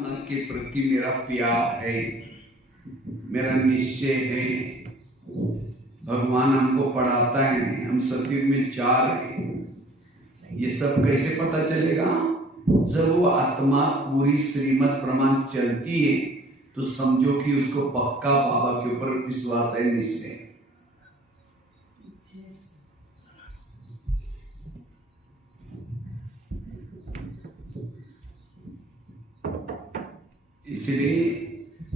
परमात्मा के प्रति मेरा प्यार है, मेरा निश्चय है। भगवान हमको पढ़ाता है, हम सतयुग में जा रहे हैं। ये सब कैसे पता चलेगा? जब वो आत्मा पूरी श्रीमत प्रमाण चलती है तो समझो कि उसको पक्का बाबा के ऊपर विश्वास है, निश्चय। इसलिए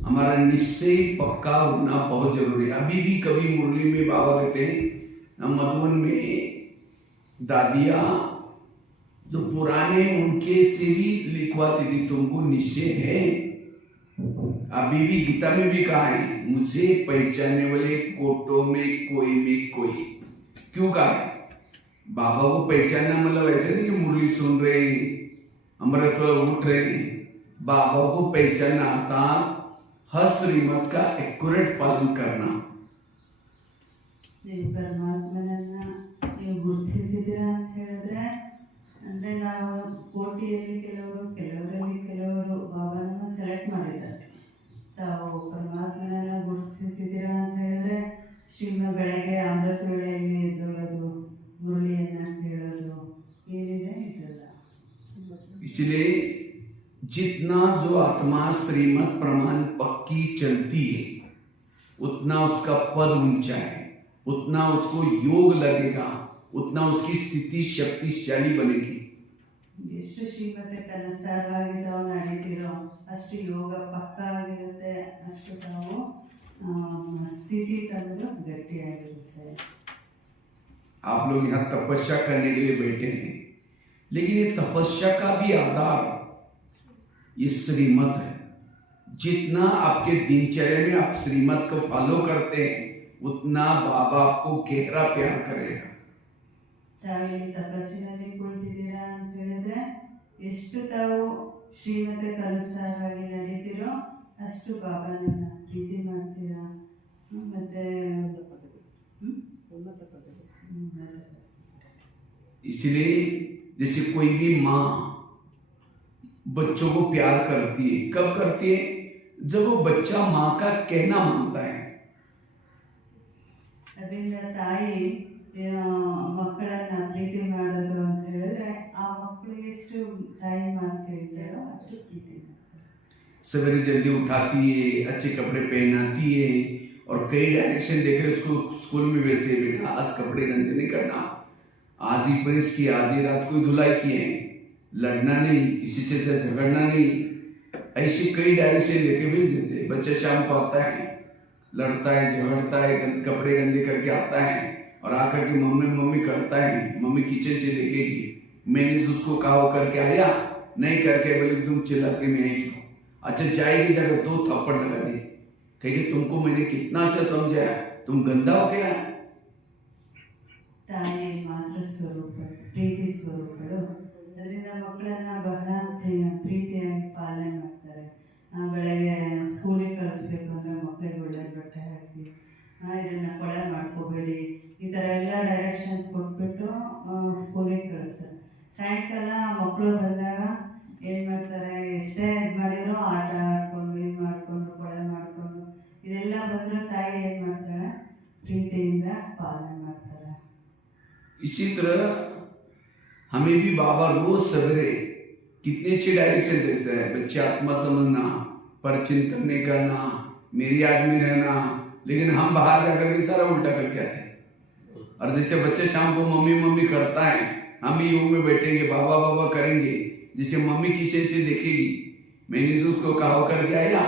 हमारा निश्चय पक्का होना बहुत जरूरी है। अभी भी कभी मुरली में बाबा कहते हैं, मधुबन में दादिया जो पुराने उनके से भी लिखवाती थी, तुमको निश्चय है। अभी भी गीता में भी कहा है, मुझे पहचानने वाले कोटों में कोई। क्यों कहा है? बाबा को पहचानना मतलब ऐसे नहीं कि मुरली सुन रहे, अमृत उठ रहे। बाबा को पहचानना आता हर श्रीमत का एक्यूरेट पालन करना। परमात्मनನ್ನ ನೀವು ಗುರುತಿಸಿದ್ದೀರಾ ಅಂತ ಹೇಳಿದ್ರೆ, ಅಂದ್ರೆ ನಾವು ಕೋಟಿಯಲ್ಲಿ ಕೆಲವರು ಬಾಬಾನನ್ನ ಸೆಲೆಕ್ಟ್ ಮಾಡಿದ್ದಾರೆ. ತಾವು ಪರಮಾತ್ಮನನ್ನ ಗುರುತಿಸಿದ್ದೀರಾ ಅಂತ ಹೇಳಿದ್ರೆ, ಶ್ರೀಮದ್ ಬೆಳಗ್ಗೆ ಅಮೃತ ವೇಳೆಯಲ್ಲಿ ಎದ್ದೊಳೋದು, ಮುರಳಿಯನ್ನ ಕೇಳೋದು, ಏನಿದೆ ಇದೆಲ್ಲ। इसलिए जितना जो आत्मा श्रीमत प्रमाण पक्की चलती है, उतना उसका पद ऊंचा है, उतना उसको योग लगेगा, उतना उसकी स्थिति शक्तिशाली बनेगी। ಎಷ್ಟು ಶ್ರೀಮತಕ್ಕನುಸಾರವಾಗಿ ತಾವು ನಡೀತಿರೋ ಅಷ್ಟು ಯೋಗ ಪಕ್ಕ ಆಗಿರುತ್ತೆ, ಅಷ್ಟು ತಾವು ಸ್ಥಿತಿ ತಮ್ಮದು ಗಟ್ಟಿಯಾಗಿರುತ್ತೆ। आप लोग यहाँ तपस्या करने के लिए बैठे हैं, लेकिन ये तपस्या का भी आधार ये श्रीमत है। जितना आपके दिनचर्या में आप श्रीमत को फॉलो करते हैं, उतना बाबा आपको गहरा प्यार करेगा। ತಾವಿಲ್ಲಿ ತಪಸ್ಸಿನಲ್ಲಿ ಕುಳಿತಿದ್ದೀರಾ ಅಂತ ಹೇಳಿದ್ರೆ, ಎಷ್ಟು ತಾವು ಶ್ರೀಮತಕ್ಕೆ ಅನುಸಾರವಾಗಿ ನಡೀತಿರೋ ಅಷ್ಟು ಬಾಬಾನನ್ನ ಪ್ರೀತಿ ಮಾಡ್ತೀರಾ। ಮತ್ತೆ इसलिए जैसे कोई भी माँ बच्चों को प्यार करती है, कब करती है? जब वो बच्चा माँ का कहना मानता है। ಅದರಿಂದ ತಾಯಿ ಮಕ್ಕಳನ್ನ ಪ್ರೀತಿ ಮಾಡೋದು ಅಂತ ಹೇಳಿದ್ರೆ, ಆ ಮಕ್ಕಳು ಎಷ್ಟು ತಾಯಿ ಮಾತು ಕೇಳ್ತಾರೋ ಅಷ್ಟು ಪ್ರೀತಿ ಮಾಡ್ತಾರೆ। सवेरे जल्दी उठाती है, अच्छे कपड़े पहनाती है और कई डायरेक्शन देकर उसको स्कूल में भेजती है, बेटा आज कपड़े गंदे नहीं करना, आज ही प्रेस की, आज ही रात को धुलाई की है, लड़ना नहीं, किसी से झगड़ना नहीं। ऐसी कई डायरेक्शन लेके भेज देते हैं। बच्चा शाम को आता है, लड़ता है, झगड़ता है, कपड़े गंदे करके आता है और आकर के मम्मी करता है, मम्मी किचन से देखेगी, मैंने उसको कहा वो करके आया, नहीं करके बोले तुम चिल्लाते में आई क्यों? अच्छा जाएगी जगह 2 थप्पड़ लगा दे, कहेगी तुमको मैंने कितना अच्छा समझाया, तुम गंदा हो गया। ತಾಯಿ ಮಾತೃ ಸ್ವರೂಪ, ಪ್ರೀತಿ ಸ್ವರೂಪಗಳು, ಅದರಿಂದ ಮಕ್ಕಳನ್ನ ಬಹಳ ಪ್ರೀತಿಯಾಗಿ ಪಾಲನೆ ಮಾಡ್ತಾರೆ। ಬೆಳಗ್ಗೆ ಸ್ಕೂಲಿಗೆ ಕಳಿಸ್ಬೇಕು ಅಂದರೆ ಮಕ್ಕಳಿಗೆ ಒಳ್ಳೆ ಬಟ್ಟೆ ಹಾಕಿ, ಇದನ್ನು ಕೊಳೆ ಮಾಡ್ಕೋಬೇಡಿ, ಈ ಥರ ಎಲ್ಲ ಡೈರೆಕ್ಷನ್ಸ್ ಕೊಟ್ಬಿಟ್ಟು ಸ್ಕೂಲಿಗೆ ಕಳಿಸ್ತಾರೆ। ಸಾಯಂಕಾಲ ಮಕ್ಕಳು ಬಂದಾಗ ಏನು ಮಾಡ್ತಾರೆ, ಎಷ್ಟೇ ಇದು ಮಾಡಿರೋ ಆಟ ಆಡ್ಕೊಂಡು ಇದು ಮಾಡಿಕೊಂಡು ಕೊಳೆ ಮಾಡಿಕೊಂಡು ಇದೆಲ್ಲ ಬಂದರೂ ತಾಯಿ ಏನು ಮಾಡ್ತಾರೆ, ಪ್ರೀತಿಯಿಂದ ಪಾಲನೆ ಮಾಡ್ತಾರೆ। इसी तरह हमें भी बाबा रोज सवेरे कितने अच्छे डायरेक्शन देते हैं। बच्चे आत्मा समझना, परचिंतन नहीं करना, मेरी आदमी रहना, लेकिन हम बाहर जाकर के सारा उल्टा करके आते हैं। और जैसे बच्चे शाम को मम्मी करता है, हम भी योग में बैठेंगे, बाबा करेंगे, जिसे मम्मी किचन से देखेगी, मैंने उसको कहा करके आया।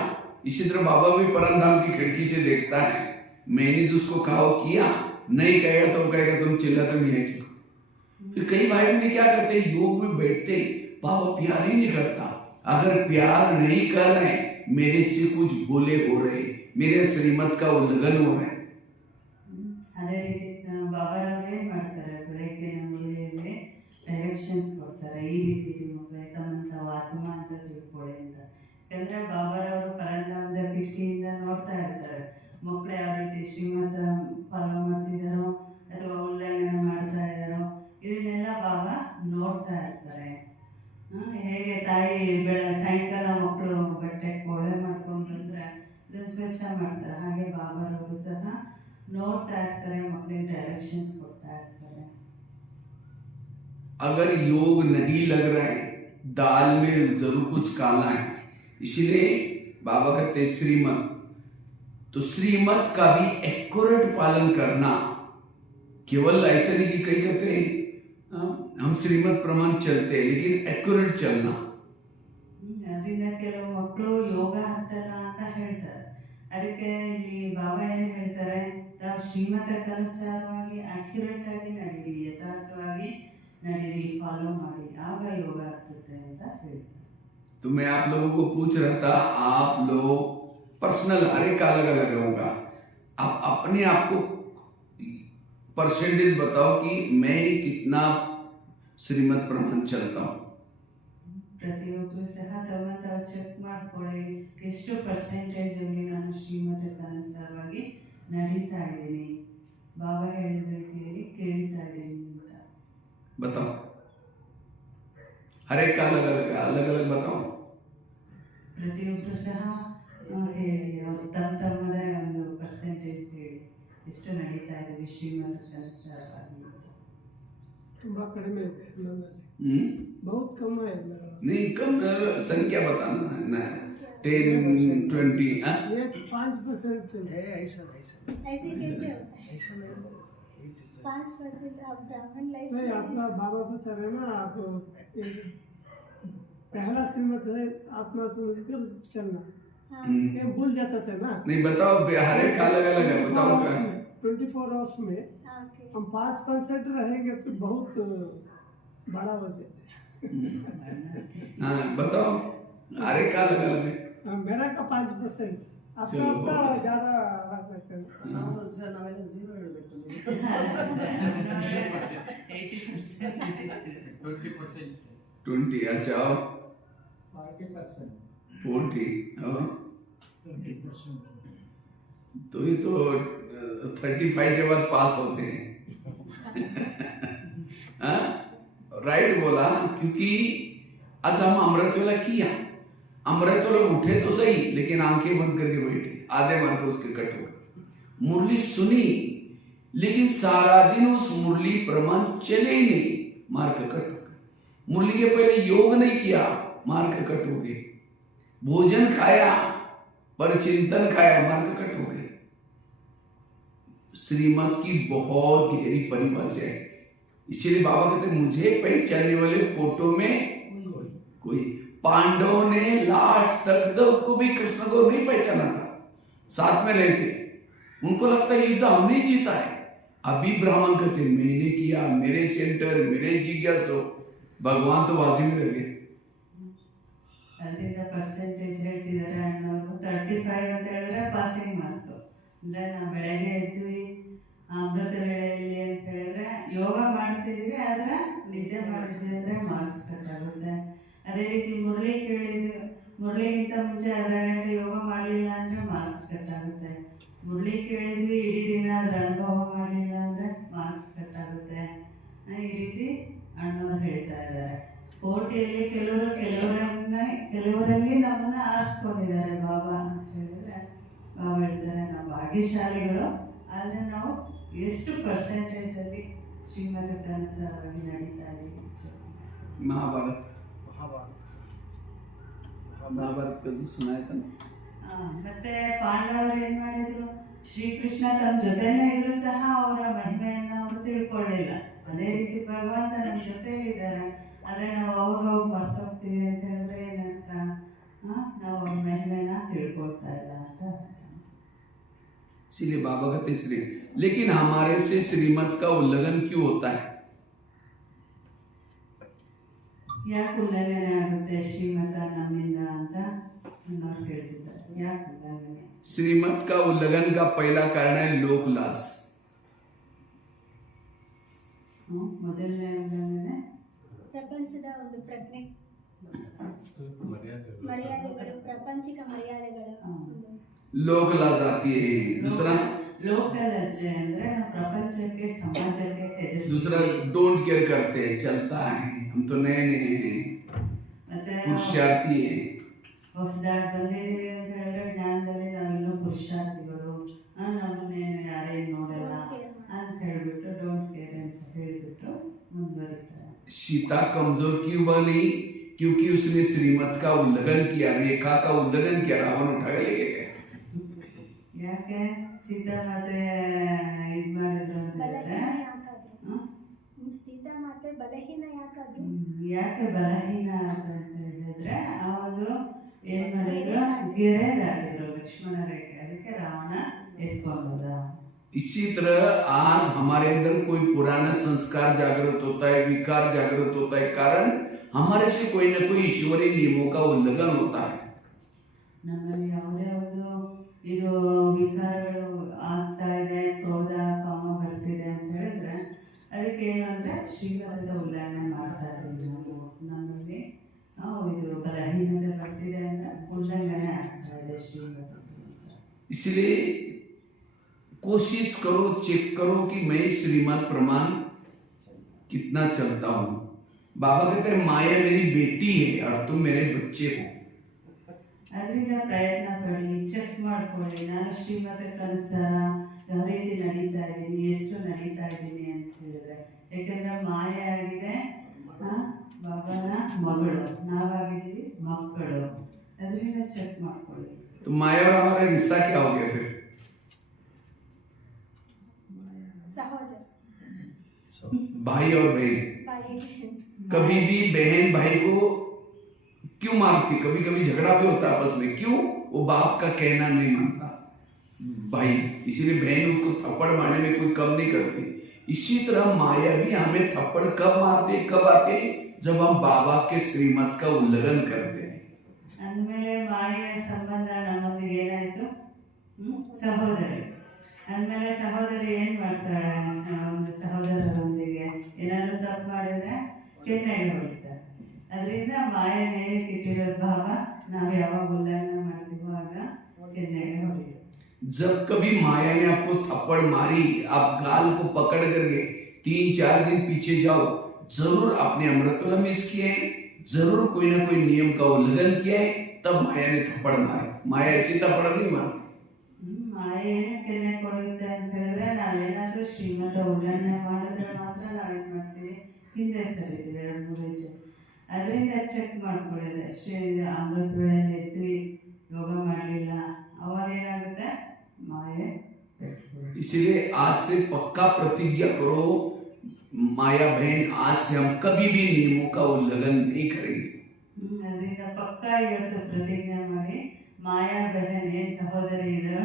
इसी तरह बाबा भी परमधाम की खिड़की से देखता है, मैंने उसको कहा किया, नहीं कहेगा तो कहेगा तुम चिल्लाते नहीं है। फिर कई भाई बहन क्या करते हैं, योग में बैठते बाबा प्यार ही नहीं करता। अगर प्यार नहीं कर रहे, मेरे से कुछ बोले हो रहे, मेरे श्रीमत का उल्लंघन हो रहे। ಅದೇ ರೀತಿ ಬಾಬಾರವ್ರು ಏನು ಮಾಡ್ತಾರೆ, ಬೆಳಗ್ಗೆ ಮುರಳಿಯಲ್ಲಿ ಡೈರೆಕ್ಷನ್ಸ್ ಕೊಡ್ತಾರೆ, ಈ ರೀತಿ ಮಕ್ಕಳು ತಮ್ಮಂತ ಆತ್ಮ ಅಂತ ತಿಳ್ಕೊಳ್ಳಿ ಅಂತ। ಯಾಕಂದ್ರೆ ಬಾಬಾರವರು ಪರಂಧಾಮದ ಕಿಟಕಿಯಿಂದ ನೋಡ್ತಾ ಇರ್ತಾರೆ, ಮಕ್ಕಳು ಯಾವ ರೀತಿ ಶ್ರೀಮತ ಫಾಲೋ ಮಾಡ್ತಿದ್ದಾರೋ ಅಥವಾ ಉಲ್ಲಂಘನೆ ಮಾಡ್ತಾ ಇದ್ದಾರೋ, ಇದನ್ನೆಲ್ಲ ಬಾಬಾ ನೋಡ್ತಾ ಇರ್ತಾರೆ। ಹೇಗೆ ತಾಯಿ ಸಾಯಂಕಾಲ ಮಕ್ಕಳು ಕೆಲಸ ಮಾಡ್ತಾರೆ. ಹಾಗೆ ಬಾಬಾರವರು ಸಹ ನೋಡ್ತಾ ಇರ್ತಾರೆ, ಮಕ್ಕಳಿಗೆ ಡೈರೆಕ್ಷನ್ಸ್ ಕೊಡ್ತಾ ಇರ್ತಾರೆ. अगर योग नहीं लग रहा है, दाल में जरूर कुछ काला है. इसलिए बाबा कहते हैं श्रीमत, तो श्रीमत का भी एक्यूरेट पालन करना. केवल ऐसा नहीं कि कई कहते हैं हम श्रीमत प्रमाण चलते हैं, लेकिन एक्यूरेट चलना. ಅದರಿಂದ ಕೆಲವು ಮಕ್ಕಳು ಯೋಗ ಹತ್ತಲ್ಲ ಅಂತ ಹೇಳ್ತಾರೆ. ಅದಕ್ಕೆ ಇಲ್ಲಿ ಬಾಬಾ ಏನು ಹೇಳ್ತಾರೆ, ತಾವು ಶ್ರೀಮತಕ್ಕನುಸಾರವಾಗಿ ಅಕ್ಯುರೇಟ್ ಆಗಿ ನಡೀರಿ, ಯಥಾರ್ಥವಾಗಿ ನಡೀರಿ, ಫಾಲೋ ಮಾಡಿ, ಆಗ ಯೋಗ ಆಗ್ತದೆ ಅಂತ ಹೇಳ್ತಾರೆ. तो मैं आप लोगों को पूछ रहा था, आप लोग पर्सनल हर एक का अलग अलग होगा, आप अपने आप को परसेंटेज बताओ कि मैं कितना श्रीमत प्रमाण चलता हूँ. ಪ್ರತಿಯೊಬ್ಬರು ಸಹ ತಮ್ಮ ತಾವು ಚೆಕ್ ಮಾಡ್ಕೊಳ್ಳಿ, ಎಷ್ಟು ಪರ್ಸೆಂಟೇಜ್ ಅಲ್ಲಿ ನಾನು ಶ್ರೀಮತಕ್ಕನುಸಾರವಾಗಿ ನಡೀತಾ ಇದ್ದೀನಿ, ಬಾಬಾ ಹೇಳಿದ ರೀತಿಯಲ್ಲಿ ಕೇಳ್ತಾ ಇದ್ದೀನಿ ಅಂತ. बताओ, हर एक का अलग अलग बताओ. ಪ್ರತಿಯೊಬ್ಬರು ಸಹ ಹೇಳಿ, ಅವ್ರು ತಮ್ಮದೇ ಒಂದು ಪರ್ಸೆಂಟೇಜ್ ಹೇಳಿ, ಎಷ್ಟು ನಡೀತಾ ಇದ್ದೀವಿ ಶ್ರೀಮತಕ್ಕನುಸಾರವಾಗಿ. ತುಂಬಾ ಕಡಿಮೆ ಇದೆ ನನ್ನಲ್ಲಿ, हम्म? बहुत कम है मेरा. नहीं, कम संख्या बताना ना, 10, 20. ये 5% चल रहा है. ऐसा ऐसे कैसे होता है? ऐसा नहीं 5% आप ब्राह्मण लाइफ नहीं, अपना बाबा बता रहे ना, आप पहला श्रीमत है आत्मा समझ कर चलना. हाँ ये भूल जाता था ना. नहीं बताओ, हर एक का अलग अलग है, बताओ क्या. 24 आवर्स में हाँ, ओके हम 5% रहेंगे तो बहुत बड़ा हो जाता हाँ बताओ, हर एक का अलग अलग है. है. मेरा का 5%, आपका चलो, आपका बहुत ज्यादा आ सकते हैं. ನಾವೆಲ್ಲ ಝೀರೋ ಹೇಳ್ಬೇಕು. 20. अच्छा, और 40%. 40. और 30%. तो ये तो 35 के बाद पास होते हैं. हाँ? राइट बोला, क्योंकि आज हम अमृतवेला किया, अमृतवेला उठे तो सही, लेकिन आंखें बंद करके बैठे, आधे मार के उसके कट हो गए. मुरली सुनी, लेकिन सारा दिन उस मुरली प्रमाण चले ही नहीं, मार के कट हो गए. मुरली के पहले योग नहीं किया, मार के कट हो गए. भोजन खाया पर चिंतन खाया, मार के कट हो गए. श्रीमत की बहुत गहरी परिभाषा है. इसीलिए बाबा कहते हैं, मुझे पहचानने वाले कोटों में कोई. पांडवों ने लास्ट तक को भी कृष्ण को नहीं पहचाना था, साथ में रहते, उनको लगता है युद्ध हमने जीता है. अभी ब्राह्मण कहते मैंने किया, मेरे सेंटर, मेरे जिज्ञासु, भगवान तो बाजू में रह गए. ಅದರಿಂದ ಪರ್ಸೆಂಟೇಜ್ ಹೇಳ್ತಿದ್ದಾರೆ ಅಣ್ಣವರು. 35 ಅಂತ ಹೇಳಿದ್ರೆ ಪಾಸಿಂಗ್ ಮಾರ್ಕ್. ಅಂದರೆ ನಾವು ಬೆಳಗ್ಗೆ ಎದ್ವಿ, ಅಮೃತ ವೇಳೆಯಲ್ಲಿ ಅಂತ ಹೇಳಿದ್ರೆ ಯೋಗ ಮಾಡ್ತಿದ್ವಿ, ಆದರೆ ನಿದ್ದೆ ಮಾಡಿದ್ವಿ ಅಂದರೆ ಮಾರ್ಕ್ಸ್ ಕಟ್ ಆಗುತ್ತೆ. ಅದೇ ರೀತಿ ಮುರಳಿ ಕೇಳಿದ್ವಿ, ಮುರಳಿಗಿಂತ ಮುಂಚೆ ಅರ್ಧ ಗಂಟೆ ಯೋಗ ಮಾಡಲಿಲ್ಲ ಅಂದರೆ ಮಾರ್ಕ್ಸ್ ಕಟ್ ಆಗುತ್ತೆ. ಮುರಳಿ ಕೇಳಿದ್ವಿ, ಇಡೀ ದಿನ ಅದ್ರ ಅನುಭವ ಮಾಡಲಿಲ್ಲ ಅಂದರೆ ಮಾರ್ಕ್ಸ್ ಕಟ್ ಆಗುತ್ತೆ. ಈ ರೀತಿ ಅಣ್ಣವ್ರು ಹೇಳ್ತಾ ಇದ್ದಾರೆ. ಕೋಟೆಯಲ್ಲಿ ಕೆಲವರಲ್ಲಿ ನಮ್ಮನ್ನ ಆರಿಸ್ಕೊಂಡಿದ್ದಾರೆ ಬಾಬಾ ಅಂತ ಹೇಳಿದ್ರೆ, ಬಾಬಾ ಹೇಳ್ತಾರೆ ನಾವು ಭಾಗ್ಯಶಾಲಿಗಳು, ಆದರೆ ನಾವು ಎಷ್ಟು ಪರ್ಸೆಂಟೇಜ್ ಅಲ್ಲಿ ಶ್ರೀಮತಕ್ಕನುಸಾರವಾಗಿ ನಡೀತಾ ಇದ್ದೀವಿ. महाभारत महाभारत महाभारत का जो सुनाया था ना, ಮತ್ತೆ ಪಾಂಡವರು ಏನ್ ಮಾಡಿದ್ರು, ಶ್ರೀಕೃಷ್ಣ ತಮ್ಮ ಜೊತೆನೇ ಇದ್ರು ಸಹ ಅವರ ಮಹಿಮೆಯನ್ನ ಅವರು ತಿಳ್ಕೊಳ್ಳಿಲ್ಲ. ಅದೇ ರೀತಿ ಭಗವಂತ ನಮ್ಮ ಜೊತೆಲಿ ಇದ್ದಾರೆ, ಆದ್ರೆ ನಾವು ಅವಾಗ ಮರ್ತೋಗ್ತೀವಿ ಅಂತ ಹೇಳಿದ್ರೆ ಏನರ್ಥ, ನಾವು ಅವ್ರ ಮಹಿಮೆನ ತಿಳ್ಕೊಳ್ತಾ ಇಲ್ಲ ಅಂತ. इसीलिए बाबा कहते श्री, लेकिन हमारे से श्रीमत का उल्लंघन क्यों होता है? ಯಾಕೆ ಉಲ್ಲಂಘನೆ ಆಗುತ್ತೆ ಶ್ರೀಮತ ನಮ್ಮಿಂದ ಅಂತ ಅನ್ನೋರು ಹೇಳ್ತಿದ್ದಾರೆ. ಯಾಕೆ ಉಲ್ಲಂಘನೆ? श्रीमत का उल्लंघन का पहला कारण है लोक लाज. ಮೊದಲನೇ ಉಲ್ಲಂಘನೆ ಪ್ರಪಂಚದ ಒಂದು ಪ್ರಜ್ಞೆ, ಮರ್ಯಾದೆಗಳು, ಪ್ರಾಪಂಚಿಕ ಮರ್ಯಾದೆಗಳು. लोक लाज आती है. दूसरा ಲೋಕಲಜ್ಜೆ ಅಂದ್ರೆ ನಾವು ಪ್ರಪಂಚಕ್ಕೆ ಸಮಾಜಕ್ಕೆ ಹೆದರ್ತೀವಿ. दूसरा डोंट केयर करते हैं, चलता है, हम तो नए नए हैं, ಮತ್ತೆ पुरुषार्थी है. ಹೊಸದಾಗಿ ಬಂದಿದ್ದೀವಿ ಅಂತ ಹೇಳಿದ್ರೆ ಜ್ಞಾನದಲ್ಲಿ ನಾವಿನ್ನೂ ಪುರುಷಾರ್ಥಿಗಳು ನಮ್ಮನ್ನೇನು ಯಾರೇನು ನೋಡಲ್ಲ ಅಂತ ಹೇಳ್ಬಿಟ್ಟು ಡೋಂಟ್ ಕೇರ್ ಅಂತ ಹೇಳಿಬಿಟ್ಟು ಮುಂದುವರಿತಾರೆ. सीता कमजोर क्यों बनी? क्योंकि उसने श्रीमत का उल्लंघन किया, रेखा का उल्लंघन किया, रावण उठा के लेके गया. ಯಾಕೆ ಸೀತಾ ಮಾತೆ ಇದು ಮಾಡಿದ್ರು ಅಂತ ಹೇಳಿದ್ರೆ ಬಲಹೀನ ಯಾಕಾದ್ರು? ಸೀತಾ ಮಾತೆ ಬಲಹೀನ ಯಾಕಾದ್ರು? ಯಾಕೆ ಬಲಹೀನ ಅಂತ ಹೇಳಿದ್ರೆ ಅವರು ಏನ್ ಮಾಡಿದ್ರು, ಗೆರೆ ದಾಟಿದ್ರು ಲಕ್ಷ್ಮಣ ರೇಖೆ, ಅದಕ್ಕೆ ರಾವಣ ಎತ್ಕೊಂಡದ. इसी तरह आज हमारे अंदर कोई पुराना संस्कार जागृत होता है, विकार जागृत होता है, कारण हमारे से कोई ना कोई ईश्वरीय नियमों का उल्लंघन होता है. ನಮ್ಮಲ್ಲಿ ಯಾವುದೇ ಒಂದು ಇದು ವಿಕಾರಗಳು ಆಗ್ತಾ ಇದೆ, ಕ್ರೋಧ ಕಾಮ ಬರ್ತಿದೆ ಅಂತ ಹೇಳಿದ್ರೆ ಅದಕ್ಕೆ ಏನಂದ್ರೆ ಶ್ರೀಮತದ ಉಲ್ಲಂಘನೆ ಮಾಡ್ತಾ ಇದ್ದೀವಿ ನಾವು. ನಮ್ಮಲ್ಲಿ ಇದು ಬಲಹೀನತೆ ಬರ್ತಿದೆ ಅಂದ್ರೆ ಉಲ್ಲಂಘನೆ ಆಗ್ತಾ ಇದೆ ಶ್ರೀಮತ. इसलिए कोशिश करो, चेक करो कि मैं श्रीमत प्रमाण कितना चलता हूँ. बाबा कहते हैं माया मेरी बेटी है और तुम मेरे बच्चे हो. ಅದರಿಂದ ಪ್ರಯತ್ನ ಪಡಿ, ಚೆಕ್ ಮಾಡ್ಕೊಳ್ಳಿ, ನಾನು ಶ್ರೀಮತಕ್ಕೆ ಅನುಸಾರ ಯಾವ ರೀತಿ ನಡೀತಾ ಇದ್ದೀನಿ, ಎಷ್ಟು ನಡೀತಾ ಇದ್ದೀನಿ ಅಂತ ಹೇಳಿದ್ರೆ. ಯಾಕಂದ್ರೆ ಮಾಯೆ ಆಗಿದೆ ಬಾಬಾನ ಮಗಳು, ನಾವಾಗಿದ್ದೀವಿ ಮಕ್ಕಳು. ಅದರಿಂದ ಚೆಕ್ ಮಾಡ್ಕೊಳ್ಳಿ. तो माया और हमारा रिश्ता क्या हो गया फिर? सहोदर, भाई और बहन. भाई बहन. कभी भी बहन भाई को क्यों मारती? कभी कभी झगड़ा भी होता है आपस में. क्यों? वो बाप का कहना नहीं मानता भाई, इसीलिए बहन उसको थप्पड़ मारने में कोई कम नहीं करती. इसी तरह माया भी हमें थप्पड़ कब मारते, कब आते? जब हम बाबा के श्रीमत का उल्लंघन करते हैं. ಅಂದಮೇಲೆ ಮಾಯೆಯ ಸಂಬಂಧ ನಮ್ಮೊಂದಿಗೆ ಏನಾಯ್ತು, ಸಹೋದರಿ. ಅಂದಮೇಲೆ ಸಹೋದರಿ ಏನ್ ಮಾಡ್ತಾಳೆ, ಒಂದು ಸಹೋದರರೊಂದಿಗೆ ಏನಾದ್ರು ತಪ್ಪು ಮಾಡಿದ್ರೆ ಕೆನ್ನೆಗೆ ಹೊಡಿತಾರೆ. ಅದರಿಂದ ಮಾಯನೇ ಇಟ್ಟಿರೋದು ಭಾವ, ನಾವು ಯಾವಾಗ ಉಲ್ಲಂಘನೆ ಮಾಡ್ತೀವೋ ಆಗ ಕೆನ್ನೆಗೆ ಹೊಡಿತೀವಿ. जब कभी माया ने आपको थप्पड़ मारी, आप गाल को पकड़ करके 3-4 दिन पीछे जाओ, जरूर आपने अमृतोला मिस किए हैं, जरूर कोई ना कोई नियम का उल्लंघन किया है, तब माया ने थप्पड़ मारे. माया ऐसी थप्पड़ नहीं मारती. ಮಾಯೆ ಏನು ಕೆನ್ನೆ ಕೊಡುತ್ತೆ ಅಂತ ಹೇಳಿದ್ರೆ ನಾವೇನಾದ್ರೂ ಶ್ರೀಮತ ಉಲ್ಲಂಘನೆ ಮಾಡಿದ್ರೆ ಮಾತ್ರ ನಾವೇನ್ ಮಾಡ್ತೀವಿ, ಹಿಂದೆ ಸರಿತೀವಿ 2-3 ಹೆಜ್ಜೆ. ಅದರಿಂದ ಚೆಕ್ ಮಾಡ್ಕೊಳ್ಳಿದೆ. ಅಮೃತ ವೇಳೆಯಲ್ಲಿ ಎದ್ವಿ, ಯೋಗ ಮಾಡಲಿಲ್ಲ, ಅವಾಗ ಏನಾಗುತ್ತೆ, ಮಾಯೆ. इसलिए आज से पक्का प्रतिज्ञा करो, माया बहन, आज से हम कभी भी नियमों का उल्लंघन नहीं करेंगे. ಅದರಿಂದ ಪಕ್ಕ ಇವತ್ತು ಪ್ರತಿಜ್ಞೆ ಮಾಡಿ, ಮಾಯಾ ಬಹನ್ ಏನ್ ಸಹೋದರಿ ಇದ್ರೂ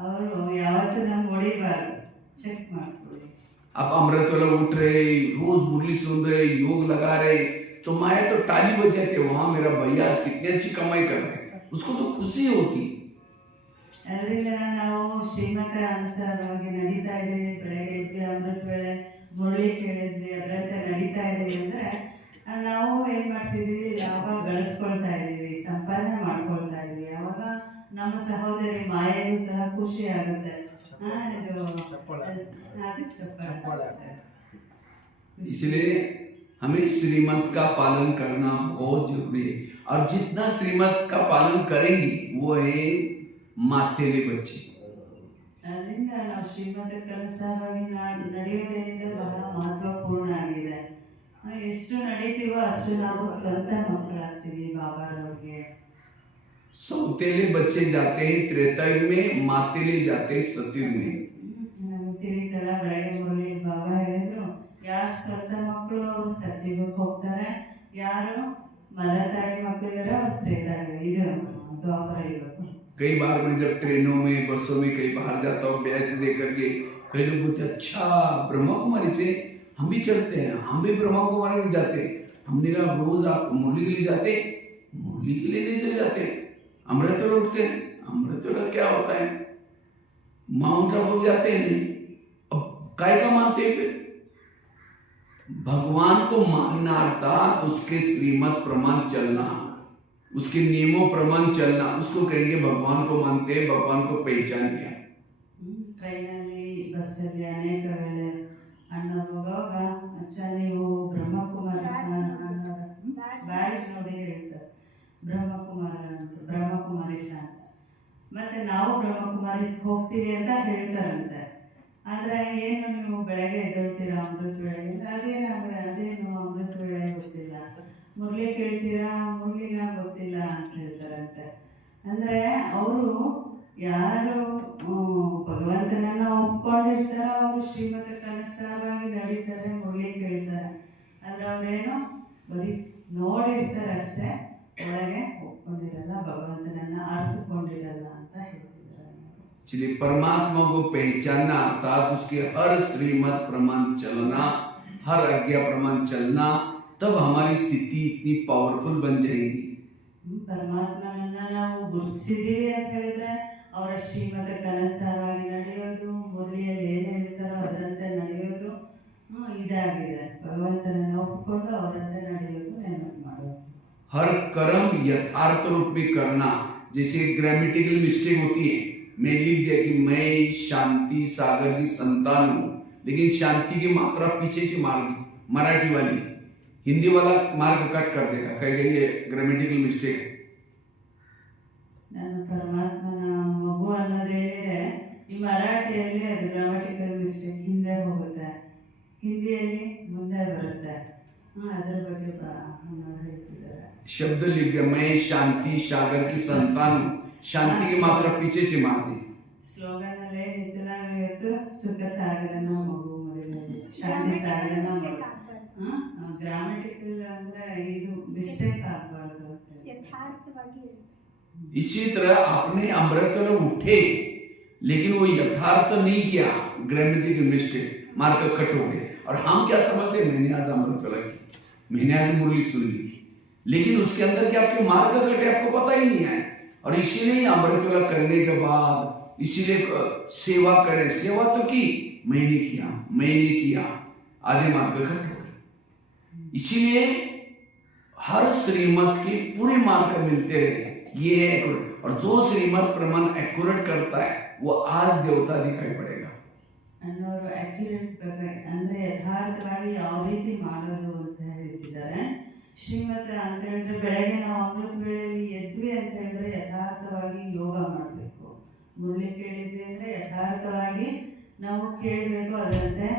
ಅವರು ಯಾವತ್ತೂ ನಮ್ಗೆ ಹೊಡಿಬಾರ್ದು. ಚೆಕ್ ಮಾಡ್ಕೊಳ್ಳಿ. आप अमृतोला उठ रहे, रोज मुरली सुन रहे, योग लगा रहे, तो माया तो ताली बजाते, वहां मेरा भैया आज कितनी अच्छी कमाई कर रहे हैं, उसको तो खुशी होती. ಅದರಿಂದ ನಾವು ಶ್ರೀಮತ ಅನುಸಾರವಾಗಿ ನಡೀತಾ ಇದ್ದೀವಿ, ಬೆಳಗ್ಗೆ ಎದ್ವಿ, ಅಮೃತ ವೇಳೆ ಮುರಳಿ ಕೇಳಿದ್ವಿ, ಅದರಂತೆ ನಡೀತಾ ಇದ್ದೀವಿ ಅಂದ್ರೆ ನಾವು ಏನ್ ಮಾಡ್ತಿದೀವಿ, ಲಾಭ ಗಳಿಸ್ಕೊಳ್ತಾ ಇದೀವಿ, ಸಂಪಾದನೆ ಮಾಡ್ಕೊಳ್ತಾ ಇದೀವಿ. ಅವಾಗ ನಮ್ಮ ಸಹೋದರಿ ಮಾಯೆಗೂ ಸಹ ಖುಷಿ ಆಗುತ್ತೆ. ಇದು ಅದು ಚಪ್ಪಾಳೆ. इसलिए हमें श्रीमत का पालन करना बहुत जरूरी है, और जितना श्रीमत का पालन करेंगे वो है मातेले बच्चे. ಅದರಿಂದ ನಾವು ಶ್ರೀಮತಕ್ಕೆ ಅನುಸಾರವಾಗಿ ನಡೆಯೋದ್ರಿಂದ ಬಹಳ ಮಹತ್ವಪೂರ್ಣ ಆಗಿದೆ. ಎಷ್ಟು ನಡೀತೀವೋ ಅಷ್ಟು ನಾವು ಸ್ವಂತ ಮಕ್ಕಳಾಗ್ತೀವಿ ಬಾಬಾರವ್ರಿಗೆ. सौतेले बच्चे जाते हैं त्रेता युग में, मातेले जाते हैं सतयुग में. ನಮ್ಗೆ ತಿಳಿತಲ್ಲ, ಬೆಳಗ್ಗೆ ಮುರಳಿ ಬಾಬಾ ಹೇಳಿದ್ರು, ಯಾರು ಸ್ವಂತ ಮಕ್ಕಳು ಅವರು ಸತ್ಯುಗಕ್ಕೆ ಹೋಗ್ತಾರೆ, ಯಾರು ಮಲತಾಯಿ ಮಕ್ಕಳಿದಾರೆ ಅವ್ರು ತ್ರೇತಾಯುಗ, ಇದು ದ್ವಾಪರ ಯುಗಕ್ಕೆ. कई बार मैं जब ट्रेनों में, बसों में कहीं बाहर जाता हूँ, बैच दे करके कई लोग बोलते अच्छा ब्रह्मा कुमारी से हम भी चलते हैं, हम भी ब्रह्मा कुमारी में जाते हैं. हमने कहा रोज आप मुरली के लिए जाते? मुरली के लिए नहीं जाते, अमृतोला उठते हैं. अमृतोला क्या होता है? माउंट आबू जाते हैं नहीं. अब काय का मानते हैं फिर? भगवान को मानना अर्थात उसके श्रीमत प्रमाण चलना, उसके नियमों प्रमाण चलना, उसको कहेंगे भगवान को मानते हैं, भगवान को पहचान लिया. ಟ್ರೈನಲ್ಲಿ ಬಸ್ಸಲ್ಲಿ ಅನೇಕ ವೇಳೆ ಅಣ್ಣ ಹೋಗುವಾಗ ಅಚ್ಚ ನೀವು ಬ್ರಹ್ಮಕುಮಾರ ಬ್ಯಾಡ್ಜ್ ನೋಡಿ ಹೇಳ್ತಾರೆ, ಬ್ರಹ್ಮಕುಮಾರ ಅಂತ, ಬ್ರಹ್ಮಕುಮಾರಿ ಅಂತ. ಮತ್ತೆ ನಾವು ಬ್ರಹ್ಮಕುಮಾರಿಸ್ ಹೋಗ್ತೀವಿ ಅಂತ ಹೇಳ್ತಾರಂತೆ. ಆದರೆ ಏನು ನೀವು ಬೆಳಗ್ಗೆ ಎದ್ದೇಳ್ತೀರಾ ಅಮೃತ ವೇಳೆಗೆ? ಅದೇನು ಅಮೃತ ವೇಳೆ ಗೊತ್ತಿಲ್ಲ, ಮುರಳಿ ಕೇಳ್ತೀರಾ, ಮುರಳಿನ ಗೊತ್ತಿಲ್ಲ ಅಂತ ಹೇಳ್ತಾರಂತೆ. ಅಂದರೆ ಅವರು ಯಾರು ಭಗವಂತನನ್ನ ಒಪ್ಕೊಂಡಿರ್ತಾರೋ ಅವರು ಶ್ರೀಮತಕ್ಕನುಸಾರವಾಗಿ ನಡೀತಾರೆ, ಮುರಳಿ ಕೇಳ್ತಾರೆ. ಆದರೆ ಅವರೇನು ಬರೀ ನೋಡಿರ್ತಾರೆ ಅಷ್ಟೇ, ಒಳಗೆ ಒಪ್ಕೊಂಡಿರಲ್ಲ, ಭಗವಂತನನ್ನ ಅರ್ಥಕೊಂಡಿರಲ್ಲ ಅಂತ ಹೇಳ್ತಿದ್ದಾರೆ. इसलिए परमात्मा को पहचानना अर्थात उसके हर श्रीमत प्रमाण चलना, हर आज्ञा प्रमाण चलना, तब हमारी स्थिति इतनी पावरफुल बन जाएगी. ಪರಮಾತ್ಮನನ್ನ ನಾವು ಗುರುತಿಸಿದೀವಿ ಅಂತ ಹೇಳಿದ್ರೆ ಅವರ ಶ್ರೀಮತಕ್ಕನುಸಾರವಾಗಿ ನಡೆಯೋದು, ಮುರಳಿಯಲ್ಲಿ ಏನು ಹೇಳ್ತಾರೋ ಅದರಂತೆ ನಡೆಯೋದು ಇದಾಗಿದೆ. ಭಗವಂತನನ್ನು ಒಪ್ಪಿಕೊಂಡು ಅವರಂತೆ ನಡೆಯೋದು, ನೆನಪು ಮಾಡೋದು. हर कर्म यथार्थ रूप में करना. जैसे ग्रामेटिकल मिस्टेक होती है, मैं लिख दिया कि मैं शांति सागर की संतान हूँ, लेकिन शांति की मात्रा पीछे से मार दी, मराठी वाली. हिंदी वाला मार्क कट कर देगा, कहेगा ये ग्रामेटिकल मिस्टेक है. ನಾನು ಪರಮಾತ್ಮನ ಮಗು ಅನ್ನೋದೇನಿದೆ, ಈ ಮರಾಠಿಯಲ್ಲಿ ಅದು ಗ್ರಾಮಟಿಕಲ್ ಮಿಸ್ಟೇಕ್ ಹಿಂದೆ ಹೋಗುತ್ತೆ, ಹಿಂದಿಯಲ್ಲಿ ಮುಂದೆ ಬರುತ್ತೆ. ಅದರ ಬಗ್ಗೆ ಹೇಳ್ತಿದ್ದಾರೆ. शब्द लिख दिया, मैं शांति सागर की संतान हूँ, शांति की मात्रा पीछे से मार दी. ಸ್ಲೋಗನ್ ಅಲ್ಲಿ ನಿಂತು ನಾವು ಇವತ್ತು ಸುಖ ಸಾಗರನ ಮಗು ಮಾಡಿದ್ದೀವಿ, ಶಾಂತಿ ಸಾಗರನ ಮಗು. ಗ್ರಾಮಟಿಕಲ್ ಅಂದ್ರೆ ಇದು ಮಿಸ್ಟೇಕ್ ಆಗಬಾರ್ದು ಅಂತ. ಯಥಾರ್ಥವಾಗಿ इसी तरह आपने अमृत उठे, लेकिन वो यथार्थ नहीं किया, ग्रामेटिकल मिस्टेक, मार्क कट हो गए. और हम क्या समझते, मैंने आज अमृत की, मैंने आज मुरली सुन ली, लेकिन उसके अंदर क्या आपके मार्ग कटे आपको पता ही नहीं है. और इसीलिए अमृत करने के बाद इसीलिए सेवा करें. सेवा तो की, मैंने किया, आधे मार्ग कट हो गए. इसीलिए हर श्रीमत के पूरे मार्ग मिलते रहे, ये है. और जो श्रीमत प्रमाण एक्यूरेट करता है वो आज देवता दिखाई पड़ेगा. ಅನ್ನೋರು ಅಕ್ಯುರೇಟ್ ಅಂದ್ರೆ ಯಥಾರ್ಥವಾಗಿ ಯಾವ ರೀತಿ ಮಾಡೋದು ಅಂತ ಹೇಳ್ತಿದ್ದಾರೆ. ಶ್ರೀಮತ ಅಂತ ಹೇಳಿದ್ರೆ ಬೆಳಗ್ಗೆ ನಾವು ಅಮೃತ ವೇಳೆಯಲ್ಲಿ ಎದ್ವಿ ಅಂತ ಹೇಳಿದ್ರೆ ಯಥಾರ್ಥವಾಗಿ ಯೋಗ ಮಾಡಬೇಕು. ಮುರಳಿ ಕೇಳಿದ್ವಿ ಅಂದ್ರೆ ಯಥಾರ್ಥವಾಗಿ ನಾವು ಕೇಳಬೇಕು, ಅದರಂತೆ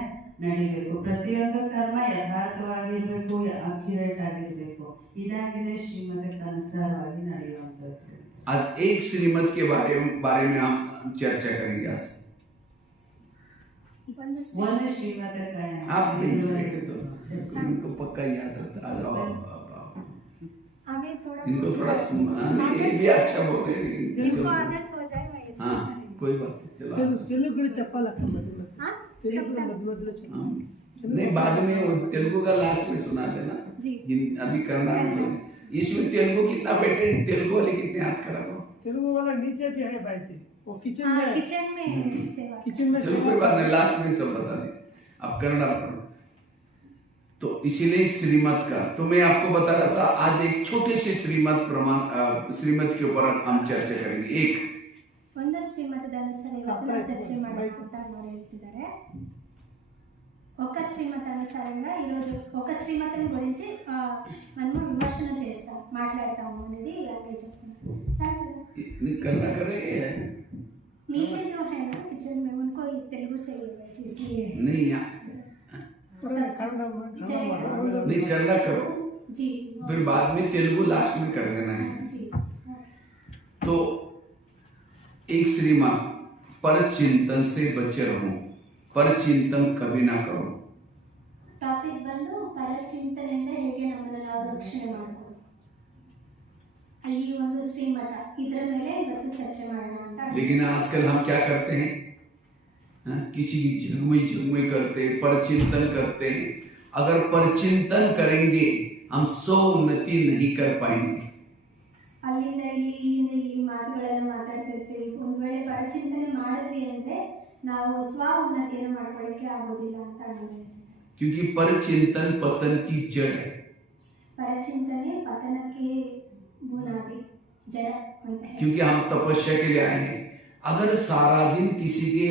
ನಡಿಬೇಕು. ಪ್ರತಿಯೊಂದು ಕರ್ಮ ಯಥಾರ್ಥವಾಗಿರ್ಬೇಕು, ಅಕ್ಯುರೇಟ್ ಆಗಿರ್ಬೇಕು. ಇದಾಗಿದೆ ಶ್ರೀಮತಕ್ಕನುಸಾರವಾಗಿ ನಡೆಯುವಂಥದ್ದು. आज एक श्रीमत के बारे में हम चर्चा करेंगे. आज ಒಂದು ಶ್ರೀಮತಕ್ಕೆ आप नहीं बैठे तो इनको पक्का याद होता. आ जाओ, हमें थोड़ा इनको थोड़ा ये भी अच्छा बोलते हैं, इनको आदत हो जाए वैसे. हाँ कोई बात नहीं, चलो. తెలుగు కూడా చెప్పాలక్క మధ్య మధ్య. हाँ తెలుగు కూడా चपटा. మధ్య మధ్యలో చెప్పాలి. हाँ. नहीं, बाद में वो तेलुगु का लास्ट में सुना देना. जी. अभी करना नहीं. इसमें तेलुगु कितना बैठे, तेलुगु वाले कितने हाथ खड़ा हो. తెలుగు वाला नीचे भी है भाई जी, वो किचन हाँ में, किचन में सेवा. किचन में चलो कोई बात नहीं, लास्ट में सब बता दें. अब करना पड़ो. तो इसीलिए श्रीमत का तो मैं आपको बता रहा था. आज एक छोटे से श्रीमत प्रमाण श्रीमत के ऊपर हम चर्चा करेंगे. एक ಒಂದು ಶ್ರೀಮತದ ಅನುಸಾರ ಇವತ್ತು ನಾವು ಚರ್ಚೆ ಮಾಡೋಣ ಅಂತ ಹೇಳ್ತಿದ್ದಾರೆ. ఒక శ్రీమత అనుసారంగా ఈరోజు ఒక శ్రీమతం గురించి మనము విమర్శన చేస్తాం, మాట్లాడతాము అనేది అలాగే చెప్తున్నాం. करना करे नीचे जो है ना किचन में उनको तेलुगु चाहिए इसलिए नहीं यार, नहीं करना करो, जी फिर बाद में तेलुगु लास्ट में कर देना है. जी. तो एक श्रीमान पर चिंतन से बचे रहो, पर चिंतन कभी ना करो. ಟಾಪಿಕ್ ಬಂದು ಪರಚಿಂತನೆಯಿಂದ ಹೇಗೆ ನಮ್ಮನ್ನು ನಾವು ರಕ್ಷಣೆ ಮಾಡ್ಬೋದು, ಅಲ್ಲಿ ಒಂದು ಶ್ರೀಮತ, ಇದರ ಮೇಲೆ ಇವತ್ತು ಚರ್ಚೆ ಮಾಡೋಣ ಅಂತ. लेकिन आजकल हम क्या करते हैं, किसी की झुगमुई करते, पर चिंतन करते हैं. अगर पर चिंतन करेंगे हम 100 उन्नति नहीं कर पाएंगे. ಅಲ್ಲಿಂದ ಇಲ್ಲಿ ಮಾತುಗಳನ್ನು ಮಾತಾಡ್ತಿರ್ತೀವಿ. ಒಂದು ವೇಳೆ ಪರಚಿಂತನೆ ಮಾಡಿದ್ವಿ ಅಂದ್ರೆ ನಾವು ಸ್ವ ಉನ್ನತಿಯನ್ನು ಮಾಡ್ಕೊಳ್ಳಿಕ್ಕೆ ಆಗೋದಿಲ್ಲ ಅಂತ ಹೇಳ್ತಾರೆ. क्योंकि पर चिंतन पतन की जड़ है. ಪರಚಿಂತನೆ ಪತನಕ್ಕೆ ಬುನಾದಿ ಜಡ ಅಂತ. क्योंकि हम तपस्या के लिए आए हैं. अगर सारा दिन किसी के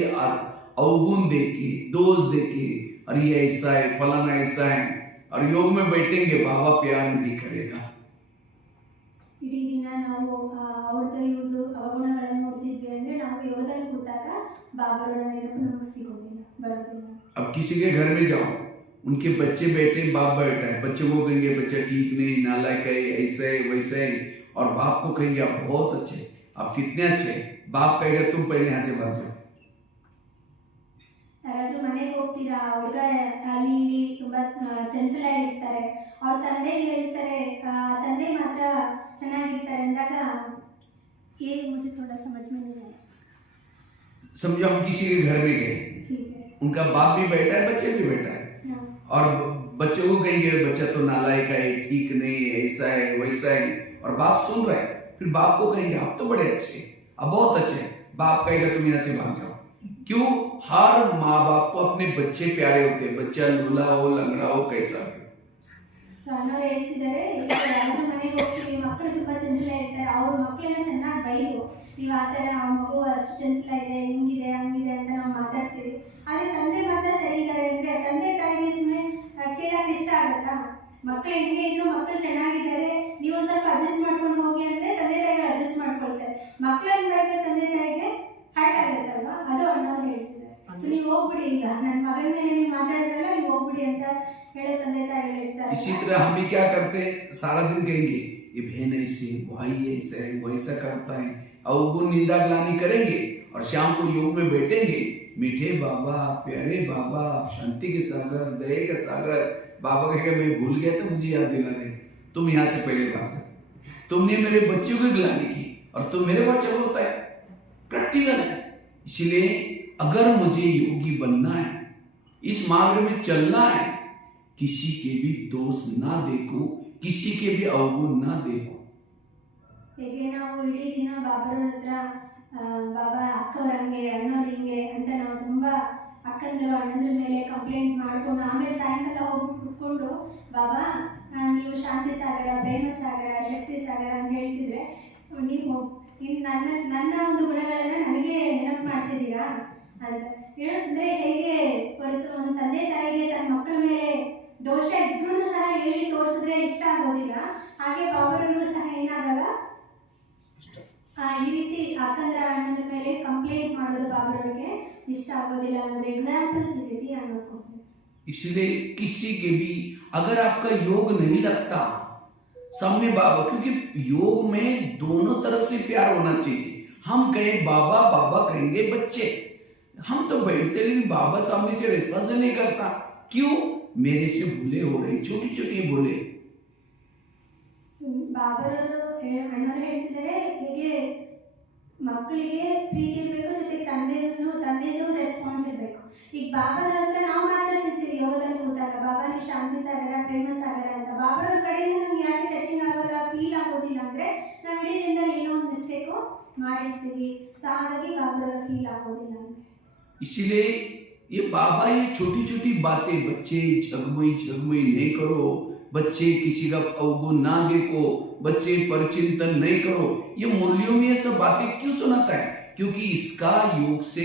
अवगुण देके, दोष देके, और ये ऐसा है, फलाना ऐसा है, और योग में बैठेंगे, बाबा प्यार नहीं करेगा. ಇಡೀ ದಿನ ನಾವು ಅವ್ರದ್ದು ಇವ್ರದ್ದು ಅವಗುಣಗಳನ್ನು ನೋಡ್ತಿದ್ವಿ ಬಾಬರವರ ನೆನಪು ನಮಗೆ ಸಿಗೋದಿಲ್ಲ, ಬರೋದಿಲ್ಲ. अब किसी के घर में जाओ, उनके बच्चे बैठे, बाप बैठा है, बच्चे को कहेंगे बच्चा ठीक नहीं, नालायक है, ऐसे है वैसे है, और बाप को कहेंगे आप बहुत अच्छे, आप कितने अच्छे, बाप कहेगा तुम पहले यहाँ से भाग जाओ. ಯಾರಾದ್ರೂ ಮನೆಗೆ ಹೋಗ್ತೀರಾ, ಹುಡುಗ ಅಲ್ಲಿ ಇಲ್ಲಿ ತುಂಬಾ ಚಂಚಲ ಇರ್ತಾರೆ, ಅವ್ರ ತಂದೆ ಹೇಳ್ತಾರೆ ತಂದೆ ಮಾತ್ರ ಚೆನ್ನಾಗಿರ್ತಾರೆ ಅಂದಾಗ ये मुझे थोड़ा समझ में नहीं आया. समझो हम किसी के घर में गए, ठीक है. उनका बाप भी बैठा है, बच्चे भी बैठा है, हाँ. और बच्चों को कहेंगे बच्चा तो नालायक है, ठीक नहीं, ऐसा है वैसा है, और बाप सुन रहा है, फिर बाप को कहेंगे आप तो बड़े अच्छे, अब बहुत अच्छे, बाप कहेगा तुम यहाँ से भाग जाओ. क्यों? हर माँ बाप को अपने बच्चे प्यारे होते हैं, बच्चा लूला हो, लंगड़ा हो, कैसा हो. ಅಣ್ಣವ್ರು ಹೇಳ್ತಿದ್ದಾರೆ, ಯಾರಾದ್ರೂ ಮನೆಗೆ ಹೋಗ್ತೀವಿ, ಮಕ್ಕಳು ತುಂಬಾ ಚಂಚಲ ಇರ್ತಾರೆ, ಅವ್ರ ಮಕ್ಕಳನ್ನ ಚೆನ್ನಾಗಿ ಬೈದು ನೀವು ಆ ಥರ ಆ ಮಗು ಅಷ್ಟು ಚಂಚಲ ಇದೆ, ಹಿಂಗಿದೆ ಹಂಗಿದೆ ಅಂತ ನಾವು ಮಾತಾಡ್ತೀವಿ. ಆದರೆ ತಂದೆ ಮಾತ್ರ ಸರಿ ಇದ್ದಾರೆ ಅಂದ್ರೆ ತಂದೆ ತಾಯಿಗೆ ಸುಮ್ಮನೆ ಕೇಳಕ್ಕೆ ಇಷ್ಟ ಆಗುತ್ತಾ? ಮಕ್ಕಳು ಹೆಂಗೆ ಇದ್ರು ಮಕ್ಕಳು ಚೆನ್ನಾಗಿದ್ದಾರೆ, ನೀವು ಒಂದು ಸ್ವಲ್ಪ ಅಡ್ಜಸ್ಟ್ ಮಾಡ್ಕೊಂಡು ಹೋಗಿ ಅಂದ್ರೆ ತಂದೆ ತಾಯಿಗಳು ಅಡ್ಜಸ್ಟ್ ಮಾಡ್ಕೊಳ್ತಾರೆ. ಮಕ್ಕಳನ್ನ ಬೈದ್ರೆ ತಂದೆ ತಾಯಿಗೆ ಹರ್ಟ್ ಆಗುತ್ತಲ್ವಾ? ಅದು ಅಣ್ಣವ್ರು ಹೇಳ್ತಿದ್ದಾರೆ. ಸೊ ನೀವು ಹೋಗ್ಬಿಡಿ, ಈಗ ನನ್ನ ಮಗನ ಮೇಲೆ ನೀವು ಮಾತಾಡಿದ್ರಲ್ಲ, ನೀವು ಹೋಗ್ಬಿಡಿ ಅಂತ ಹೇಳೋ ತಂದೆ ತಾಯಿಗಳು ಹೇಳ್ತಾರೆ. इसी तरह हम भी क्या करते हैं, सारा दिन कहेंगे ये बहन ऐसी, भाई ऐसा है, वैसा करता है, अवगुण निंदा ग्लानि करेंगे, और शाम को योग में बैठेंगे, मीठे बाबा, प्यारे बाबा, शांति के सागर, दया के सागर. बाबा कहेगा मैं भूल गया तो मुझे याद दिला रहे, तुम यहाँ से पहले भाग जाओ, तुमने मेरे बच्चों की ग्लानि की और तुम मेरे बच्चे को होता है. प्रैक्टिकल है. इसलिए अगर मुझे योगी बनना है, इस मार्ग में चलना है, किसी के भी दोष ना देखो, किसी के भी अवगुण ना देखो. ಹೇಗೆ ನಾವು ಇಡೀ ದಿನ ಬಾಬರವ್ರ ಹತ್ರ ಬಾಬಾ ಅಕ್ಕವ್ರ ಹಂಗೆ ಅಣ್ಣವ್ರ ಹಿಂಗೆ ಅಂತ ನಾವು ತುಂಬಾ ಅಕ್ಕಂದ್ರು ಅಣ್ಣಂದ್ರ ಮೇಲೆ ಕಂಪ್ಲೇಂಟ್ ಮಾಡ್ಕೊಂಡು ಆಮೇಲೆ ಸಾಯಂಕಾಲ ಹೋಗಿ ಕುತ್ಕೊಂಡು ಬಾಬಾ ನೀವು ಶಾಂತಿ ಸಾಗರ, ಪ್ರೇಮ ಸಾಗರ, ಶಕ್ತಿ ಸಾಗರ ಅಂತ ಹೇಳ್ತಿದ್ರೆ ನೀವು ನನ್ನ ಒಂದು ಗುಣಗಳನ್ನ ನನಗೆ ನೆನಪು ಮಾಡ್ತಿದ್ದೀರಾ ಅಂತ ಹೇಳುತ್ತಿದ್ರೆ, ಹೇಗೆ ಒಂದು ತಂದೆ ತಾಯಿಗೆ ತನ್ನ ಮಕ್ಕಳ ಮೇಲೆ ದೋಷ ಇದ್ರೂ ಸಹ ಹೇಳಿ ತೋರಿಸಿದ್ರೆ ಇಷ್ಟ ಆಗೋದಿಲ್ಲ, ಹಾಗೆ ಬಾಬರವ್ರಿಗೂ ಸಹ ಏನಾಗಲ್ಲ ಈ ರೀತಿ ಅಕ್ಕಂದ್ರ ಅಣ್ಣನ ಮೇಲೆ ಕಂಪ್ಲೇಂಟ್ ಮಾಡೋದು ಬಾಬರವ್ರಿಗೆ ಇಷ್ಟ ಆಗೋದಿಲ್ಲ ಅನ್ನೋದು ಎಕ್ಸಾಂಪಲ್ಸ್ ಈ ರೀತಿ ಅನ್ಕೊಂಡು. इसलिए किसी के भी अगर आपका योग नहीं लगता सामने बाबा, क्योंकि योग में दोनों तरफ से प्यार होना चाहिए. हम कहें बाबा, बाबा कहेंगे बच्चे, हम तो बैठते लेकिन बाबा सामने से रिस्पॉन्स नहीं करता. क्यों? मेरे से भूले हो रही, छोटी छोटी भूले. ಬಾಬರವರು ಅಣ್ಣವರು ಹೇಳ್ತಿದ್ದಾರೆ, ಹೇಗೆ ಮಕ್ಕಳಿಗೆ ಪ್ರೀತಿ ಇರಬೇಕು, ಜೊತೆ ತಂದೆದು ರೆಸ್ಪಾನ್ಸ್ ಇರಬೇಕು. ಈಗ ಬಾಬರವ್ರ ಹತ್ರ ನಾವು ಮಾತಾಡ್ತಿರ್ತೀವಿ ಯೋಗದಲ್ಲಿ ಕೂತಾಗ, ಬಾಬಾ ನೀವು ಶಾಂತಿ ಸಾಗರ, ಪ್ರೇಮ ಸಾಗರ ಅಂತ. ಬಾಬರವ್ರ ಕಡೆಯಿಂದ ನಮ್ಗೆ ಯಾಕೆ ಟಚಿಂಗ್ ಆಗೋಲ್ಲ, ಫೀಲ್ ಆಗೋದಿಲ್ಲ ಅಂದ್ರೆ ನಾವು ಇಡೀ ದಿನದಲ್ಲಿ ಏನೋ ಒಂದು ಮಿಸ್ಟೇಕು ಮಾಡಿರ್ತೀವಿ. ಸೊ ಹಾಗಾಗಿ ಬಾಬರವ್ರ ಫೀಲ್ ಆಗೋದಿಲ್ಲ ಅಂತ. इसलिए ये बाबा ये छोटी छोटी बातें, बच्चे झगमई नहीं करो, बच्चे किसी का अवगुण ना देखो, बच्चे परचिंतन नहीं करो, ये मुरलियों में ये सब बातें क्यों सुनाता है? क्योंकि इसका योग से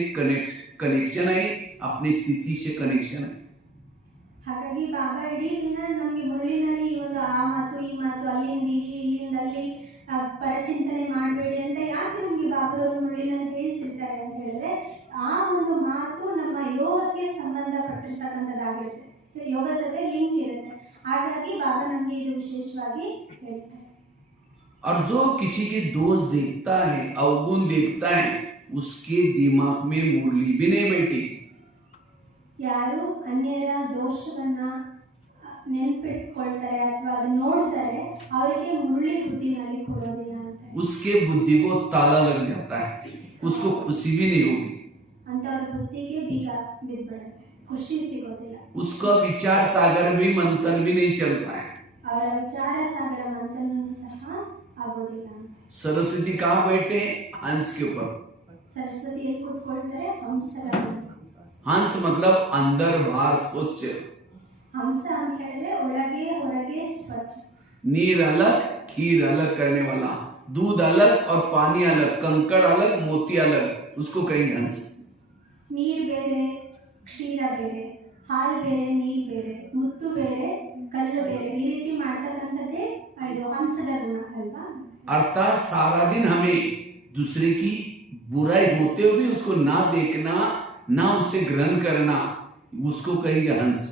कनेक्शन है, अपनी स्थिति से कनेक्शन है. ಹಾಗಾಗಿ ಬಾಬಾ ಇಡೀ ದಿನ ನಮಗೆ ಮುರಳಿನಲ್ಲಿ ಒಂದು ಆ ಮಾತು ಈ ಮಾತು, ಅಲ್ಲಿಂದ ಇಲ್ಲಿ ಇಲ್ಲಿಂದ ಅಲ್ಲಿ ಪರಚಿಂತನೆ ಮಾಡಬೇಡಿ ಅಂತ ಯಾಕೆ ನಮಗೆ ಬಾಬರವರು ಮುರಳಿನಲ್ಲಿ ಹೇಳ್ತಿರ್ತಾರೆ ಅಂತ ಹೇಳಿದ್ರೆ, ಆ ಒಂದು ಮಾತು ನಮ್ಮ ಯೋಗಕ್ಕೆ ಸಂಬಂಧಪಟ್ಟಿರ್ತಕ್ಕಂಥದ್ದಾಗಿರುತ್ತೆ, ಯೋಗ ಜೊತೆ ಲಿಂಕ್ ಇರುತ್ತೆ. ಹಾಗಾಗಿ ಬಾಬಾ ನಮಗೆ ಇದು ವಿಶೇಷವಾಗಿ ಹೇಳ್ತಾರೆ. और जो किसी के दोष देखता है, अवगुण देखता है, उसके दिमाग में मुरली भी नहीं बैठी. ಯಾರು ಅನ್ಯರ ದೋಷವನ್ನ ನೆನಪಿಟ್ಕೊಳ್ತಾರೆ ಅಥವಾ ಅದನ್ನ ನೋಡ್ತಾರೆ, ಅವರಿಗೆ ಮುರಳಿ ಬುದ್ಧಿನಲ್ಲಿ ಕೊಡೋದಿಲ್ಲ ಅಂತ. उसके बुद्धि को ताला लग जाता है, उसको खुशी भी नहीं होगी, ಅಂತವ್ರ ಬುದ್ಧಿಗೆ ಬೀಗ ಬಿದ್ಬಿಡುತ್ತೆ, ಖುಷಿ ಸಿಗೋದಿಲ್ಲ. उसका विचार सागर भी मंथन भी नहीं चलता है. ಅವರ विचार सागर मंथन सह आगोदिಲ್ಲ. सरस्वती कहाँ बैठे? हंस के ऊपर. सरस्वती ಎಲ್ಲಿ ಕೂತ್ಕೊಳ್ತಾರೆ? ಹಂಸರ. हंस मतलब अंदर बाहर स्वच्छ. हंस ಅಂತ ಹೇಳಿದ್ರೆ ಒಳಗೆ ಹೊರಗೆ ಸ್ವಚ್ಛ. नीर अलग, खीर अलग करने वाला, दूध अलग और पानी अलग, कंकड़ अलग, मोती अलग, उसको कहेंगे हंस. ನೀರು ಬೇರೆ, ಕ್ಷೀರ ಬೇರೆ, ಹಾಲು ಬೇರೆ, ನೀರು ಬೇರೆ, ಮುತ್ತು ಬೇರೆ, ಕಲ್ಲು ಬೇರೆ, ಈ ರೀತಿ ಮಾಡ್ತಕ್ಕಂಥದ್ದೇ ಇದು ಹಂಸದ ಗುಣ ಅಲ್ವಾ? अर्थात सारा दिन हमें दूसरे की बुराई होते हुए भी उसको ना देखना, ना उससे ग्रहण करना, उसको कहेंगे हंस।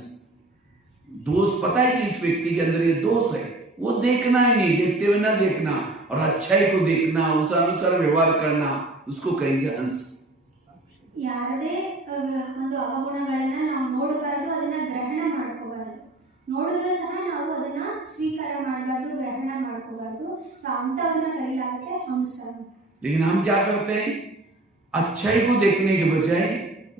दोष पता है कि इस व्यक्ति के अंदर ये दोष है, वो देखना ही नहीं, देखते हुए ना देखना, और अच्छाई को देखना, उस अनुसार व्यवहार करना, उसको कहेंगे हंस। ಯಾರದೇ ಒಂದು ಅವಗುಣಗಳನ್ನ ನಾವು ನೋಡಬಾರ್ದು, ಅದನ್ನ ಗ್ರಹಣ ಮಾಡ್ಕೋಬಾರ್ದು. ನೋಡಿದ್ರು ಸಹ ನಾವು ಅದನ್ನ ಸ್ವೀಕಾರ ಮಾಡಬಾರ್ದು, ಗ್ರಹಣ ಮಾಡ್ಕೋಬಾರ್ದು. ಸೊ ಅಂತವನ್ನ ಕರೀಲಾಗುತ್ತೆ ಹಂಸ. लेकिन हम क्या करते हैं, अच्छाई को देखने के बजाय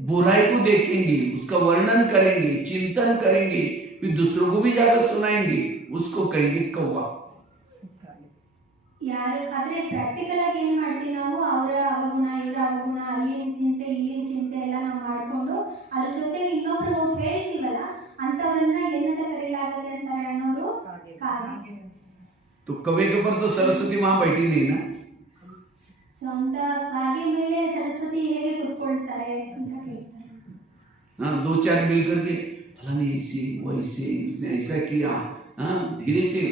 बुराई को देखेंगे, उसका वर्णन करेंगे, चिंतन करेंगे, फिर दूसरों को भी जाकर सुनाएंगे, उसको कहेंगे कौवा। ಆದ್ರೆ ಪ್ರಾಕ್ಟಿಕಲ್ ಆಗಿ ಏನ್ ಮಾಡ್ತೀವಿ ನಾವು, ಅವರ ಅವಗುಣ ಇವರ ಅವಗುಣ, ಅಲ್ಲಿನ ಚಿಂತೆ ಇಲ್ಲಿನ ಚಿಂತೆ ಎಲ್ಲ ನಾವು ಮಾಡ್ಕೊಂಡು ಅದ್ರ ಜೊತೆಗೆ ಇನ್ನೊಬ್ರು ಹೋಗಿ ಹೇಳ್ತೀವಲ್ಲ, ಅಂತವರನ್ನ ಏನಂತ ಕರೀಲಾಗುತ್ತೆ ಅಂತಾರೆ ಅಣ್ಣವರು, ಕಾಗೆ. तो कौवे के ऊपर तो सरस्वती माँ बैठी नहीं ना, ಸೊ ಅಂತ ಕಾಗೆ ಮೇಲೆ ಸರಸ್ವತಿ ಹೇಗೆ ಕೂತ್ಕೊಳ್ತಾರೆ ಅಂತ ಹೇಳ್ತಾರೆ. हाँ, दो चार मिल करके फलाने ऐसे वैसे उसने ऐसा किया, हाँ, धीरे से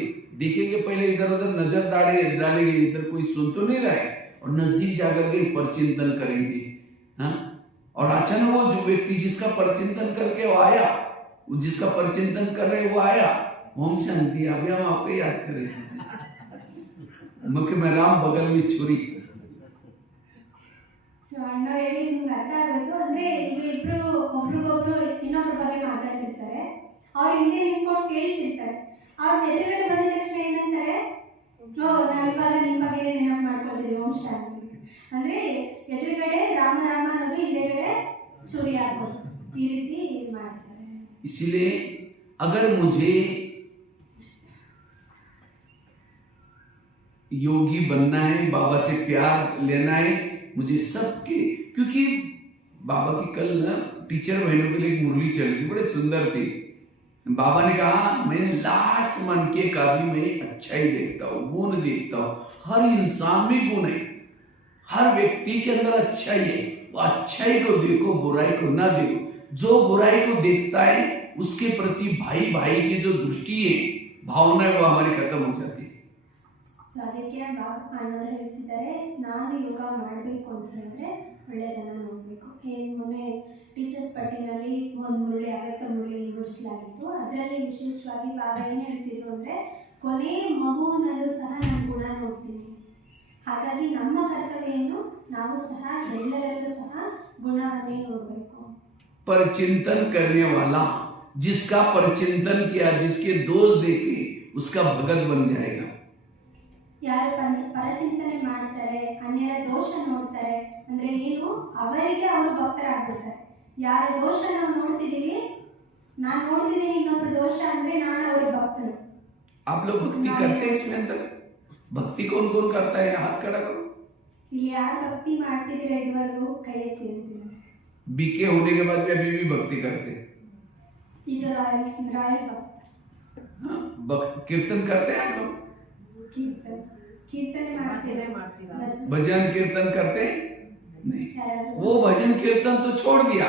देखेंगे, पहले इधर उधर नजर डालेंगे, इधर कोई सुन तो नहीं रहा है, और नजदीक जाकर के परचिंतन करेंगे, हाँ। और अचानक वो जो व्यक्ति जिसका परचिंतन करके वो आया, वो जिसका परचिंतन कर रहे वो आया, ओम शांति, अभी हम आपको याद करें, मुख्य में राम बगल में छुरी। ಸೊ ಅಣ್ಣ ಹೇಳಿ ನಿಮ್ಗೆ ಅರ್ಥ ಆಗೋಯ್ತು. ಅಂದ್ರೆ ಈಗ ಇಬ್ರು ಒಬ್ರಿಗೊಬ್ರು ಇನ್ನೊಬ್ರ ಬಗ್ಗೆ ಮಾತಾಡ್ತಿರ್ತಾರೆ, ಅವ್ರ ಹಿಂದೆ ನಿಂತ್ಕೊಂಡು ಕೇಳ್ತಿರ್ತಾರೆ. ಅವ್ರ ಎದುರುಗಡೆ ಬಂದ ತಕ್ಷಣ ಏನಂತಾರೆ, ನಾವಿವಾಗ ನಿಮ್ಮ ಬಗ್ಗೆ ನೆನಪು ಮಾಡ್ಕೊಳ್ತೀವಿ, ಓಂ ಶಾಂತಿ. ಅಂದ್ರೆ ಎದುರುಗಡೆ ರಾಮ ರಾಮ ಅನ್ನೋದು, ಹಿಂದೆಗಡೆ ಸೂರ್ಯ ಹಾಕೋದು, ಈ ರೀತಿ ಮಾಡ್ತಾರೆ. इसलिए अगर मुझे योगी बनना है, बाबा से प्यार लेना है, मुझे सबके, क्योंकि बाबा की कल ना टीचर बहनों के लिए एक मुरली चल रही, बड़े सुंदर थी। बाबा ने कहा, मैं लास्ट मन के का भी मैं अच्छाई देखता हूँ, गुण देखता हूँ, हर इंसान में गुण है, हर व्यक्ति के अंदर अच्छाई है, वो अच्छाई को देखो, बुराई को ना देखो। जो बुराई को देखता है उसके प्रति भाई भाई की जो दृष्टि है, भावना है, वो हमारी खत्म हो जाती है। ಸೊ ಅದಕ್ಕೆ ಅಣ್ಣವರು ಹೇಳ್ತಿದ್ದಾರೆ, ನಾನು ಯೋಗ ಮಾಡಬೇಕು ಅಂತ ಹೇಳಿದ್ರೆ ಒಳ್ಳೆಯದನ್ನು ನೋಡಬೇಕು. ಮೊನ್ನೆ ಟೀಚರ್ಸ್ ಪಟ್ಟಿನಲ್ಲಿ ಒಂದು ಮುರಳಿ, ಅಗತ್ಯ ಮುರಳಿ ನುಡಿಸಲಾಗಿತ್ತು. ಅದರಲ್ಲಿ ವಿಶೇಷವಾಗಿ ಬಾಬಾ ಏನು ಹೇಳ್ತಿದ್ರು ಅಂದರೆ, ಕೊನೆ ಮಗುವಿನಲ್ಲೂ ಸಹ ನಾನು ಗುಣ ನೋಡ್ತೀನಿ. ಹಾಗಾಗಿ ನಮ್ಮ ಕರ್ತವ್ಯ ಏನು, ನಾವು ಸಹ ಎಲ್ಲರಲ್ಲೂ ಸಹ ಗುಣವನ್ನೇ ನೋಡಬೇಕು. परचिंतन करने वाला, जिसका परचिंतन किया, जिसके दोष देखे, उसका भगत बन जाएगा। ಯಾರು ಪರಚಿಂತನೆ ಮಾಡ್ತಾರೆ, ಅನ್ಯರ ದೋಷ ನೋಡ್ತಾರೆ ಅಂದ್ರೆ ಏನು, ಅವರಿಗೆ ಅವರು ಭಕ್ತರಾಗ್ಬಿಡ್ತಾರೆ. ಯಾರ ದೋಷ ನಾವು ನೋಡ್ತಿದೀವಿ, ನಾನು ನೋಡ್ತಿದ್ದೀನಿ ಇನ್ನೊಬ್ರು ದೋಷ ಅಂದ್ರೆ ನಾನು ಅವರ ಭಕ್ತರು. आप लोग भक्ति करते हैं इसके अंदर? भक्ति कौन कौन करता है, हाथ खड़ा करो। ಇಲ್ಲಿ यार भक्ति ಮಾಡ್ತಿದ್ದೀರಾ ಇದುವರೆಗೂ ಕೈ ಎತ್ತಿ ಅಂತೀನಿ. बीके होने के बाद भी अभी भी भक्ति करते हैं। ಈಗ ರಾಯಲ್ हाँ, कीर्तन करते हैं आप लोग? कीर्तन ಮಾಡ್ತಿದ್ದಾರೆ. भजन कीर्तन करते हैं? नहीं, वो भजन कीर्तन तो छोड़ दिया,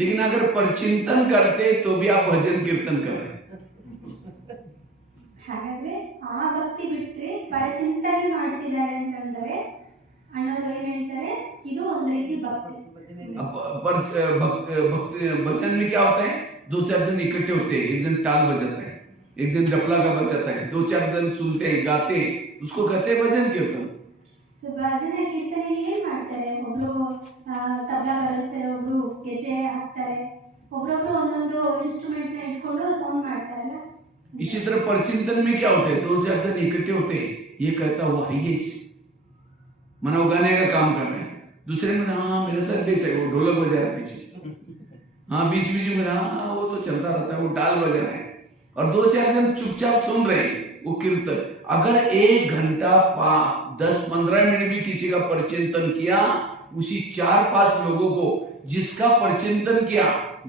लेकिन अगर परचिंतन करते तो भी आप भजन कीर्तन कर रहे हैं। ಹಾಗಾದ್ರೆ ಆ ಭಕ್ತಿ ಬಿಟ್ರೆ ಪರಚಿಂತನೆ ಮಾಡ್ತಿದ್ದಾರೆ ಅಂತಂದ್ರೆ ಅಣ್ಣವರು ಏನ್ ಹೇಳ್ತಾರೆ, ಇದು ಒಂದು ರೀತಿ ಭಕ್ತಿ. भजन में क्या होता है, दो चार जन इकट्ठे होते हैं, एक जन ताल बजाता है, एक जन डपला का बजाता है, दो चार जन सुनते हैं, गाते हैं, उसको कहते हैं भजन कीर्तन। ಸೊ ಭಜನೆ ಕೀರ್ತನೆಯಲ್ಲಿ ಏನ್ ಮಾಡ್ತಾರೆ, ಒಬ್ರು ತಬಲಾ ಬರೆಸ್ತಾರೆ, ಒಬ್ರು ಗೆಜೆ ಹಾಕ್ತಾರೆ, ಒಬ್ರೊಬ್ರು ಒಂದೊಂದು ಇನ್ಸ್ಟ್ರೂಮೆಂಟ್ ನ ಇಟ್ಕೊಂಡು ಸೌಂಡ್ ಮಾಡ್ತಾರಲ್ಲ. इसी तरह परचिंतन में क्या होता है, दो चार जन इकट्ठे होते हैं, ये कहता वो है ये मना वो गाने का काम कर रहे हैं, दूसरे में हाँ मेरे साथ बेच है, वो ढोलक बजा रहा है पीछे, हाँ बीच बीच में हाँ वो तो चलता रहता है, वो डाल बजा रहे हैं, और दो चार जन चुपचाप सुन रहे हैं वो कीर्तन। अगर 1 घंटा 10-15 मिनट भी किसी का परचिंतन किया, उसी 4-5 लोगों को जिसका परचिंतन किया,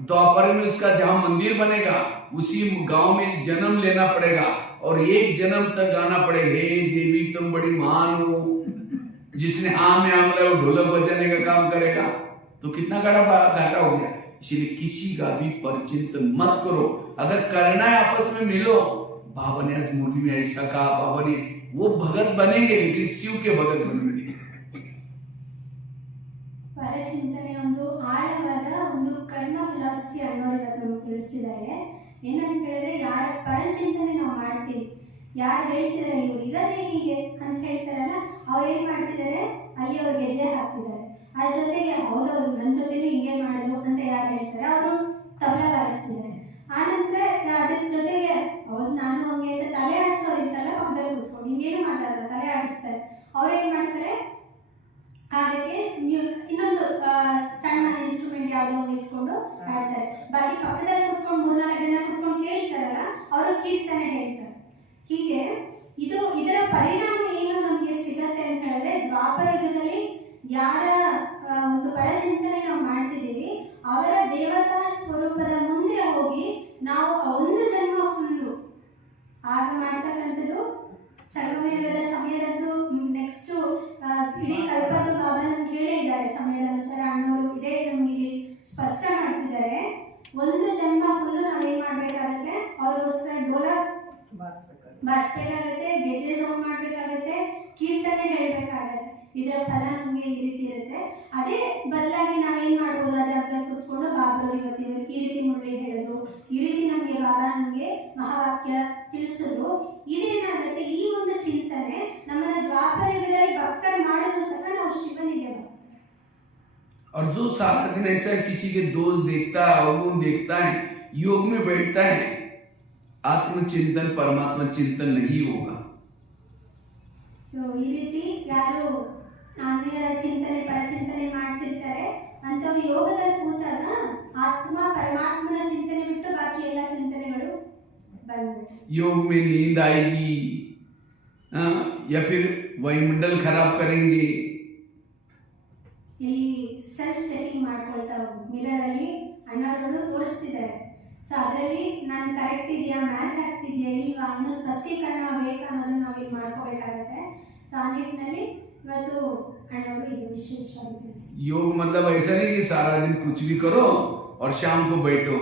द्वापर में उसका जहां मंदिर बनेगा उसी गांव में जन्म लेना पड़ेगा, और 1 जन्म तक गाना पड़ेगा, हे देवी तुम बड़ी महान हो। जिसने हाँ में आमला वो ढोलक बजाने का काम करेगा, तो कितना बड़ा घाटा हो गया। इसलिए किसी का भी परचिंतन मत करो, अगर करना है आपस में मिलो। बाबा ने आज मुरली में ऐसा कहा, बाबा ने वो भगत बनेंगे, लेकिन शिव के भगत बनेंगे। ಚಿಂತನೆ ಒಂದು ಆಳವಾದ ಒಂದು ಕರ್ಮ ಫಿಲಾಸಫಿ ಅನ್ನೋರು ಇವತ್ತು ನಮ್ಗೆ ತಿಳಿಸ್ತಿದ್ದಾರೆ. ಏನಂತ ಹೇಳಿದ್ರೆ, ಯಾರ ಪರಚಿಂತನೆ ನಾವು ಮಾಡ್ತೀವಿ, ಯಾರು ಹೇಳ್ತಿದ್ದಾರೆ ಇವ್ರು ಇರೋದೇ ಹೀಗೆ ಅಂತ ಹೇಳ್ತಾರಲ್ಲ, ಅವ್ರು ಏನು ಮಾಡ್ತಿದ್ದಾರೆ, ಅಲ್ಲಿ ಅವ್ರು ಗೆಜ್ಜೆ ಹಾಕ್ತಿದ್ದಾರೆ. ಅದ್ರ ಜೊತೆಗೆ ಹೌದೌದು ನನ್ನ ಜೊತೆನೂ ಹಿಂಗೆ ಮಾಡಿದ್ರು ಅಂತ ಯಾರು ಹೇಳ್ತಾರೆ ಅವರು ತಬಲ ಬಾರಿಸ್ತಿದ್ದಾರೆ. ಆನಂತರ ಅದ್ರ ಜೊತೆಗೆ ಹೌದು ನಾನು ಹಂಗೆ ಅಂತ ತಲೆ ಆಡಿಸೋರು ಇರ್ತಾರಲ್ಲ ಪಕ್ಕದಲ್ಲಿ ಕೂತ್ಕೊಂಡು ಹಿಂಗೇನು ಮಾತಾಡಲ್ಲ, ತಲೆ ಆಡಿಸ್ತಾರೆ. ಅವ್ರೇನು ಮಾಡ್ತಾರೆ, ಅದಕ್ಕೆ ಇನ್ನೊಂದು ಸಣ್ಣ ಇನ್ಸ್ಟ್ರೂಮೆಂಟ್ ಯಾವುದೋ ಒಂದು ಇಟ್ಕೊಂಡು ಹಾಡ್ತಾರೆ. ಬಾಕಿ ಪಕ್ಕದಲ್ಲಿ ಕೂತ್ಕೊಂಡು 3-4 ಜನ ಕೂತ್ಕೊಂಡು ಕೇಳ್ತಾರಲ್ಲ ಅವರು ಕೀರ್ತನೆ ಹೇಳ್ತಾರೆ. ಹೀಗೆ ಇದರ ಪರಿಣಾಮ ಏನು ನಮಗೆ ಸಿಗತ್ತೆ ಅಂತ ಹೇಳಿದ್ರೆ, ದ್ವಾಪರ ಯುಗದಲ್ಲಿ ಯಾರ ಒಂದು ಪರಚಿಂತನೆ ನಾವು ಮಾಡ್ತಿದ್ದೀವಿ ಅವರ ದೇವತಾ ಸ್ವರೂಪದ ಮುಂದೆ ಹೋಗಿ ನಾವು ಒಂದು ಜನ್ಮ ಫುಲ್ಲು ಆಗ ಮಾಡ್ತಕ್ಕಂಥದ್ದು ಸಂಗಮಯುಗದ ಸಮಯದಂದು ನೆಕ್ಸ್ಟ್ ಇಡೀ ಕಲ್ಪದ್ದು ಬಾಬಾ ನಮ್ಗೆ ಹೇಳೇ ಇದ್ದಾರೆ. ಸಮಯದ ಅನುಸಾರ ಅಣ್ಣವರು ಇದೇ ನಮ್ಗೆ ಇಲ್ಲಿ ಸ್ಪಷ್ಟ ಮಾಡ್ತಿದ್ದಾರೆ. ಒಂದು ಜನ್ಮ ಫುಲ್ಲು ನಾವೇನ್ ಮಾಡ್ಬೇಕಾಗತ್ತೆ, ಅವ್ರಿಗೋಸ್ಕರ ಡೋಲ ಬಾರಿಸ್ಬೇಕಾಗತ್ತೆ, ಗೆಜ್ಜೆ ಸೌಂಡ್ ಮಾಡ್ಬೇಕಾಗತ್ತೆ, ಕೀರ್ತನೆ ಹೇಳ್ಬೇಕಾಗತ್ತೆ. ಇದರ ಫಲ ನಮ್ಗೆ ಈ ರೀತಿ ಇರುತ್ತೆ. ಅದೇ ಬದಲಾಗಿ ನಾವೇನ್ ಮಾಡ್ಬೋದು, ಆ ಜಾಗದಲ್ಲಿ ಕೂತ್ಕೊಂಡು ಬಾಬಾರು ಇವತ್ತಿನ ಈ ರೀತಿ ಮುರಳಿ ಹೇಳಿದ್ರು, ಈ ರೀತಿ ನಮ್ಗೆ ಬಾಬಾ ನಮ್ಗೆ ಮಹಾವಾಕ್ಯ ತಿಳಿಸಿದ್ರು. ಇದೇನಾಗುತ್ತೆ, ಈ ಒಂದು ಚಿಂತನೆ ನಮ್ಮನ್ನ ದ್ವಾಪರ ಯುಗದಲ್ಲಿ ಭಕ್ತರು ಮಾಡಿದ್ರು ಸಹ ನಾವು ಶಿವನಿಗೆ ಬರ್ತೀವಿ. और जो सारा दिन ऐसा किसी के दोष देखता है, अवगुण देखता है, योग में बैठता है, आत्मचिंतन परमात्मा चिंतन नहीं होगा. ಸೊ ಈ ರೀತಿ ಯಾರು ಆತ್ಮೀಯ ಚಿಂತನೆ ಪರಚಿಂತನೆ ಮಾಡ್ತಿರ್ತಾರೆ ಅಂತವ್ರು ಯೋಗದಲ್ಲಿ ಕೂತಾಗ ಆತ್ಮ ಪರಮಾತ್ಮನ ಚಿಂತನೆ ಬಿಟ್ಟು ಬಾಕಿ ಎಲ್ಲ ಚಿಂತನೆಗಳು ಬಂದ್ಬಿಟ್ಟು योग में नींद आएगी, या फिर वायुमंडल खराब करेंगे. ಇಲ್ಲಿ ಸೆಲ್ಫ್ ಚೆಕಿಂಗ್ ಮಾಡ್ಕೊಳ್ತಾ ಮಿರರ್ ಅಲ್ಲಿ ಅಣ್ಣವರು ತೋರಿಸ್ತಿದ್ದಾರೆ. ಸೊ ಅದರಲ್ಲಿ ನಾನು ಕರೆಕ್ಟ್ ಇದೆಯಾ, ಮ್ಯಾಚ್ ಆಗ್ತಿದೆಯಾ ಇಲ್ವಾ ಅನ್ನೋ ಸ್ಪಷ್ಟೀಕರಣ ಬೇಕಾ ಅನ್ನೋದನ್ನ ನಾವಿಲ್ಲಿ ಮಾಡ್ಕೋಬೇಕಾಗತ್ತೆ. ಸೊ ಆ ನಿಟ್ಟಿನಲ್ಲಿ ಇವತ್ತು ಅಣ್ಣವರು ಇದು ವಿಶೇಷವಾಗಿ ತಿಳಿಸ್ತಾರೆ. योग मतलब ऐसा नहीं कि सारा दिन कुछ भी करो और शाम को बैठो.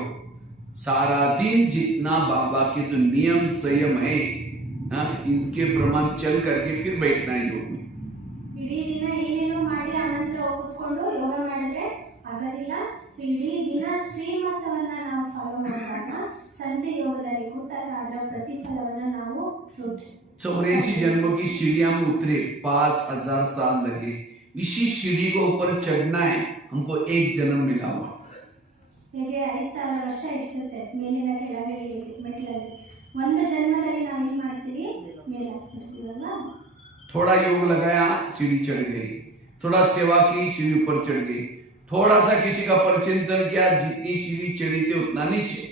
सारा दिन जितना बाबा के जो नियम संयम है, इनके प्रमाण चल करके फिर बैठना है योग में. ಇಡೀ ದಿನ ಏನೇನೋ ಮಾಡಿ ಅನಂತರ ಕೂತ್ಕೊಂಡು ಯೋಗ ಮಾಡಿದ್ರೆ ಆಗೋದಿಲ್ಲ. ಸೊ ಇಡೀ ದಿನ ಶ್ರೀಮತವನ್ನ ನಾವು ಫಾಲೋ ಮಾಡಿದಾಗ ಸಂಜೆ ಯೋಗದಲ್ಲಿ ಕೂತಾಗ ಅದರ ಪ್ರತಿಫಲವನ್ನ ನಾವು ಫ್ರೂಟ್ 84 जन्मों की सीढ़ियां में उतरे, 5000 साल लगे. इसी सीढ़ी को ऊपर चढ़ना है, हमको एक जन्म मिला हुआ. ಹೇಗೆ 5,000 ವರ್ಷ ಇಡಿಸುತ್ತೆ ಮೇಲಿನ ಕೆಳಗೆ ಮೆಟ್ಲಲ್ಲಿ. ಒಂದು ಜನ್ಮದಲ್ಲಿ ನಾವು ಏನ್ ಮಾಡ್ತೀವಿ, ಮೇಲೆ ಹಾಕ್ತಿರ್ತೀವಲ್ಲ. थोड़ा योग लगाया, सीढ़ी चढ़ गई. थोड़ा सेवा की, सीढ़ी ऊपर चढ़ गई. थोड़ा सा किसी का परचिंतन किया, जितनी सीढ़ी चढ़ी थी उतना नीचे.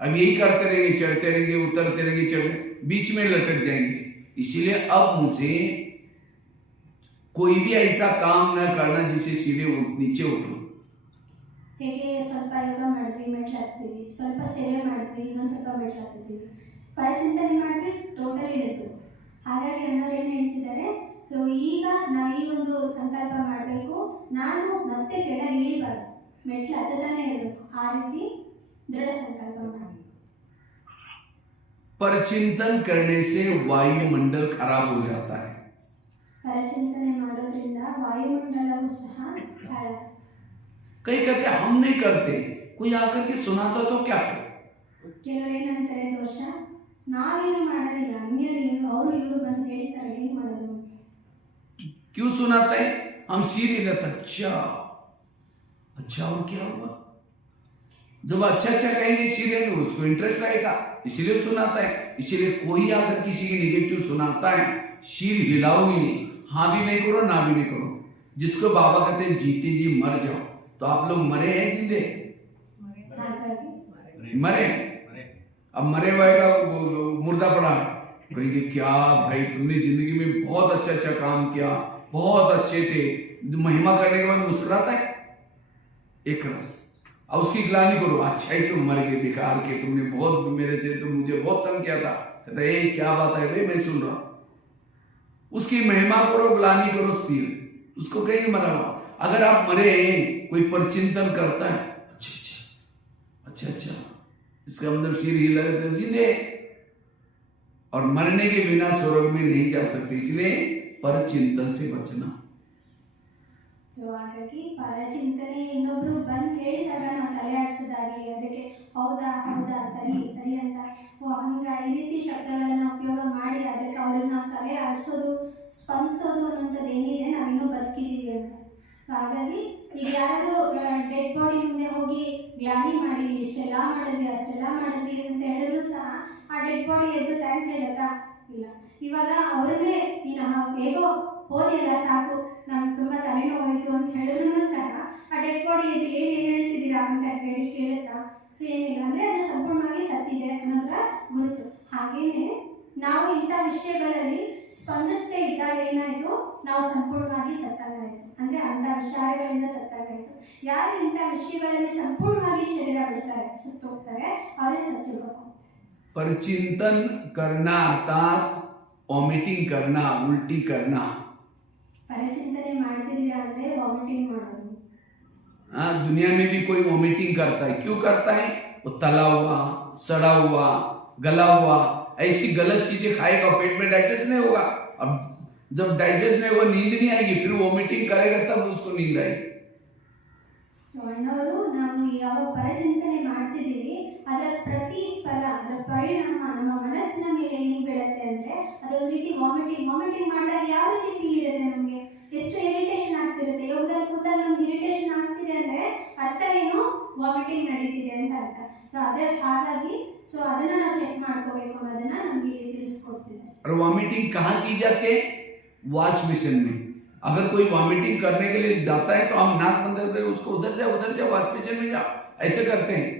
अब यही करते रहेंगे, चढ़ते रहेंगे, उतरते रहेंगे, चढ़ते, बीच में लटक जाएंगे. इसीलिए अब मुझे कोई भी ऐसा काम न करना जिससे सीढ़ी नीचे उतरो. ಹೇಗೆ ಸ್ವಲ್ಪ ಯೋಗ ಮಾಡಿದ್ವಿ ಮೆಟ್ಲು ಹತ್ತೀವಿ, ಸ್ವಲ್ಪ ಸೇವೆ ಮಾಡಿದ್ವಿ ಇನ್ನೊಂದು ಸ್ವಲ್ಪ ಮೆಟ್ಲು ಹತ್ತೀವಿ, ಪರಿಚಿಂತನೆ ಮಾಡಿದ್ರೆ ಟೋಟಲಿ ಇಳಿತು. ಹಾಗಾಗಿ ಅಣ್ಣವ್ರು ಏನು ಹೇಳ್ತಿದ್ದಾರೆ, ಸೊ ಈಗ ನಾವು ಈ ಒಂದು ಸಂಕಲ್ಪ ಮಾಡಬೇಕು, ನಾನು ಮತ್ತೆ ಕೆಳಗೆ ಇಳಿಬಾರ್ದು, ಮೆಟ್ಲು ಹತ್ತತಾನೆ ಇರಬೇಕು. ಆ ರೀತಿ ದೃಢ ಸಂಕಲ್ಪ ಮಾಡಬೇಕು. परचिंतन करने से वायुमंडल खराब हो जाता है. ಪರಿಚಿಂತನೆ ಮಾಡೋದ್ರಿಂದ ವಾಯುಮಂಡಲವು ಸಹ ಹಾಳಾಗುತ್ತೆ. कई कहते हम नहीं करते, कोई आकर के सुनाता तो क्या करे. ಕೆಲವರು ಏನಂತಾರೆ, ದೋಷ ನಾವೇನು ಮಾಡೋದಿಲ್ಲ, ಅನ್ಯರು ಅವರು ಇವರು ಬಂದು ಹೇಳ್ತಾರೆ, ಏನು ಮಾಡೋದು. क्यों सुनाता है, हम सीरियल अच्छा अच्छा और क्या हुआ. जब अच्छा अच्छा कहेंगे सीरियल में उसको इंटरेस्ट आएगा, इसीलिए सुनाता है. इसीलिए कोई आकर किसी की नेगेटिव सुनाता है, शीर हिलाओ ही नहीं, हाँ भी नहीं करो ना भी नहीं करो. जिसको बाबा कहते हैं जीते जी मर जाओ, तो आप लोग मरे हैं जिंदे, ಹಾಗಾಗಿ मरे. अब मरे हुए का मुर्दा पड़ा है, कहेंगे क्या भाई तुमने जिंदगी में बहुत अच्छा अच्छा काम किया, बहुत अच्छे थे. महिमा करने के बाद मुस्कुराता है एक रस. अब उसकी ग्लानि करो, अच्छा ही तुम मर गए बेकार के, तुमने बहुत मेरे से तो मुझे बहुत तंग किया था. कहता है क्या बात है भाई, मैं सुन रहा हूं. उसकी महिमा करो, ग्लानि करो, स्थिर. उसको कहेंगे मरा हुआ. अगर आप मरे हैं, कोई परचिंतन करता है, अच्छा अच्छा अच्छा अच्छा, इसका मतलब सिर हिला तो जिंदे, और मरने के बिना स्वर्ग में नहीं जा सकते. इसलिए परचिंतन से बचना. ಸೊ ಸೊ ಹಾಗಾಗಿ ಪರಚಿಂತನೆ ಇನ್ನೊಬ್ರು ಬಂದು ಹೇಳಿದಾಗ ನಾವು ತಲೆ ಆಡಿಸೋದಾಗಲಿ ಅದಕ್ಕೆ ಹೌದಾ ಹೌದಾ ಸರಿ ಸರಿ ಅಂತ ಹಂಗ ಈ ರೀತಿ ಶಬ್ದಗಳನ್ನು ಉಪಯೋಗ ಮಾಡಿ ಅದಕ್ಕೆ ಅವ್ರಿಗೆ ನಾವು ತಲೆ ಆಡಿಸೋದು ಸ್ಪಂದಿಸೋದು ಅನ್ನೋಂಥದ್ದು ಏನಿದೆ ನಾವಿನ್ನೂ ಬದುಕಿದ್ದೀವಿ ಅಂತ. ಹಾಗಾಗಿ ಈಗ ಯಾರಾದರೂ ಡೆಡ್ ಬಾಡಿ ಮುಂದೆ ಹೋಗಿ ಗ್ಲಾನಿ ಮಾಡಿ ಇಷ್ಟೆಲ್ಲ ಮಾಡಿದ್ವಿ ಅಷ್ಟೆಲ್ಲ ಮಾಡಿದ್ವಿ ಅಂತ ಹೇಳಿದ್ರು ಸಹ ಆ ಡೆಡ್ ಬಾಡಿ ಎದ್ದು ಥ್ಯಾಂಕ್ಸ್ ಹೇಳುತ್ತಾ ಇಲ್ಲ. ಇವಾಗ ಅವ್ರನ್ನೇ ನೀನು ಹೇಗೋ ಹೋದಿಯಲ್ಲ ಸಾಕು ನಮ್ಗೆ ತುಂಬ ತಲೆನೋವಾಯಿತು ಅಂತ ಹೇಳಿದ್ರು ಸಹ ಆ ಡೆಡ್ ಬಾಡಿ ಎದ್ದು ಏನು ಹೇಳ್ತಿದ್ದೀರಾ ಅಂತ ಕೇಳುತ್ತಾ? ಸೊ ಏನಿಲ್ಲ ಅಂದರೆ ಅದು ಸಂಪೂರ್ಣವಾಗಿ ಸತ್ತಿದೆ ಅನ್ನೋದ್ರ ಗುರುತು. ಹಾಗೇನೆ ನಾವು ಇಂಥ ವಿಷಯಗಳಲ್ಲಿ ಸ್ಪಂದಿಸದೇ ಇದ್ದಾಗ ಏನಾಯಿತು, ನಾವು ಸಂಪೂರ್ಣವಾಗಿ ಸತ್ತಾಗಾಯಿತು. ಅಂದರೆ ಅಂಥ ವಿಷಯಗಳಿಂದ ಸತ್ತಾಗಾಯಿತು. ಯಾರು ಇಂಥ ವಿಷಯಗಳಲ್ಲಿ ಸಂಪೂರ್ಣವಾಗಿ ಶರೀರ ಬಿಡ್ತಾರೆ, ಸತ್ತೋಗ್ತಾರೆ, ಅವರೇ ಸತ್ತಿರಬೇಕು. परचिंतन करना अर्थात वॉमिटिंग करना, उल्टी करना. ಪರಿಚಿಂತನೆ ಮಾಡ್ತಿದ್ದೀರಾ ಅಂದರೆ ವಾಮಿಟಿಂಗ್ ಮಾಡೋದು. हाँ, दुनिया में भी कोई वॉमिटिंग करता है. क्यों करता है? वो तला हुआ, सड़ा हुआ, गला हुआ, ऐसी गलत चीजें खाएगा, पेट में डाइजेस्ट नहीं होगा. अब जब डाइजेस्ट नहीं होगा नींद नहीं आएगी, फिर वॉमिटिंग करेगा तब उसको नींद आएगी. ಅಣ್ಣವರು ನಾವು ಯಾವ ಪರಿಚಿಂತನೆ ಮಾಡ್ತಿದ್ದೀವಿ ಅದರ ಪ್ರತಿಫಲ, ಅದರ ಪರಿಣಾಮ ನಮ್ಮ ಮನಸ್ಸಿನ ಮೇಲೆ ಏನು ಬೀಳುತ್ತೆ ಅಂದರೆ ಅದೊಂದು ರೀತಿ ವಾಮಿಟಿಂಗ್ ಮಾಡಿದಾಗ ಯಾವ ರೀತಿ ಫೀಲ್ ಇರುತ್ತೆ, ನಮಗೆ ಎಷ್ಟು ಇರಿಟೇಷನ್ ಆಗ್ತಿರುತ್ತೆ. ಯೋಗದಲ್ಲಿ ಕೂತಾಗ ನಮ್ಗೆ ಇರಿಟೇಷನ್ ಆಗ್ತಿದೆ ಅಂದರೆ ಅರ್ಥ ಏನು, ವಾಮಿಟಿಂಗ್ ನಡೀತಿದೆ ಅಂತ ಅರ್ಥ. ಸೊ ಹಾಗಾಗಿ ಅದನ್ನ ನಾವು ಚೆಕ್ ಮಾಡ್ಕೋಬೇಕು ಅನ್ನೋದನ್ನ ನಮಗೆ ಇಲ್ಲಿ ತಿಳಿಸ್ಕೊಡ್ತಿದ್ದಾರೆ. और वॉमिटिंग कहाँ की जाती है? वॉश बेसिन में. अगर कोई वॉमिटिंग करने के लिए जाता है तो हम नाक बंद करके उसको उधर जा वॉश बेसिन में जाओ, ऐसे करते हैं.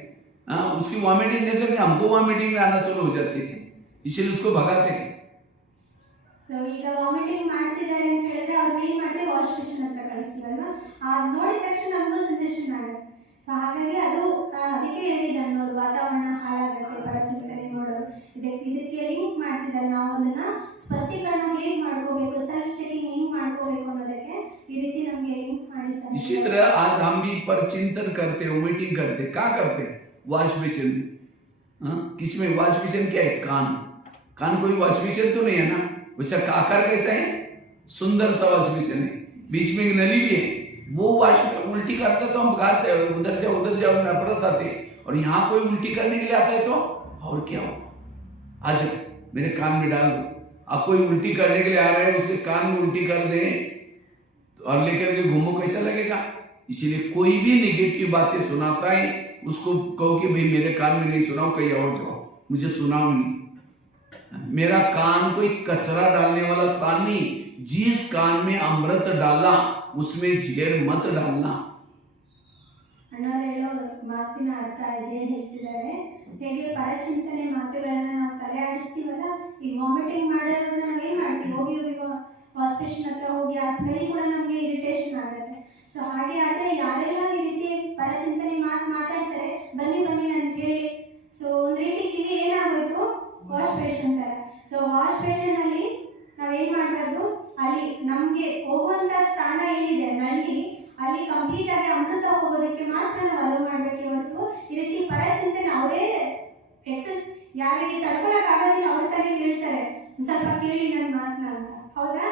हाँ, उसकी वॉमिटिंग देख करके हमको वॉमिटिंग आना शुरू हो जाती है, इसीलिए उसको भगाते हैं. ಸೊ ಈಗ ವಾಮಿಟಿಂಗ್ ಮಾಡ್ತಿದ್ದಾರೆ ಅಂತ ಹೇಳಿದ್ರೆ ಅವ್ರು ಏನು ಮಾಡ್ತೀವಿ, ವಾಶ್ ಬೇಸಿನ್ ಹತ್ರ ಕಳಿಸ್ತೀವಲ್ವಾ, ಅದು ನೋಡಿದ ತಕ್ಷಣ ನಮಗೂ ಸಜೆಷನ್ ಆಗುತ್ತೆ. ಸೊ ಹಾಗಾಗಿ ಅದು ಅದಕ್ಕೆ ಹೇಳಿದ ಅನ್ನೋದು ವಾತಾವರಣ ಹಾಳಾಗುತ್ತೆ, ಪರಚಿಂತನೆ ಮಾಡೋದು ಇದಕ್ಕೆ ಲಿಂಕ್ ಮಾಡ್ತಿದ್ದಾರೆ. ನಾವು ಅದನ್ನ ಸ್ಪಷ್ಟೀಕರಣ ಹೇಗೆ ಮಾಡ್ಕೋಬೇಕು, ಸೆಲ್ಫ್ ಚೆಕಿಂಗ್ ಹೆಂಗ್ ಮಾಡ್ಕೋಬೇಕು ಅನ್ನೋದಕ್ಕೆ ಈ ರೀತಿ ನಮಗೆ ಲಿಂಕ್ ಮಾಡಿ. इसी तरह आज हम भी परचिंतन करते हैं, वॉमिटिंग करते हैं. क्या करते हैं? वॉश बेसिन में. हाँ, किसमें वॉश बेसिन क्या है? कान कोई वॉश बेसिन तो नहीं है ना. वैसा आकार कैसा है? सुंदर सा वॉश बेसिन है, बीच में एक नली भी है. वो वॉश उल्टी करते तो हम भागते हैं, उधर जाओ नफरत आते. और यहाँ कोई उल्टी करने के लिए आता है तो और क्या हो, आज मेरे कान में डाल दो. अब कोई उल्टी करने के लिए आ रहे हैं, उसके कान में उल्टी कर दे और लेकर के घूमो, कैसा लगेगा? इसीलिए कोई भी नेगेटिव बातें सुनाता है उसको कहो कि भाई मेरे कान में नहीं सुनाओ, कहीं और जाओ, मुझे सुनाओ नहीं. मेरा कान कोई कचरा डालने वाला स्थान नहीं. जिस कान में अमृत डाला उसमें जहर मत डालना. ಅಣ್ಣವ್ರು ಹೇಳೋ ಮಾತಿನ ಅರ್ಥ ಇದೇನು ಹೇಳ್ತಿದ್ದಾರೆ, ಹೇಗೆ ಪರಚಿಂತನೆ ಮಾತುಗಳನ್ನ ನಾವು ತಲೆ ಆಡಿಸ್ತೀವಲ್ಲ, ಈ ವಾಮಿಟಿಂಗ್ ಮಾಡೋದನ್ನ ನಾವೇನು ಮಾಡ್ತೀವಿ, ಹೋಗಿ ವಾಶ್ ಬೇಸಿನ್ ಹತ್ರ ಹೋಗಿ ಆ ಸ್ಮೆಲ್ ಕೂಡ ನಮಗೆ ಇರಿಟೇಷನ್ ಆಗುತ್ತೆ. ಸೊ ಹಾಗೆ ಆದರೆ ಯಾರೆಲ್ಲ ಈ ರೀತಿ ಪರಚಿಂತನೆ ಮಾತಾಡ್ತಾರೆ, ಬನ್ನಿ ನನಗೆ ಹೇಳಿ. ಸೊ ಒಂದು ರೀತಿ ಕಿವಿ ಏನಾಗೋಯ್ತು, ವಾಶ್ ಬೇಸಿನ್ ಥರ. ಸೊ ವಾಶ್ ಬೇಸಿನಲ್ಲಿ ನಾವೇನು ಮಾಡಬಾರ್ದು, ಅಲ್ಲಿ ನಮಗೆ ಹೋಗುವಂಥ ಸ್ಥಾನ ಏನಿದೆ ನಲ್ಲಿ, ಅಲ್ಲಿ ಕಂಪ್ಲೀಟ್ ಆಗಿ ಅಮೃತ ಹೋಗೋದಕ್ಕೆ ಮಾತ್ರ ನಾವು ಅಲೋ ಮಾಡಬೇಕೆ ಹೊರತು ಈ ರೀತಿ ಪರಚಿಂತನೆ ಅವರೇ ಎಕ್ಸಸ್ ಯಾರಿಗೆ ತಡ್ಕೊಳಕ್ಕಾಗೋದಿಲ್ಲ ಅವ್ರ ತಾನೇ ಹೇಳ್ತಾರೆ, ಸ್ವಲ್ಪ ಕೇಳಿ ನನ್ನ ಮಾತನ್ನ ಅಂತ. ಹೌದಾ?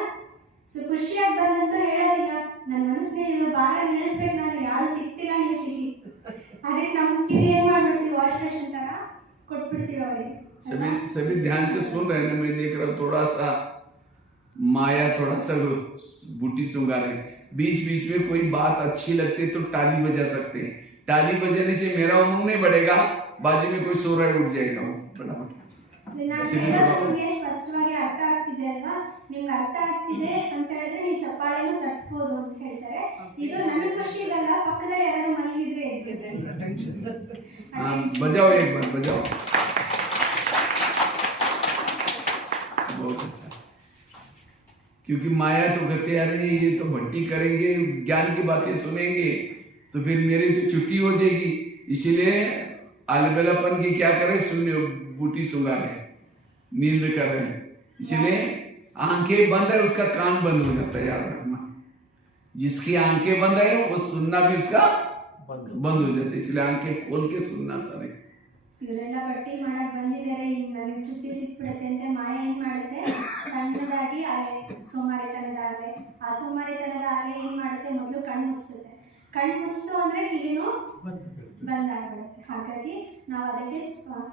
ಸೊ ಖುಷಿಯಾಗಿ ಬಂದಂತ ಹೇಳೋದಿಲ್ಲ, ನನ್ನ ಮನಸ್ಸಿಗೆ ನೀನು ಭಾರ ನಿಲ್ಲಿಸ್ಬೇಕು, ನಾನು ಯಾರು ಸಿಗ್ತೀರಾ ನೀವು ಸಿಗಿ. ಅದಕ್ಕೆ ನಮ್ಮ ಕಿವಿ ಏನು ಮಾಡ್ಬಿಡ್ತೀವಿ, ವಾಶ್ ಬೇಸಿನ್ ಥರ ಕೊಟ್ಬಿಡ್ತೀವಿ ಅವರಿಗೆ. सभी ध्यान से सुन रहे हैं. मैं देख रहा हूँ थोड़ा सा माया, थोड़ा सा बूटी सुंगा रहे. बीच में कोई बात अच्छी लगती है तो ताली बजा सकते हैं. ताली बजाने से मेरा उमंग नहीं बढ़ेगा, बाजू में कोई सो रहा है उठ जाएगा वो फटाफट. ನಿಮಗೆ ಸ್ಪಷ್ಟವಾಗಿ ಅರ್ಥ ಆಗ್ತಿದೆ ಅಲ್ವಾ? ನಿಮ್ಗೆ ಅರ್ಥ ಆಗ್ತಿದೆ ಅಂತ ಹೇಳಿದ್ರೆ ನೀವು ಚಪ್ಪಾಳೆನೂ ತಟ್ಬೋದು ಅಂತ ಹೇಳ್ತಾರೆ. ಇದು ನನಗೆ ಖುಷಿ ಇರಲ್ಲ, ಪಕ್ಕದಲ್ಲಿ ಯಾರು ಮಲಗಿದ್ರೆ बजाओ एक बार, बजाओ. बहुत अच्छा. क्योंकि माया तो कहते हैं अरे ये तो भट्टी करेंगे, ज्ञान की बातें सुनेंगे तो फिर मेरी तो छुट्टी हो जाएगी. इसीलिए अलबेलापन की क्या करें, सुनिए, बूटी सुंगा रहे, नींद कर रहे हैं. इसीलिए आंखें बंद है उसका कान बंद हो जाता है, याद रखना. जिसकी आंखें बंद है वो सुनना भी उसका बंद हो जाता है. इसलिए आंखें खोल के सुनना सारे. ಇವರೆಲ್ಲ ಬಟ್ಟಿ ಮಾಡಕ್ ಬಂದಿದ್ದಾರೆ, ಈಗ ನನಗೆ ಚುಟ್ಟಿ ಸಿಕ್ಬಿಡುತ್ತೆ ಅಂತ ಮಾಯ ಏನ್ ಮಾಡುತ್ತೆ, ಸಣ್ಣದಾಗಿ ಅಲೆ ಸೋಮಾರಿತನದ ಅಲೆ, ಆ ಸೋಮಾರಿತನದ ಅಲೆ ಏನ್ ಮಾಡುತ್ತೆ, ಮೊದಲು ಕಣ್ಣು ಮುಚ್ಚಿಸುತ್ತೆ. ಕಣ್ಣು ಮುಚ್ಚಿತು ಅಂದರೆ ಕಿವಿನೂ ಬಂತು. ಬಂದಾಗ್ಬಿಡುತ್ತೆ. ಹಾಗಾಗಿ ನಾವು ಅದಕ್ಕೆ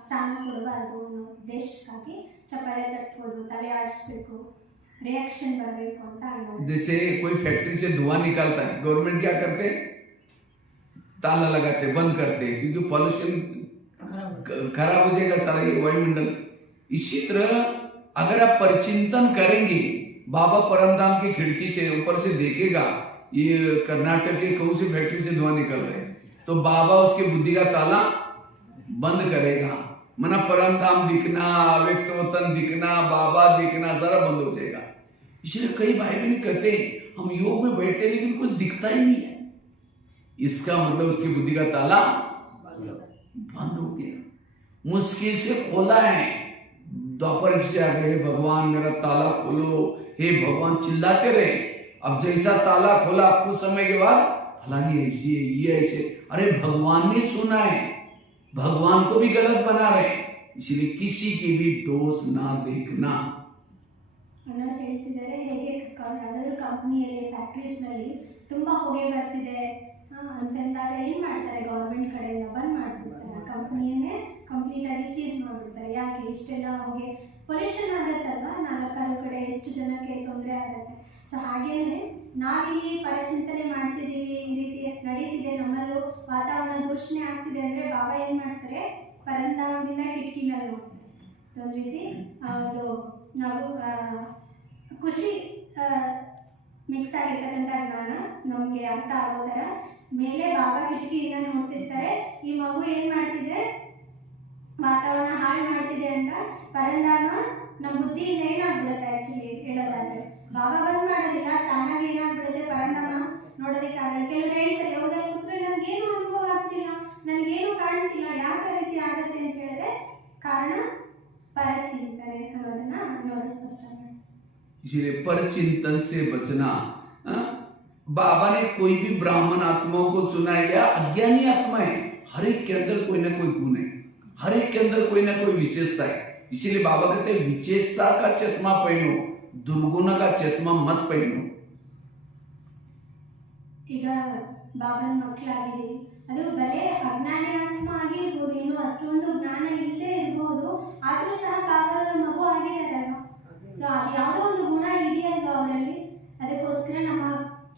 ಸ್ಥಾನ ಕೊಡಬಾರ್ದು ಅನ್ನೋ ಉದ್ದೇಶಕ್ಕಾಗಿ ಚಪ್ಪಾಳೆ ತಟ್ಬೋದು, ತಲೆ ಆಡಿಸ್ಬೇಕು, रिएक्शन बरಬೇಕು ಅಂತ ಅನ್ನೋದು. जैसे कोई फैक्ट्री से धुआं निकालता है, गवर्नमेंट क्या करते, ताला लगाते, बंद करते, क्योंकि पॉल्यूशन खराब हो जाएगा सारा ये वायुमंडल। इसी तरह अगर आप परिचिंतन करेंगे, बाबा परमधाम की खिड़की से ऊपर से देखेगा ये कर्नाटक के कौन सी फैक्ट्री से धुआं निकल रहे हैं, तो बाबा उसके बुद्धि का ताला बंद करेगा। मना परमधाम दिखना, अव्यक्त वतन दिखना, बाबा दिखना सारा बंद हो जाएगा। इसलिए कई भाई बहन कहते हैं हम योग में बैठे लेकिन कुछ दिखता ही नहीं है, इसका मतलब उसकी बुद्धि का ताला बंद हो गया, मुश्किल से खोला है। द्वापर से आ गए, भगवान मेरा ताला खोलो, हे भगवान चिल्लाते रहे। अब जैसा ताला खोला कुछ समय के बाद फलानी ऐसी है, ये ऐसे, अरे भगवान ने सुना है, भगवान को भी गलत बना रहे, इसलिए किसी के भी दोष ना देखना। ಅನ್ನೋರು ಹೇಳ್ತಿದ್ದಾರೆ, ಹೇಗೆ ಯಾವ್ದಾದ್ರು ಕಂಪ್ನಿಯಲ್ಲಿ ಫ್ಯಾಕ್ಟ್ರೀಸ್ನಲ್ಲಿ ತುಂಬ ಹೊಗೆ ಬರ್ತಿದೆ ಅಂತಂದಾಗ ಏನು ಮಾಡ್ತಾರೆ, ಗೌರ್ಮೆಂಟ್ ಕಡೆಯಿಂದ ಬಂದ್ ಮಾಡಿಬಿಡ್ತಾರೆ, ಕಂಪ್ನಿಯನ್ನೇ ಕಂಪ್ಲೀಟಾಗಿ ಸೀಸ್ ಮಾಡಿಬಿಡ್ತಾರೆ. ಯಾಕೆ ಇಷ್ಟೆಲ್ಲ ಹೊಗೆ ಪೊಲ್ಯೂಷನ್ ಆಗುತ್ತಲ್ವ, 4 ಕಡೆ ಎಷ್ಟು ಜನಕ್ಕೆ ತೊಂದರೆ ಆಗುತ್ತೆ. ಸೊ ಹಾಗೇನೆ ನಾವಿಲ್ಲಿ ಪರಚಿಂತನೆ ಮಾಡ್ತಿದ್ದೀವಿ, ಈ ರೀತಿ ನಡೀತಿದೆ, ನಮ್ಮಲ್ಲೂ ವಾತಾವರಣ ದೂಷಣೆ ಆಗ್ತಿದೆ ಅಂದರೆ ಬಾಬಾ ಏನು ಮಾಡ್ತಾರೆ, ಪರಂಧಾಮದಿಂದ ಕಿಟಕಿನಲ್ಲಿ ನೋಡ್ತಾರೆ. ಒಂದು ರೀತಿ ಅದು ನಾವು ಖುಷಿ ಮಿಕ್ಸ್ ಆಗಿರ್ತಕ್ಕಂಥ ಜ್ಞಾನ ನಮಗೆ ಅರ್ಥ ಆಗೋ ಥರ ಮೇಲೆ ಬಾಬಾ ಕಿಟಕಿಯಿಂದ ನೋಡ್ತಿರ್ತಾರೆ. ಈ ಮಗು ಏನು ಮಾಡ್ತಿದೆ, ವಾತಾವರಣ ಹಾಳು ಮಾಡ್ತಿದೆ ಅಂತ ಪರಂಧಾಮ ನಮ್ಮ ಬುದ್ಧಿಯಿಂದ ಏನಾಗ್ಬಿಡುತ್ತೆ. ಆ್ಯಕ್ಚುಲಿ ಹೇಳೋದಾದ್ರೆ ಬಾಬಾ ಬಂದ್ ಮಾಡೋದಿಲ್ಲ, ತಾನಾಗಿ ಏನಾಗ್ಬಿಡುತ್ತೆ, ಪರಂಧಾಮ ನೋಡೋದಕ್ಕಾಗಲ್ಲ. ಕೆಲವರು ಹೇಳ್ತಾರೆ, ಯಾವುದಾದ್ರು ಕೂತ್ರೆ ನನಗೇನು ಅನುಭವ ಆಗ್ತಿಲ್ಲ, ನನಗೇನು ಕಾಣ್ತಿಲ್ಲ, ಯಾಕೆ ರೀತಿ ಆಗುತ್ತೆ ಅಂತ ಹೇಳಿದ್ರೆ ಕಾರಣ परचिंतन ಅನ್ನೋದನ್ನ ನೋಡಿ ಸ್ಪಷ್ಟ ಮಾಡಿ. इसलिए परचिंतन से बचना। बाबा ने कोई भी ब्राह्मण आत्माओं को चुना है या अज्ञानी आत्मा है, हर एक के अंदर कोई ना कोई गुण है, हर एक के अंदर कोई ना कोई विशेषता है। इसीलिए बाबा कहते हैं विशेषता का चश्मा पहनो, दुर्गुण का चश्मा मत पहनो। ಈಗ ಬಾಬನ ಮಕ್ಕಳಾಗಿದ್ದೀವಿ, ಅದು ಬರೇ ಅಜ್ಞಾನಿ ಆತ್ಮ ಆಗಿರ್ಬೋದು, ಇನ್ನು ಅಷ್ಟೊಂದು ಜ್ಞಾನ ಇಲ್ಲದೆ ಇರ್ಬೋದು, ಆದರೂ ಸಹ ಬಾಬಾರ ಮಗು ಆಗಿದಾರಲ್ವ. ಸೊ ಅದು ಯಾವುದೋ ಒಂದು ಗುಣ ಇದೆಯಲ್ವ ಅವರಲ್ಲಿ. ಅದಕ್ಕೋಸ್ಕರ ನಮ್ಮ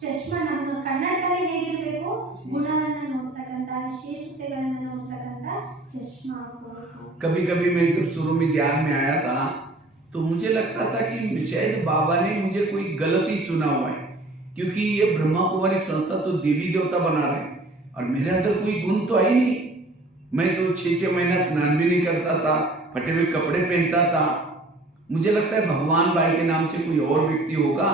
ಚಶ್ಮಾ, ನಮ್ಮ ಕನ್ನಡದಲ್ಲಿ ಹೇಗಿರಬೇಕು, ಗುಣವನ್ನು ನೋಡ್ತಕ್ಕಂಥ, ವಿಶೇಷತೆಗಳನ್ನು ನೋಡ್ತಕ್ಕಂಥ ಚಶ್ಮಾ ಹಾಕೋಬೇಕು. कभी कभी मैं जब शुरू में ज्ञान में आया था तो मुझे लगता था कि शायद बाबा ने मुझे कोई गलती चुना हुआ है, क्योंकि ये ब्रह्मा कुमारी संस्था तो देवी देवता बना रहे और मेरे अंदर कोई गुण तो है ही नहीं। मैं तो 6 महीना स्नान भी नहीं करता था, फटे हुए कपड़े पहनता था। मुझे लगता है भगवान भाई के नाम से कोई और व्यक्ति होगा,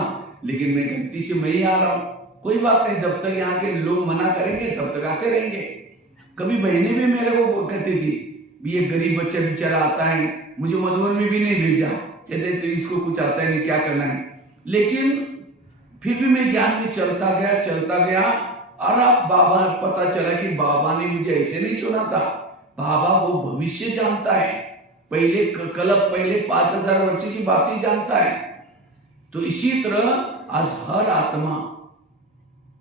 लेकिन मैं गलती से मैं ही आ रहा हूँ। कोई बात नहीं, जब तक यहाँ के लोग मना करेंगे तब तक आते रहेंगे। कभी बहनें भी मेरे को कहती थी, ये गरीब बच्चा बेचारा आता है, मुझे मधुबन में भी नहीं भेजा, कहते तो इसको कुछ आता है नहीं, क्या करना है। लेकिन फिर भी मैं ज्ञान में चलता गया और अब बाबा पता चला कि बाबा ने मुझे ऐसे नहीं चुना था, बाबा वो भविष्य जानता है, पहले 5000 वर्ष की बात ही जानता है। तो इसी तरह आज हर आत्मा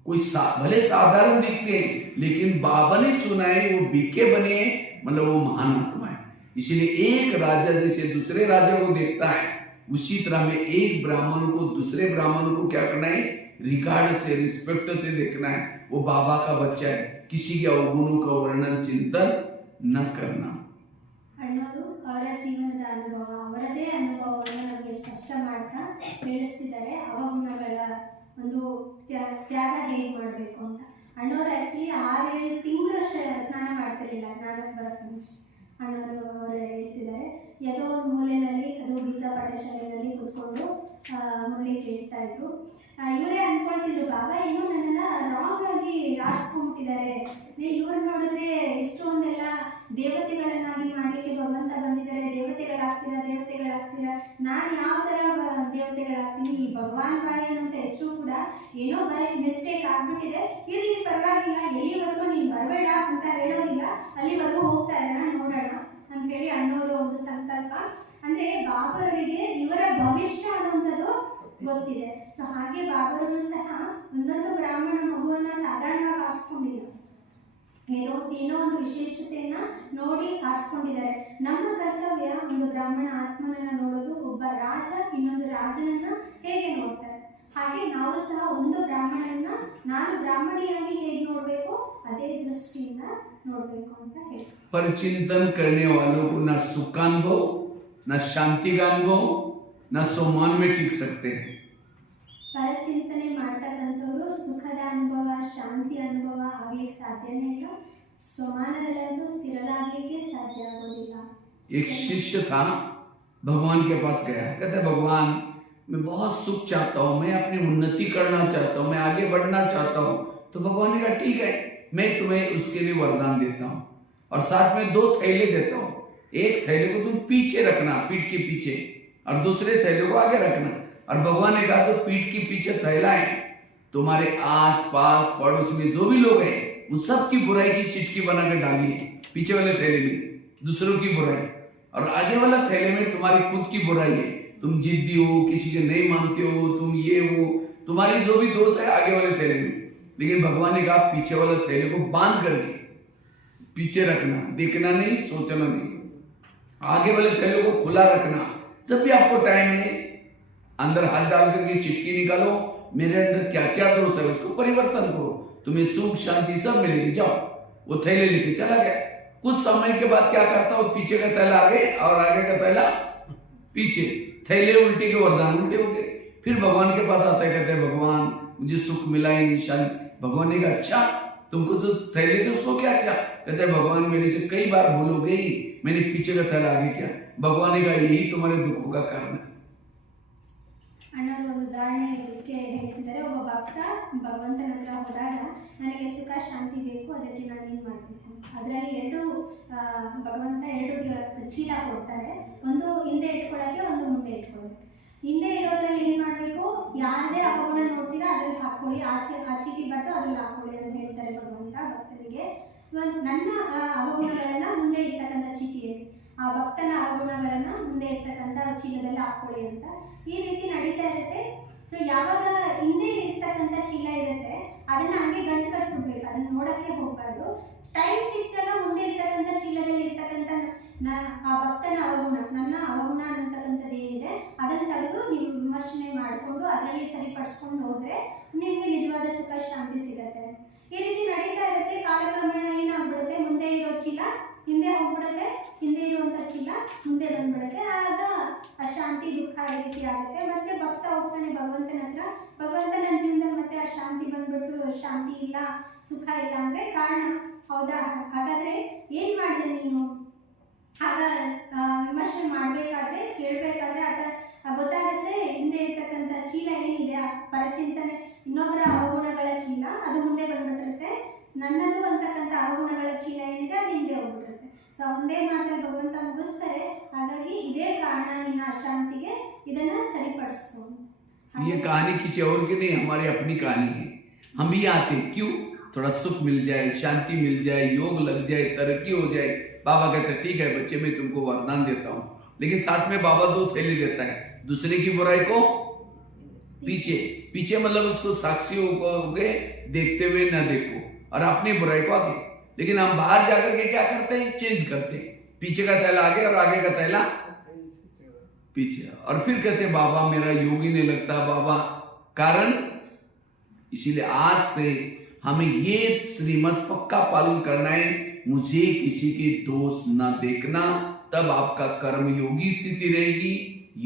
कोई भले साधारण दिखते हैं, लेकिन बाबा ने चुना है, वो बीके बने, मतलब वो महान आत्मा है। इसलिए एक राजा जैसे दूसरे राजा को देखता है, उसी तरह में एक ब्राह्मण को दूसरे ब्राह्मण को क्या करना है, रिगार्ड से, रिस्पेक्ट से देखना है। वो बाबा का बच्चा है, किसी के अवगुणों का वर्णन चिंतन न करना। ಅಣ್ಣವರು ಅವರ ಜೀವನದ ಅನುಭವ, ಅವರದೇ ಅನುಭವವನ್ನು ನಮಗೆ ಸ್ಪಷ್ಟ ಮಾಡ್ತಾ ತಿಳಿಸ್ತಿದ್ದಾರೆ, ಅವಗುಣಗಳ ಒಂದು ತ್ಯಾಗ ಹೇಗೆ ಮಾಡಬೇಕು ಅಂತ. ಅಣ್ಣವರು ಆ್ಯಕ್ಚುಲಿ 6-7 ತಿಂಗಳು ಸ್ನಾನ ಮಾಡ್ತಿರ್ಲಿಲ್ಲ ಜ್ಞಾನಕ್ಕೆ ಬರೋಕ್ಕೆ ಮುಂಚೆ. ಅವರು ಹೇಳ್ತಿದ್ದಾರೆ, ಯಾವುದೋ ಒಂದು ಮೂಲೆಯಲ್ಲಿ, ಅದು ಗೀತಾ ಪಾಠಶಾಲೆಯಲ್ಲಿ ಕೂತ್ಕೊಂಡು ಮುರಳಿ ಕೇಳ್ತಾ ಇದ್ರು. ಇವರೇ ಅಂದ್ಕೊಳ್ತಿದ್ರು, ಬಾಬಾ ಇನ್ನೂ ನನ್ನನ್ನು ರಾಂಗ್ ಆಗಿ ಆರಿಸ್ಕೊಂಡ್ಬಿಟ್ಟಿದ್ದಾರೆ, ಇವ್ರು ನೋಡಿದ್ರೆ ಎಷ್ಟೊಂದೆಲ್ಲ ದೇವತೆಗಳನ್ನಾಗಿ ಮಾಡಲಿಕ್ಕೆ ಭಗವಂತ ಬಂದಿದ್ದಾರೆ, ದೇವತೆಗಳಾಗ್ತೀರಾ, ನಾನು ಯಾವ ಥರ ದೇವತೆಗಳಾಗ್ತೀನಿ, ಈ ಭಗವಾನ್ ಬಾಯಿ ಅನ್ನೋಂಥ ಹೆಸರು ಕೂಡ ಏನೋ ಬಾಯಿ ಮಿಸ್ಟೇಕ್ ಆಗ್ಬಿಟ್ಟಿದೆ, ಇರಲಿ ಪರವಾಗಿಲ್ಲ, ಎಲ್ಲಿವರೆಗೂ ನೀನು ಬರಬೇಡ ಅಂತ ಹೇಳೋದಿಲ್ಲ, ಅಲ್ಲಿವರೆಗೂ ಹೋಗ್ತಾ ಇರೋಣ ನೋಡೋಣ ಅಂತೇಳಿ ಅಣ್ಣವರು ಒಂದು ಸಂಕಲ್ಪ. ಅಂದರೆ ಬಾಬಾವರಿಗೆ ಇವರ ಭವಿಷ್ಯ ಅನ್ನುವಂಥದ್ದು ಗೊತ್ತಿದೆ. ಸೊ ಹಾಗೆ ಬಾಬಾರನ್ನು ಸಹ ಒಂದೊಂದು ಬ್ರಾಹ್ಮಣ ಮಗುವನ್ನ ಏನೋ ಒಂದು ವಿಶೇಷತೆಯನ್ನ ನೋಡಿ ಆರಿಸ್ಕೊಂಡಿದ್ದಾರೆ. ನಮ್ಮ ಕರ್ತವ್ಯ ಒಂದು ಬ್ರಾಹ್ಮಣ ಆತ್ಮನನ್ನ ನೋಡೋದು, ಒಬ್ಬ ರಾಜ ಇನ್ನೊಂದು ರಾಜನನ್ನ ಹೇಗೆ ನೋಡ್ತಾರೆ ಹಾಗೆ ನಾವು ಸಹ ಒಂದು ಬ್ರಾಹ್ಮಣನ ನಾನು ಬ್ರಾಹ್ಮಣಿಯಾಗಿ ಹೇಗೆ ನೋಡಬೇಕು ಅದೇ ದೃಷ್ಟಿಯಿಂದ ನೋಡಬೇಕು ಅಂತ ಹೇಳಿ. पर चिंतन करने वालों को न सुख का अनुभव, न शांति का अनुभव, न सम्मान में टिक सकते हैं. ಪರಚಿಂತನೆ ಮಾಡ್ತಕ್ಕಂಥವ್ರು ಸುಖದ ಅನುಭವ, ಶಾಂತಿ ಅನುಭವ ಆಗ್ಲಿಕ್ಕೆ ಸಾಧ್ಯನೇ ಇಲ್ಲ. ಸ್ವಮಾನದಲ್ಲಂತೂ ಸ್ಥಿರರಾಗಲಿಕ್ಕೆ ಸಾಧ್ಯ ಆಗೋದಿಲ್ಲ. एक शिष्य था, भगवान के पास गया, कहते भगवान मैं बहुत सुख चाहता हूँ, मैं अपनी उन्नति करना चाहता हूँ, मैं आगे बढ़ना चाहता हूँ. तो भगवान ने कहा ठीक है, मैं तुम्हें उसके लिए वरदान देता हूँ और साथ में 2 थैले देता हूँ. एक थैले को तुम पीछे रखना, पीठ के पीछे, और दूसरे थैले को आगे रखना. और भगवान ने कहा जो पीठ के पीछे थैला है, तुम्हारे आस पास पड़ोस में जो भी लोग हैं उन सब की बुराई की चिटकी बनाकर डालिए पीछे वाले थैले में, दूसरों की बुराई. और आगे वाला थैले में तुम्हारी खुद की बुराई है, तुम जिद्दी हो, किसी के नहीं मानते हो, तुम ये हो, तुम्हारी जो भी दोष है आगे वाले थैले में. लेकिन भगवान ने कहा पीछे वाले थैले को बांध करके पीछे रखना, देखना नहीं, सोचना नहीं. आगे वाले थैले को खुला रखना. जब भी आपको टाइम है अंदर हाथ डाल करके चिटकी निकालो, मेरे अंदर क्या क्या दोष है उसको परिवर्तन करो, तुम्हें सुख शांति सब मिलेगी. जाओ. वो थैले लेके चला गया. कुछ समय के बाद क्या करता, वो पीछे का थैला आगे और आगे का थैला पीछे, थैले उल्टे के वरदान उल्टे हो गए. फिर भगवान के पास आता है, कहते हैं भगवान मुझे सुख मिला ही नहीं, शांति. भगवान ने कहा अच्छा तुमको जो थैले थे उसको क्या किया? कहते हैं भगवान मेरे से कई बार भूल हो गई, मैंने पीछे का थैला आगे किया. भगवान ने कहा यही तुम्हारे दुखों का कारण है. ಅಣ್ಣವರು ಒಂದು ಉದಾಹರಣೆ ಇದಕ್ಕೆ ಹೇಳ್ತಿದ್ದಾರೆ. ಒಬ್ಬ ಭಕ್ತ ಭಗವಂತನ ಹತ್ರ ಹೋದಾಗ ನನಗೆ ಸುಖ ಶಾಂತಿ ಬೇಕು, ಅದಕ್ಕೆ ನಾನು ಏನು ಮಾಡಬೇಕು? ಅದರಲ್ಲಿ ಭಗವಂತ 2 ಚೀಲ ಕೊಡ್ತಾರೆ. ಒಂದು ಹಿಂದೆ ಇಟ್ಕೊಳ್ಳೋಕ್ಕೆ, ಒಂದು ಮುಂದೆ ಇಟ್ಕೊಳ್ಳೋಕ್ಕೆ. ಹಿಂದೆ ಇರೋದ್ರಲ್ಲಿ ಏನು ಮಾಡಬೇಕು, ಯಾವುದೇ ಅವಗುಣ ನೋಡ್ತೀರಾ ಅದ್ರಲ್ಲಿ ಹಾಕ್ಕೊಳ್ಳಿ, ಆ ಚೀಟಿ ಬರ್ತೋ ಅದ್ರಲ್ಲಿ ಹಾಕ್ಕೊಳ್ಳಿ ಅಂತ ಹೇಳ್ತಾರೆ ಭಗವಂತ ಭಕ್ತರಿಗೆ. ನನ್ನ ಅವಗುಣಗಳನ್ನು ಮುಂದೆ ಇರ್ತಕ್ಕಂಥ ಚೀಟಿಯಲ್ಲಿ, ಆ ಭಕ್ತನ ಅವಗುಣಗಳನ್ನು ಮುಂದೆ ಇರ್ತಕ್ಕಂಥ ಚೀಲದಲ್ಲಿ ಹಾಕ್ಕೊಳ್ಳಿ ಅಂತ. ಈ ರೀತಿ ನಡೀತಾ ಇರುತ್ತೆ. ಸೊ ಯಾವಾಗ ಹಿಂದೆ ಇರ್ತಕ್ಕಂಥ ಚೀಲ ಇರುತ್ತೆ ಅದನ್ನ ಹಂಗೆ ಗಂಟು ಕಟ್ಬಿಡ್ಬೇಕು, ಅದನ್ನ ನೋಡಕ್ಕೆ ಹೋಗ್ಬಾರ್ದು. ಟೈಮ್ ಸಿಕ್ಕಾಗ ಮುಂದೆ ಇರ್ತಕ್ಕಂಥ ಚೀಲದಲ್ಲಿ ಇರ್ತಕ್ಕಂಥ ಆ ಭಕ್ತನ ಅವಗುಣ, ನನ್ನ ಅವಗುಣ ಅಂತಕ್ಕಂಥದ್ದು ಏನಿದೆ ಅದನ್ನ ತೆಗೆದು ನೀವು ವಿಮರ್ಶನೆ ಮಾಡಿಕೊಂಡು ಅದರಲ್ಲಿ ಸರಿಪಡಿಸ್ಕೊಂಡು ಹೋದ್ರೆ ನಿಮಗೆ ನಿಜವಾದ ಸುಖ ಶಾಂತಿ ಸಿಗತ್ತೆ. ಈ ರೀತಿ ನಡೀತಾ ಇರುತ್ತೆ. ಕಾಲಕ್ರಮೇಣ ಏನಾಗ್ಬಿಡುತ್ತೆ, ಮುಂದೆ ಇರೋ ಚೀಲ ಹಿಂದೆ ಹೋಗ್ಬಿಡುತ್ತೆ, ಹಿಂದೆ ಇರುವಂಥ ಚೀಲ ಮುಂದೆ ಬಂದ್ಬಿಡುತ್ತೆ. ಆಗ ಅಶಾಂತಿ ದುಃಖ ಈ ರೀತಿ ಆಗುತ್ತೆ. ಮತ್ತೆ ಭಕ್ತ ಹೋಗ್ತಾನೆ ಭಗವಂತನ ಹತ್ರ, ಭಗವಂತ ನನ್ನ ಜೀವನದಲ್ಲಿ ಮತ್ತೆ ಆ ಶಾಂತಿ ಬಂದ್ಬಿಡ್ತು, ಶಾಂತಿ ಇಲ್ಲ, ಸುಖ ಇಲ್ಲ ಅಂದ್ರೆ ಕಾರಣ ಹೌದಾ? ಹಾಗಾದ್ರೆ ಏನ್ ಮಾಡಿದೆ ನೀನು? ಆಗ ವಿಮರ್ಶೆ ಮಾಡ್ಬೇಕಾದ್ರೆ, ಕೇಳ್ಬೇಕಾದ್ರೆ ಗೊತ್ತಾಗುತ್ತೆ ಹಿಂದೆ ಇರ್ತಕ್ಕಂಥ ಚೀಲ ಏನಿದೆ, ಪರಚಿಂತನೆ ಇನ್ನೊಬ್ಬರ ಅವಗುಣಗಳ ಚೀಲ ಅದು ಮುಂದೆ ಬಂದ್ಬಿಟ್ಟಿರುತ್ತೆ. ನನ್ನದು ಅಂತಕ್ಕಂಥ ಅವಗುಣಗಳ ಚೀಲ ಏನಿದೆ ಅದು ಹಿಂದೆ ಹೋಗ್ಬಿಟ್ಟಿರುತ್ತೆ. ಸೊ ಒಂದೇ ಮಾತಲ್ಲಿ ಭಗವಂತ ಮುಗಿಸ್ತಾರೆ. ಹಾಗಾಗಿ ಇದೇ ಕಾರಣ ನಿನ್ನ ಅಶಾಂತಿಗೆ, ಇದನ್ನ ಸರಿಪಡಿಸ್ಕೊಂಡು. ये कहानी किसी और की नहीं, हमारी अपनी कहानी है. हम भी आते क्यों, थोड़ा सुख मिल जाए, शांति मिल जाए, योग लग जाए, तरक्की हो जाए. बाबा कहते ठीक है बच्चे मैं तुमको वरदान देता हूँ, लेकिन साथ में बाबा 2 थैले देता है. दूसरे की बुराई को पीछे, पीछे मतलब उसको साक्षी होके देखते हुए न देखो, और अपनी बुराई को आगे. लेकिन हम बाहर जाकर के क्या करते हैं, चेंज करते हैं, पीछे का थैला आगे और आगे का थैला पीछे. और फिर कहते बाबा मेरा योग ही नहीं लगता बाबा, कारण इसीलिए आज से हमें ये श्रीमत पक्का पालन करना है, मुझे किसी के दोष न देखना, तब आपका कर्म योगी स्थिति रहेगी,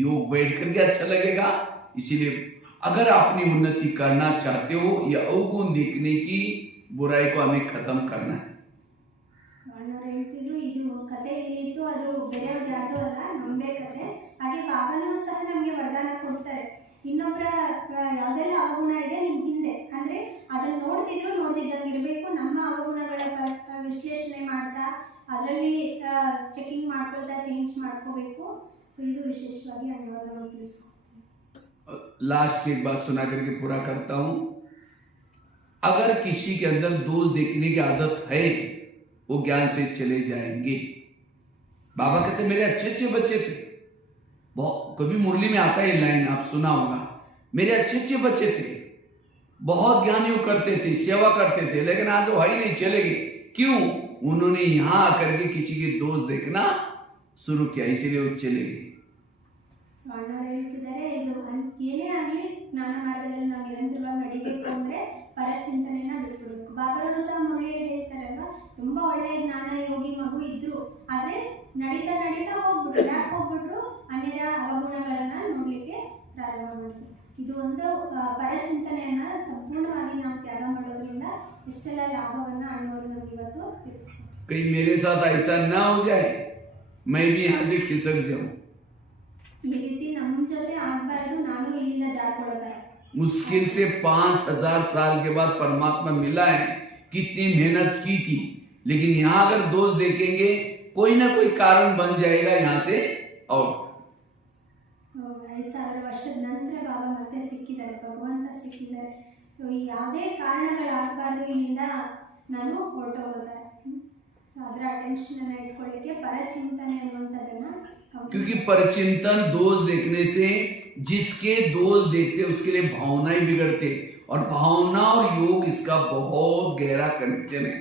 योग बैठ करके अच्छा लगेगा. इसीलिए अगर अपनी उन्नति करना चाहते हो, या अवगुण देखने की बुराई को हमें खत्म करना है. ಹೇಳ್ತಿದ್ರು ಇದು ಕತೆ ಏನಿತ್ತು ಅದು ಬೇರೆಯವ್ರದ್ದು ಯಾರ್ದೋ ಅಲ್ಲ, ನಮ್ಮದೇ ಕತೆ. ಹಾಗೆ ಬಾಬಾನೂ ಸಹ ನಮಗೆ ವರದಾನ ಕೊಡ್ತಾರೆ. ಇನ್ನೊಬ್ಬರ ಯಾವುದೆಲ್ಲ ಅವಗುಣ ಇದೆ ನಿಮ್ ಹಿಂದೆ ಅಂದ್ರೆ ಅದನ್ನ ನೋಡ್ದಿದ್ದಂಗೆ ಇರಬೇಕು. ನಮ್ಮ ಅವಗುಣಗಳ ವಿಶ್ಲೇಷಣೆ ಮಾಡ್ತಾ ಅದರಲ್ಲಿ ಚೆಕಿಂಗ್ ಮಾಡ್ಕೊಳ್ತಾ ಚೇಂಜ್ ಮಾಡ್ಕೋಬೇಕು. ಸೊ ಇದು ವಿಶೇಷವಾಗಿ ಅನುವಾದ ತಿಳಿಸ್ಕೊ. लास्ट की एक बात सुना करके पूरा करता हूं. अगर किसी के अंदर दोष देखने की आदत है वो ज्ञान से चले जाएंगे. बाबा कहते मेरे अच्छे अच्छे बच्चे थे, कभी मुरली में आता है लाइन आप सुना होगा, मेरे अच्छे अच्छे बच्चे थे, बहुत ज्ञान योग करते थे, सेवा करते थे, लेकिन आज वो है ही नहीं, चले गए. क्यों? उन्होंने यहाँ आकर के किसी के दोष देखना शुरू किया, इसीलिए वो चले गए। ಸೊ ಅಣ್ಣವ್ರು ಹೇಳ್ತಿದ್ದಾರೆ ಇದು ಏನೇ ಆಗಲಿ ಜ್ಞಾನ ಮಾರ್ಗದಲ್ಲಿ ನಾವು ನಿರಂತರವಾಗಿ ನಡಿಬೇಕು ಅಂದ್ರೆ ಪರಚಿಂತನೆಯನ್ನ ಬಿಟ್ಬಿಡ್ಬೇಕು. ಬಾಬಾರವರು ಸಹ ಮುರಳಿಯಲ್ಲಿ ಹೇಳ್ತಾರಲ್ವಾ, ತುಂಬಾ ಒಳ್ಳೆಯ ಜ್ಞಾನ ಯೋಗಿ ಮಗು ಇದ್ರು, ಆದ್ರೆ ನಡೀತಾ ನಡೀತಾ ಹೋಗ್ಬಿಟ್ರು. ಯಾಕೆ ಹೋಗ್ಬಿಟ್ರು? ಅನ್ಯರ ಅವಗುಣಗಳನ್ನ ನೋಡ್ಲಿಕ್ಕೆ ಪ್ರಾರಂಭ ಮಾಡಿದ್ರು. ಇದು ಒಂದು ಪರಚಿಂತನೆಯನ್ನ ಸಂಪೂರ್ಣವಾಗಿ ನಾವು ತ್ಯಾಗ ಮಾಡೋದ್ರಿಂದ ಇಷ್ಟೆಲ್ಲ ಲಾಭವನ್ನ ಅಣ್ಣವರು ನಮ್ಗೆ ಇವತ್ತು ತಿಳಿಸ್ತಾರೆ. कहीं मेरे साथ ऐसा ना हो जाए, मैं भी यहाँ से खिसक जाऊं। ಈ ರೀತಿ ನಮ್ಮ ಜೊತೆ ಆಗ್ಬಾರ್ದು, ನಾನು ಇಲ್ಲಿಂದ ಜಾರ್ಕೊಳ್ಳೋದಾರೆ. मुश्किल से 5000 साल के बाद परमात्मा मिला है, कितनी मेहनत की थी, लेकिन यहाँ अगर दोष देखेंगे कोई ना कोई कारण बन जाएगा यहाँ से। और 5000 ವರ್ಷದ ನಂತರ ಬಾಬಾ ಮತ್ತೆ ಸಿಕ್ಕಿದ್ದಾರೆ, ಭಗವಂತ ಸಿಕ್ಕಿದ್ದಾರೆ. ಯಾವುದೇ ಕಾರಣಗಳಾಗಬಾರ್ದು, ಇಲ್ಲಿಂದ ನಾನು ಹೊರಟೋಗೋದಾರೆ. ಸೊ ಅದರ ಅಟೆನ್ಷನ್ ಅನ್ನ ಇಟ್ಕೊಳ್ಳಿಕ್ಕೆ ಪರಚಿಂತನೆ ಅನ್ನುವಂಥದ್ದನ್ನ क्योंकि परचिंतन दोष देखने से, जिसके दोष देखते उसके लिए भावनाएं बिगड़ते, और भावना और योग इसका बहुत गहरा कनेक्शन है।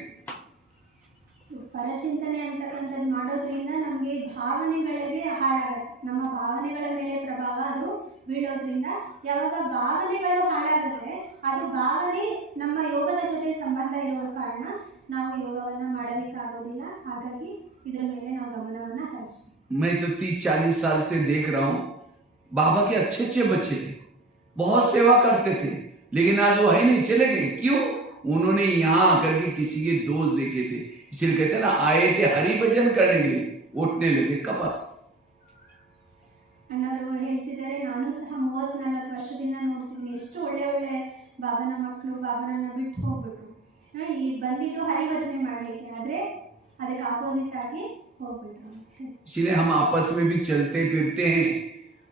ಪರಚಿಂತನೆ ಅಂತಕ್ಕಂಥದ್ದು ಮಾಡೋದ್ರಿಂದ ನಮಗೆ ಭಾವನೆಗಳಿಗೆ ಹಾಳಾಗುತ್ತೆ. ನಮ್ಮ ಭಾವನೆಗಳ ಮೇಲೆ ಪ್ರಭಾವ ಅದು ಬೀಳೋದ್ರಿಂದ ಯಾವಾಗ ಭಾವನೆಗಳು ಹಾಳಾಗುತ್ತೆ, ಅದು ಭಾವನೆ ನಮ್ಮ ಯೋಗದ ಜೊತೆ ಸಂಬಂಧ ಇರುವ ಕಾರಣ ನಾವು ಯೋಗವನ್ನು ಮಾಡಲಿಕ್ಕೆ ಆಗೋದಿಲ್ಲ. ಹಾಗಾಗಿ ಇದರ ಮೇಲೆ ನಾವು ಗಮನವನ್ನು ಹರಿಸ್ತೀವಿ. मैं तो 30-40 साल से देख रहा हूँ, बाबा के अच्छे अच्छे बच्चे थे, बहुत सेवा करते थे, लेकिन आज वो है नहीं, चले गए। क्यों? उन्होंने यहाँ आकर के किसी के दोष देखे थे, इसलिए कहते हैं ना, आए थे हरि भजन करने के लिए, उठने लगे कपास। ಅಣ್ಣವರು ಹೇಳ್ತಿದ್ದಾರೆ, ನಾನು ಸಹ 30-40 ವರ್ಷದಿಂದ ನೋಡ್ತೀನಿ, ಎಷ್ಟು ಒಳ್ಳೆ ಒಳ್ಳೆ ಬಾಬನ ಮಕ್ಕಳು ಬಾಬನನ್ನ ಬಿಟ್ಟು ಹೋಗ್ಬಿಟ್ರು. ಇಲ್ಲಿ ಬಂದಿದ್ದು ಹರಿಭಜನೆ ಮಾಡಲಿಕ್ಕೆ, ಆದರೆ ಅದಕ್ಕೆ ಆಪೋಸಿಟ್ ಆಗಿ ಹೋಗ್ಬಿಟ್ರು. इसलिए हम आपस में भी चलते फिरते हैं,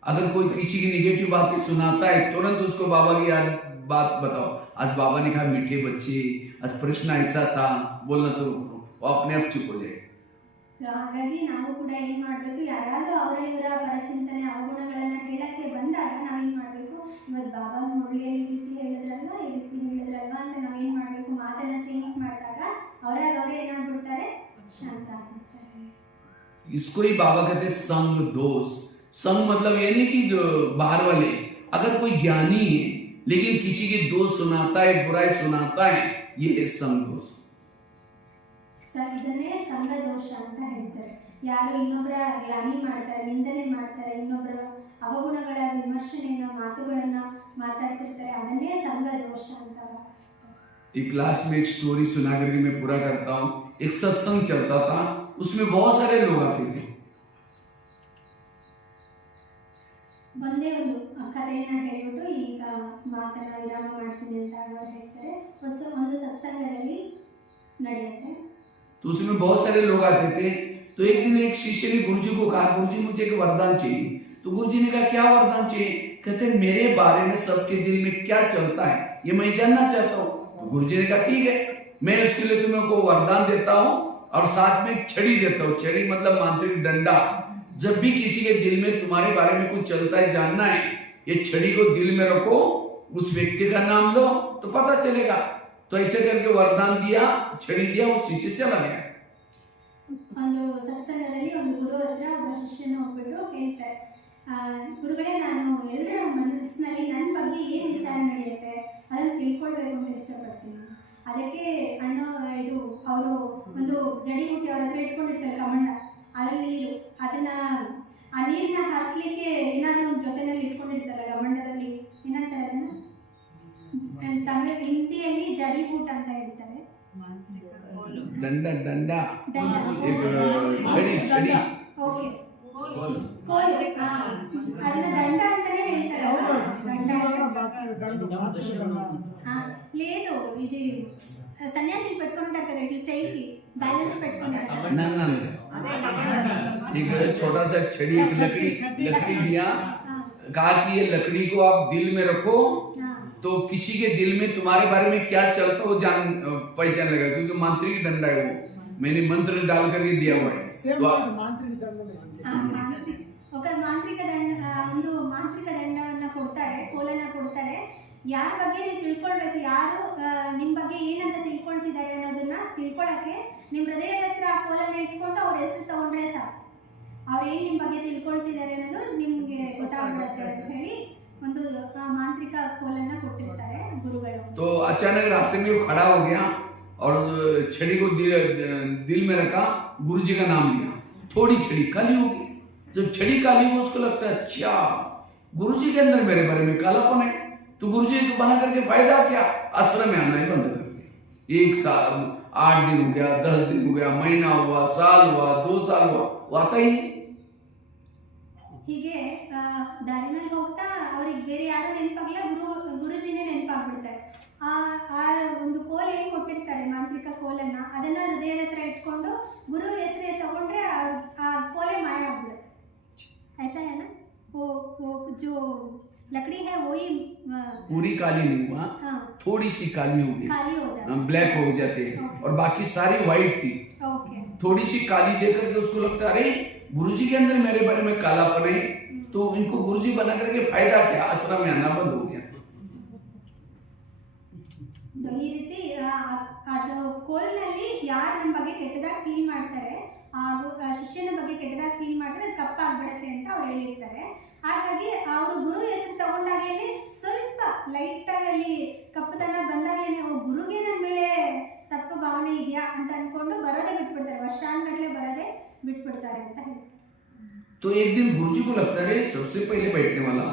अगर कोई किसी की निगेटिव बातें सुनाता है, तुरंत उसको बाबा की आज बात बताओ, आज बाबा ने कहा मीठे बच्चे, आज प्रश्न ऐसा था, बोलना शुरू करो, वो अपने आप चुप हो जाए। ಹಾಗಾಗಿ ನಾವು ಕೂಡ ಏನ್ ಮಾಡಬೇಕು, ಯಾರಾದ್ರೂ ಅವರ ಇವರ ಪರಚಿಂತನೆ ಅವಗುಣಗಳನ್ನ ಕೇಳಕ್ಕೆ ಬಂದಾಗ ನಾವೇನ್ ಮಾಡಬೇಕು, ಇವತ್ತು ಬಾಬಾ ಮುರಳಿಯಲ್ಲಿ ಈ ರೀತಿ ಹೇಳಿದ್ರಲ್ವಾ, ಈ ರೀತಿ ಹೇಳಿದ್ರಲ್ವಾ ಅಂತ ನಾವೇನ್ ಮಾಡಬೇಕು, ಮಾತನ್ನ ಚೇಂಜ್ ಮಾಡಿದಾಗ ಅವರಾಗ ಅವರೇ ಏನಾಗ್ಬಿಡ್ತಾರೆ, ಶಾಂತ ಆಗ್ಬಿಡ್ತಾರೆ. इसको ही बाबा कहते हैं संग दोष। संग मतलब ये नहीं कि बाहर वाले, अगर कोई ज्ञानी है लेकिन किसी के दोष सुनाता है, बुराई सुनाता है, ये है संग दोष। ಇದನ್ನೇ ಸಂಘ ದೋಷ ಅಂತ ಹೇಳ್ತಾರೆ. ಯಾರು ಇನ್ನೊಬ್ಬರ ಗ್ಲಾನಿ ಮಾಡ್ತಾರೆ, ನಿಂದನೆ ಮಾಡ್ತಾರೆ, ಇನ್ನೊಬ್ಬರ ಅವಗುಣಗಳ ವಿಮರ್ಶನೆಯ ಮಾತುಗಳನ್ನ ಮಾತಾಡ್ತಿರ್ತಾರೆ, ಅದನ್ನೇ ಸಂಘ ದೋಷ ಅಂತ. एक क्लास में एक स्टोरी सुना करके मैं पूरा करता हूँ। एक सत्संग चलता था, उसमें बहुत सारे लोग आते थे। ಒಂದೇ ಒಂದು ಕಥೆಯನ್ನ ಹೇಳ್ಬಿಟ್ಟು ಈಗ ಮಾತನ್ನ ವಿರಾಮ ಮಾಡ್ತೀನಿ ಅಂತ ಅವರು ಹೇಳ್ತಾರೆ. ಒಂದು ಸತ್ಸಂಗದಲ್ಲಿ ನಡೆಯುತ್ತೆ. तो उसमें बहुत सारे लोग आते थे। तो एक दिन एक शिष्य ने गुरुजी को कहा, गुरुजी मुझे एक वरदान चाहिए। तो गुरुजी ने कहा, क्या वरदान चाहिए? कहते हैं मेरे बारे में सबके दिल में क्या चलता है ये मैं जानना चाहता हूँ। तो गुरुजी ने कहा ठीक है, मैं उसके लिए तुम्हें को वरदान देता हूँ और साथ में एक छड़ी देता हूँ। छड़ी मतलब मांत्रिक डंडा। जब भी किसी के दिल में तुम्हारे बारे में कुछ चलता है, जानना है, ये छड़ी को दिल में रखो, उस व्यक्ति का नाम लो तो पता चलेगा। तो ऐसे करके वरदान दिया, छड़ी दिया, वो शिष्य चला गया। ಒಂದು ಸತ್ಸಂಗದಲ್ಲಿ ಒಂದು ಗುರು ಹತ್ರ ಒಬ್ಬ ಶಿಷ್ಯನ ಹೋಗ್ಬಿಟ್ಟು ಹೇಳ್ತಾರೆ, ಗುರುಗಳೇ, ನಾನು ಎಲ್ಲರ ಮನಸ್ಸಿನಲ್ಲಿ ನನ್ನ ಬಗ್ಗೆ ಏನು ವಿಚಾರ ನಡೆಯುತ್ತೆ ಅದನ್ನು ತಿಳ್ಕೊಳ್ಬೇಕು ಅಂತ ಇಷ್ಟಪಡ್ತೀನಿ. ಅದಕ್ಕೆ ಅಣ್ಣ ಇದು ಅವರು ಒಂದು ಜಡಿಬುಟ್ಟಿ ಅವ್ರ ಹತ್ರ ಇಟ್ಕೊಂಡಿರ್ತಾರೆ, ಕಮಂಡ, ಅದರಲ್ಲಿ ನೀರು, ಅದನ್ನ ಆ ನೀರನ್ನ ಹಾಸ್ಲಿಕ್ಕೆ ಏನಾದರೂ ಒಂದು ಜೊತೆನಲ್ಲಿ ಇಟ್ಕೊಂಡಿರ್ತಾರೆ, ಗಮಂಡದಲ್ಲಿ ಏನಂತಾರೆ ಅದನ್ನ ತಮಿಳು ಹಿಂದಿಯಲ್ಲಿ ಜಡಿಬೂಟ ಅಂತ ಹೇಳ್ತಾರೆ. डंडा डंडा डंडा। एक छड़ी छड़ी ಓಕೆ, ಕೋಲು, ಅದನ್ನ ದಂಡ ಅಂತಾನೆ ಹೇಳ್ತಾರೆ. లేదు, ఇది సన్యాసిని పెట్టుకుంటారు కదా, ఇట్లా చెయ్యి బ్యాలెన్స్ పెట్టుకుంటారు. ना ना एक छोटा सा छड़ी, एक लकड़ी दिया, कहा कि ये लकड़ी को आप दिल में रखो, तो किसी के दिल में तुम्हारे बारे में क्या चलता है वो जान पहचान लगा, क्योंकि मांत्रिक डंडा है वो, मैंने मंत्र डाल करके दिया हुआ है। तो ఒక మాంత్రిక దండ, ಒಂದು ಮಾಂತ್ರಿಕ ದಂಡವನ್ನ ಕೊಡ್ತಾರೆ, ಕೋಲನ್ನ ಕೊಡ್ತಾರೆ. ಯಾರ ಬಗ್ಗೆ ನೀವು ತಿಳ್ಕೊಳ್ಬೇಕು, ಯಾರು ನಿಮ್ಮ ಬಗ್ಗೆ ಏನಂತ ತಿಳ್ಕೊಳ್ತಿದ್ದಾರೆ ಅನ್ನೋದನ್ನ ತಿಳ್ಕೊಳಕ್ಕೆ ನಿಮ್ಮ ಹೃದಯದ ಹತ್ರ ಆ ಕೋಲನ್ನ ಇಟ್ಕೊಂಡು ಅವ್ರ ಹೆಸರು ತಗೊಂಡ್ರೆ ಸಾಕು, ಅವ್ರು ಏನು ನಿಮ್ಮ ಬಗ್ಗೆ ತಿಳ್ಕೊಳ್ತಿದ್ದಾರೆ ಅನ್ನೋದು ನಿಮ್ಗೆ ಗೊತ್ತಾಗ್ಬಿಡುತ್ತೆ ಅಂತ ಹೇಳಿ ಒಂದು ಮಾಂತ್ರಿಕ ಕೋಲನ್ನ ಕೊಟ್ಟಿರ್ತಾರೆ ಗುರುಗಳು. तो अचानक रास्ते में वो खड़ा हो गया और छड़ी को दिल में रखा, गुरुजी का नाम लिया, थोड़ी छड़ी काली हो गई। जब छड़ी काली हो उसको लगता है अच्छा गुरुजी के अंदर मेरे बारे में कालापन है, तो गुरुजी को बना करके फायदा क्या, आश्रम में आना ही बंद कर दिया। 1 साल 8 दिन हो गया, 10 दिन हो गया, महीना हुआ, साल हुआ, 2 साल हुआ, वो आता ही नहीं। ಹೀಗೆ ದಾರಿನಲ್ಲಿ ಹೋಗ್ತಾ ಅವ್ರಿಗೆ ಬೇರೆ ಯಾರು ನೆನಪಾಗಲ್ಲ, ಗುರುಜಿನೇ ನೆನಪಾಗ್ಬಿಡ್ತಾರೆ. ಆ ಒಂದು ಕೋಲ್ ಏನು ಕೊಟ್ಟಿರ್ತಾರೆ ಮಾಂತ್ರಿಕ ಕೋಲನ್ನ, ಅದನ್ನ ಹೃದಯದ ಹತ್ರ ಇಟ್ಕೊಂಡು ಗುರು ಹೆಸರೇ ತಗೊಂಡ್ರೆ ಆ ಕೋಲೆ ಮಾಯ ಆಗ್ಬಿಡುತ್ತೆ. ऐसा है ना, वो जो लकड़ी है वही पूरी काली नहीं हुआ, थोड़ी सी काली हो गई, काली हो जाती, ब्लैक हो जाते और बाकी सारी व्हाइट थी। ओके, थोड़ी सी काली देकर के उसको लगता अरे गुरुजी के अंदर मेरे बारे में कालापन है, तो इनको गुरुजी बना करके फायदा क्या, आश्रम में आना बंद हो गया। ಸೊ ಈ ರೀತಿ ಅದು ಕೋಲ್ನಲ್ಲಿ ಯಾರು ನಮ್ಮ ಬಗ್ಗೆ ಕೆಟ್ಟದಾಗಿ ಫೀಲ್ ಮಾಡ್ತಾರೆ, ಹಾಗೂ ಶಿಷ್ಯನ ಬಗ್ಗೆ ಕೆಟ್ಟದಾಗಿ ಫೀಲ್ ಮಾಡಿದ್ರೆ ಅದು ಕಪ್ಪಾಗ್ಬಿಡತ್ತೆ ಅಂತ ಅವ್ರು ಹೇಳಿರ್ತಾರೆ. ಹಾಗಾಗಿ ಅವರು ಗುರು ಹೆಸರು ತಗೊಂಡಾಗೇನೆ ಸ್ವಲ್ಪ ಲೈಟಾಗಿ ಅಲ್ಲಿ ಕಪ್ಪುತನ ಬಂದಾಗೇನೆ ಗುರುಗೆ ನಮ್ಮ ಮೇಲೆ ತಪ್ಪು ಭಾವನೆ ಇದೆಯಾ ಅಂತ ಅನ್ಕೊಂಡು ಬರೋದೇ ಬಿಟ್ಬಿಡ್ತಾರೆ, ವರ್ಷಾನುಗಟ್ಲೆ ಬರೋದೇ ಬಿಟ್ಬಿಡ್ತಾರೆ ಅಂತ ಹೇಳ್ತಾರೆ. तो एक दिन गुरुजी को लगता है सबसे पहले बैठने वाला,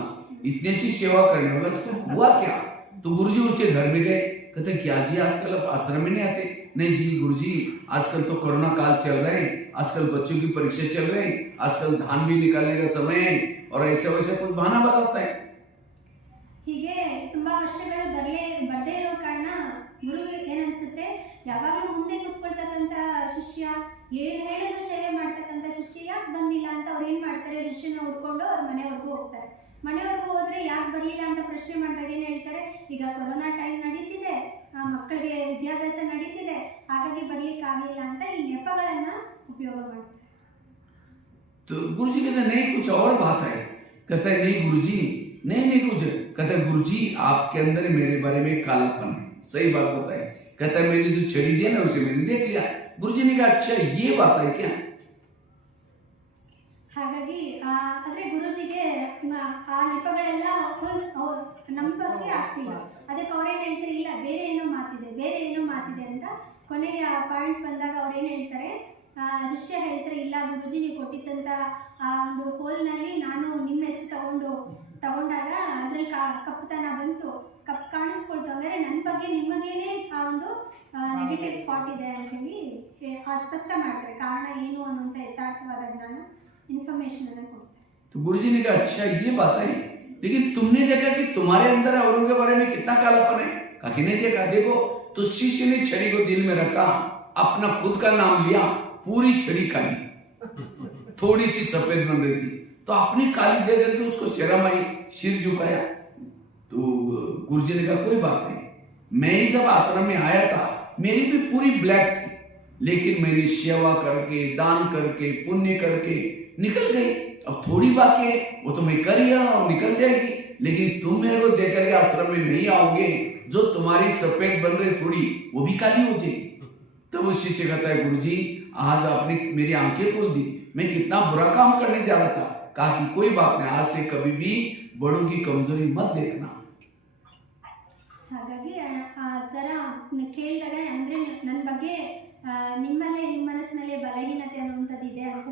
इतनी अच्छी सेवा करने वाला, तो हुआ क्या। तो गुरुजी उनके घर में गए, कहते क्या जी आजकल आप आश्रम में नहीं आते। नहीं जी गुरुजी आजकल तो कोरोना काल चल रहे हैं, आजकल बच्चों की परीक्षा चल रहे हैं, आजकल धान भी निकालने का समय है, और ऐसा वैसा कुछ बहाना बताता है। ಹೀಗೆ ತುಂಬಾ ವರ್ಷಗಳು ಬರ್ದೇ ಇರೋ ಕಾರಣ ಗುರುಗೆ ಏನನ್ಸುತ್ತೆ, ಯಾವಾಗಲೂ ಮುಂದೆ ಕೂತ್ಕೊಳ್ತಕ್ಕಂಥ ಶಿಷ್ಯ, ಏನು ಹೇಳಿದ್ರು ಸೇವೆ ಮಾಡ್ತಕ್ಕಂಥ ಶಿಷ್ಯ ಯಾಕೆ ಬಂದಿಲ್ಲ ಅಂತ ಅವ್ರು ಏನು ಮಾಡ್ತಾರೆ, ಶಿಷ್ಯನ ಹುಡ್ಕೊಂಡು ಅವ್ರ ಮನೆವರೆಗೂ ಹೋಗ್ತಾರೆ. ಮನೆವರೆಗೂ ಹೋದ್ರೆ ಯಾಕೆ ಬರಲಿಲ್ಲ ಅಂತ ಪ್ರಶ್ನೆ ಮಾಡಿದಾಗ ಏನು ಹೇಳ್ತಾರೆ, ಈಗ ಕೊರೋನಾ ಟೈಮ್ ನಡೀತಿದೆ, ಮಕ್ಕಳಿಗೆ ವಿದ್ಯಾಭ್ಯಾಸ ನಡೀತಿದೆ, ಹಾಗಾಗಿ ಬರ್ಲಿಕ್ಕೆ ಆಗಲಿಲ್ಲ ಅಂತ ಈ ನೆಪಗಳನ್ನ ಉಪಯೋಗ ಮಾಡ್ತಾರೆ. तो गुरुजी कहते नहीं कुछ और बात है, कहता है नहीं गुरुजी नहीं कुछ, कहता है गुरुजी आपके अंदर मेरे बारे में कालापन है, सही बात बताए। कहता है मैंने जो छड़ी दिया ना उसे मैंने देख लिया। गुरुजी ने कहा अच्छा ये बात है क्या। ಹಾಗಾಗಿ ಆದರೆ ಗುರುಜಿಗೆ ಆ ನೆಪಗಳೆಲ್ಲ ನಂಬಕ್ಕೆ ಆಗ್ತಿಲ್ಲ. ಅದಕ್ಕೆ ಅವ್ರೇನು ಹೇಳ್ತಾರೆ, ಇಲ್ಲ ಬೇರೆ ಏನೋ ಮಾತಿದೆ ಅಂತ. ಕೊನೆಗೆ ಆ ಪಾಯಿಂಟ್ ಬಂದಾಗ ಅವ್ರೇನು ಹೇಳ್ತಾರೆ, ಶಿಷ್ಯ ಹೇಳ್ತಾರೆ, ಇಲ್ಲ ಗುರುಜಿ ನೀವು ಕೊಟ್ಟಿದ್ದಂಥ ಆ ಒಂದು ಕೋಲ್ನಲ್ಲಿ ನಾನು ನಿಮ್ಮ ಹೆಸರು ತಗೊಂಡಾಗ ಅದ್ರಲ್ಲಿ ಕಪ್ಪುತನ ಬಂತು, ಕಪ್ಪು ಕಾಣಿಸ್ಕೊಳ್ತು, ಅಂದರೆ ನನ್ನ ಬಗ್ಗೆ ನಿಮಗೇನೆ ಆ ಒಂದು ನೆಗೆಟಿವ್ ಥಾಟ್ ಇದೆ ಅಂತ ಹೇಳಿ ಸ್ಪಷ್ಟ ಮಾಡ್ತಾರೆ. ಕಾರಣ ಏನು ಅನ್ನುವಂಥ ಯಥಾರ್ಥವಾದ ಜ್ಞಾನ इन्फॉर्मेशन अगर को। तो गुरुजी ने कहा अच्छा ये बात है, लेकिन तुमने देखा कि तुम्हारे अंदर औरों के बारे में कितना कालापन है। कहा कि नहीं देखा। देखो तो शिष्य ने छड़ी को दिल में रखा, अपना खुद का नाम लिया, पूरी छड़ी काली, थोड़ी सी सफेद बन रही थी, तो अपनी काली दे करके उसको शर्म आई, सिर झुकाया। तो गुरुजी ने कहा कोई बात नहीं, मैं ही जब आश्रम में आया था मेरी भी पूरी ब्लैक थी, लेकिन मैंने सेवा करके दान करके पुण्य करके निकल गई। अब थोड़ी बाकी है वो तो मैं कर ही रहा हूं, निकल जाएगी, लेकिन तुम मेरे को देख करके आश्रम में नहीं आओगे, जो तुम्हारी सफेद बन रही थोड़ी वो भी काली हो जाएगी। तब वो शिष्य कहता है गुरुजी आज आपने मेरी आंखें खोल दी, मैं कितना बुरा काम करने जा रहा था। कहा कि कोई बात नहीं, आज से कभी भी बड़ों की कमजोरी मत देखना। ಹಾಗಾಗಿ ಆ ಥರ ಕೇಳಿದಾಗ ಅಂದರೆ ನನ್ನ ಬಗ್ಗೆ ನಿಮ್ಮಲ್ಲೇ ನಿಮ್ಮ ಮನಸ್ಸಿನಲ್ಲೇ ಬಲಹೀನತೆ ಅನ್ನುವಂಥದ್ದು ಇದೆ ಅಂತ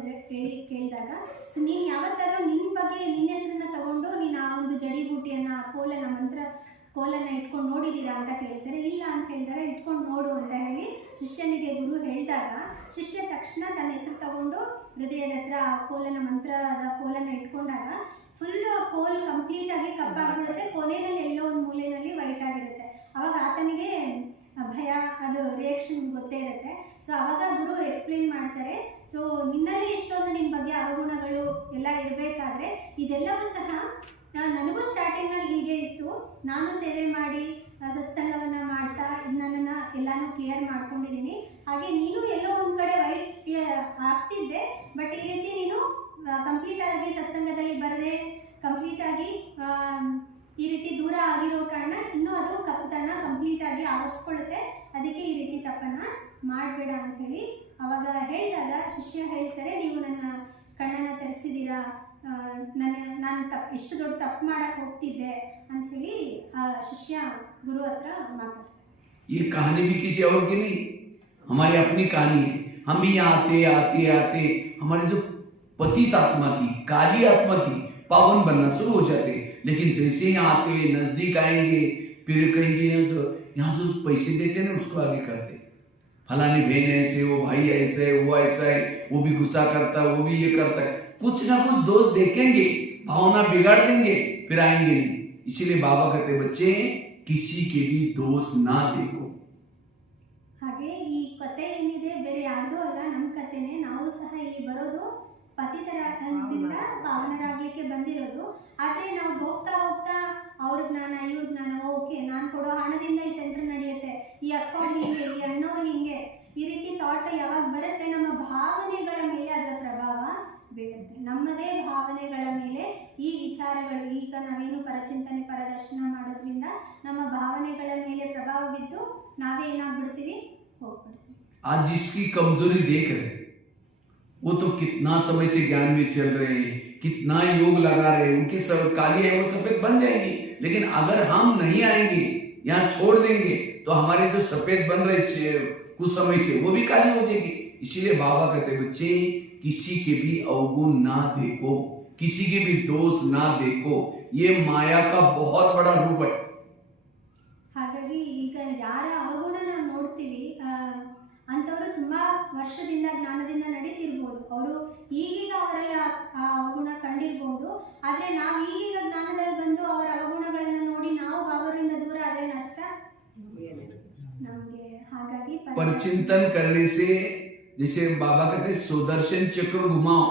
ಕೇಳಿದಾಗ, ಸೊ ನೀನು ಯಾವತ್ತಾದ್ರೂ ನಿನ್ನ ಬಗ್ಗೆ ನಿನ್ನ ಹೆಸರನ್ನ ತಗೊಂಡು ನೀನು ಆ ಒಂದು ಜಡಿಬೂಟಿಯನ್ನು ಕೋಲನ್ನು ಇಟ್ಕೊಂಡು ನೋಡಿದ್ದೀರಾ ಅಂತ ಕೇಳ್ತಾರೆ. ಇಲ್ಲ ಅಂತ ಹೇಳಿದಾಗ ಇಟ್ಕೊಂಡು ನೋಡು ಅಂತ ಹೇಳಿ ಶಿಷ್ಯನಿಗೆ ಗುರು ಹೇಳಿದಾಗ ಶಿಷ್ಯ ತಕ್ಷಣ ತನ್ನ ಹೆಸರು ತಗೊಂಡು ಹೃದಯದ ಹತ್ರ ಮಂತ್ರದ ಕೋಲನ್ನು ಇಟ್ಕೊಂಡಾಗ ಫುಲ್ ಕೋಲ್ ಕಂಪ್ಲೀಟ್ ಆಗಿ ಕಪ್ಪಾಗಿಬಿಡುತ್ತೆ. ಕೊನೆಯಲ್ಲಿ ಎಲ್ಲೋ ಒಂದು ಮೂಲೆಯಲ್ಲಿ ವೈಟ್ ಆಗಿರುತ್ತೆ. ಅವಾಗ ಆತನಿಗೆ ಭಯ, ಅದು ರಿಯಾಕ್ಷನ್ ಗೊತ್ತೇ ಇರುತ್ತೆ. ಸೊ ಅವಾಗ ಗುರು ಎಕ್ಸ್ಪ್ಲೇನ್ ಮಾಡ್ತಾರೆ, ಸೊ ನಿನ್ನಲ್ಲಿ ಇಷ್ಟೊಂದು ನಿಮ್ಮ ಬಗ್ಗೆ ಅವಗುಣಗಳು ಎಲ್ಲ ಇರಬೇಕಾದ್ರೆ ಇದೆಲ್ಲವೂ ಸಹ ನನಗೂ ಸ್ಟಾರ್ಟಿಂಗ್ನಲ್ಲಿ ಹೀಗೆ ಇತ್ತು, ನಾನು ಸೇವೆ ಮಾಡಿ ಸತ್ಸಂಗವನ್ನು ಮಾಡ್ತಾ ನನ್ನನ್ನು ಎಲ್ಲನೂ ಕ್ಲಿಯರ್ ಮಾಡ್ಕೊಂಡಿದ್ದೀನಿ. ಹಾಗೆ ನೀನು ಎಲ್ಲೋ ಒಂದು ಕಡೆ ವೈಟ್ ಆಗ್ತಿದ್ದೆ, ಬಟ್ ಈ ರೀತಿ ನೀನು ಕಂಪ್ಲೀಟಾಗಿ ಸತ್ಸಂಗದಲ್ಲಿ ಬರದೆ ಕಂಪ್ಲೀಟಾಗಿ ಈ ರೀತಿ ದೂರ ಆಗಿರೋ ಕಾರಣ ಇನ್ನೂ ಅದು ಕಪ್ಪುತನ ಕಂಪ್ಲೀಟ್ ಆಗಿ ಆವರಿಸ್ಕೊಳ್ಳುತ್ತೆ. ಅದಕ್ಕೆ ಈ ರೀತಿ ತಪ್ಪನ್ನ ಮಾಡಬೇಡ ಅಂತ ಹೇಳಿ ಅವಾಗ ಹೇಳಿದಾಗ ಶಿಷ್ಯ ಹೇಳ್ತಾರೆ, ನೀವು ನನ್ನ ಕಣ್ಣನ್ನು ತೆರೆಸಿದ್ದೀರಾ, ನಾನು ಎಷ್ಟು ದೊಡ್ಡ ತಪ್ಪು ಮಾಡಕ್ಕೆ ಹೋಗ್ತಿದ್ದೆ ಅಂತ ಹೇಳಿ ಆ ಶಿಷ್ಯ ಗುರು ಹತ್ರ ಮಾತಾಡ್ತಾರೆ. ये कहानी भी किसी और की नहीं, हमारी अपनी कहानी है. हम भी आते आते आते हमारी जो पतित आत्मा थी, काली आत्मा थी, पावन बनना शुरू हो जाते. लेकिन जैसे ही आते नजदीक आएंगे फिर कहेंगे तो यहाँ जो पैसे देते ना उसको आगे करते, फलानी बहन ऐसे, वो भाई ऐसे है, वो ऐसा है, वो भी गुस्सा करता है, वो भी ये करता है, कुछ ना कुछ दोष देखेंगे, भावना बिगाड़ देंगे, फिर आएंगे नहीं. इसीलिए बाबा कहते बच्चे किसी के भी दोष ना देखो. ಹಾಗೆ ಈ ಕತೆ ಏನಿದೆ ಬೇರೆ ಯಾರ್ದೂ ಅಲ್ಲ, ನಮ್ಮ ಕತೆನೇ. ನಾವು ಸಹ ಇಲ್ಲಿ ಬರೋದು ಪತಿತರದಿಂದ ಪಾವನರಾಗಲಿಕ್ಕೆ ಬಂದಿರೋದು. ಆದರೆ ನಾವು ಹೋಗ್ತಾ ಹೋಗ್ತಾ ಅವ್ರ ಜ್ಞಾನ ಇವ್ರ ಜ್ಞಾನ, ಓಕೆ ನಾನು ಕೊಡೋ ಹಣದಿಂದ ಈ ಸೆಂಟರ್ ನಡೆಯುತ್ತೆ, ಈ ಅಕ್ಕವ್ರು ಹಿಂಗೆ, ಈ ಅಣ್ಣವ್ರು ಹಿಂಗೆ, ಈ ರೀತಿ ಥಾಟ್ ಯಾವಾಗ ಬರುತ್ತೆ ನಮ್ಮ ಭಾವನೆಗಳ ಮೇಲೆ ಅದರ ಪ್ರಭಾವ ಬೀಳುತ್ತೆ. ನಮ್ಮದೇ ಭಾವನೆಗಳ ಮೇಲೆ ಈ ವಿಚಾರಗಳು, ಈಗ ನಾವೇನು ಪರಚಿಂತನೆ ಪರದರ್ಶನ ಮಾಡೋದ್ರಿಂದ ನಮ್ಮ ಭಾವನೆಗಳ ಮೇಲೆ ಪ್ರಭಾವ ಬಿದ್ದು ನಾವೇ ಏನಾಗ್ಬಿಡ್ತೀವಿ, ಹೋಗ್ಬಿಡ್ತೀವಿ. आज जिसकी कमजोरी देख रहे हैं वो तो कितना समय से ज्ञान में चल रहे हैं, कितना योग लगा रहे हैं, उनकी सब काली है वो सफेद बन जाएंगी. लेकिन अगर हम नहीं आएंगे, यहाँ छोड़ देंगे, तो हमारे जो सफेद बन रहे कुछ समय से वो भी काली हो जाएगी. इसीलिए बाबा कहते बच्चे किसी के भी अवगुण ना देखो, किसी के भी दोष ना देखो, ये माया का बहुत बड़ा रूप है. ಹಾಗಾಗಿ ಈಗ ಯಾರ ಅವಗುಣ ನಾವು ನೋಡ್ತೀವಿ, ಅಂಥವರು ತುಂಬ ವರ್ಷದಿಂದ ಜ್ಞಾನದಿಂದ ನಡೀತಿರ್ಬೋದು, ಅವರು ಈಗೀಗ ಅವರಲ್ಲಿ ಆ ಅವಗುಣ ಕಂಡಿರ್ಬೋದು. ಆದರೆ ನಾವು ಈಗೀಗ ಜ್ಞಾನದಲ್ಲಿ ಬಂದು ಅವರ ಅವಗುಣಗಳನ್ನು ನೋಡಿ ನಾವು ಅವರಿಂದ ದೂರ ಆದರೆ ನಷ್ಟ ನಮಗೆ. ಹಾಗಾಗಿ परचिंतन करने से जैसे बाबा कहते हैं सुदर्शन चक्र घुमाओ,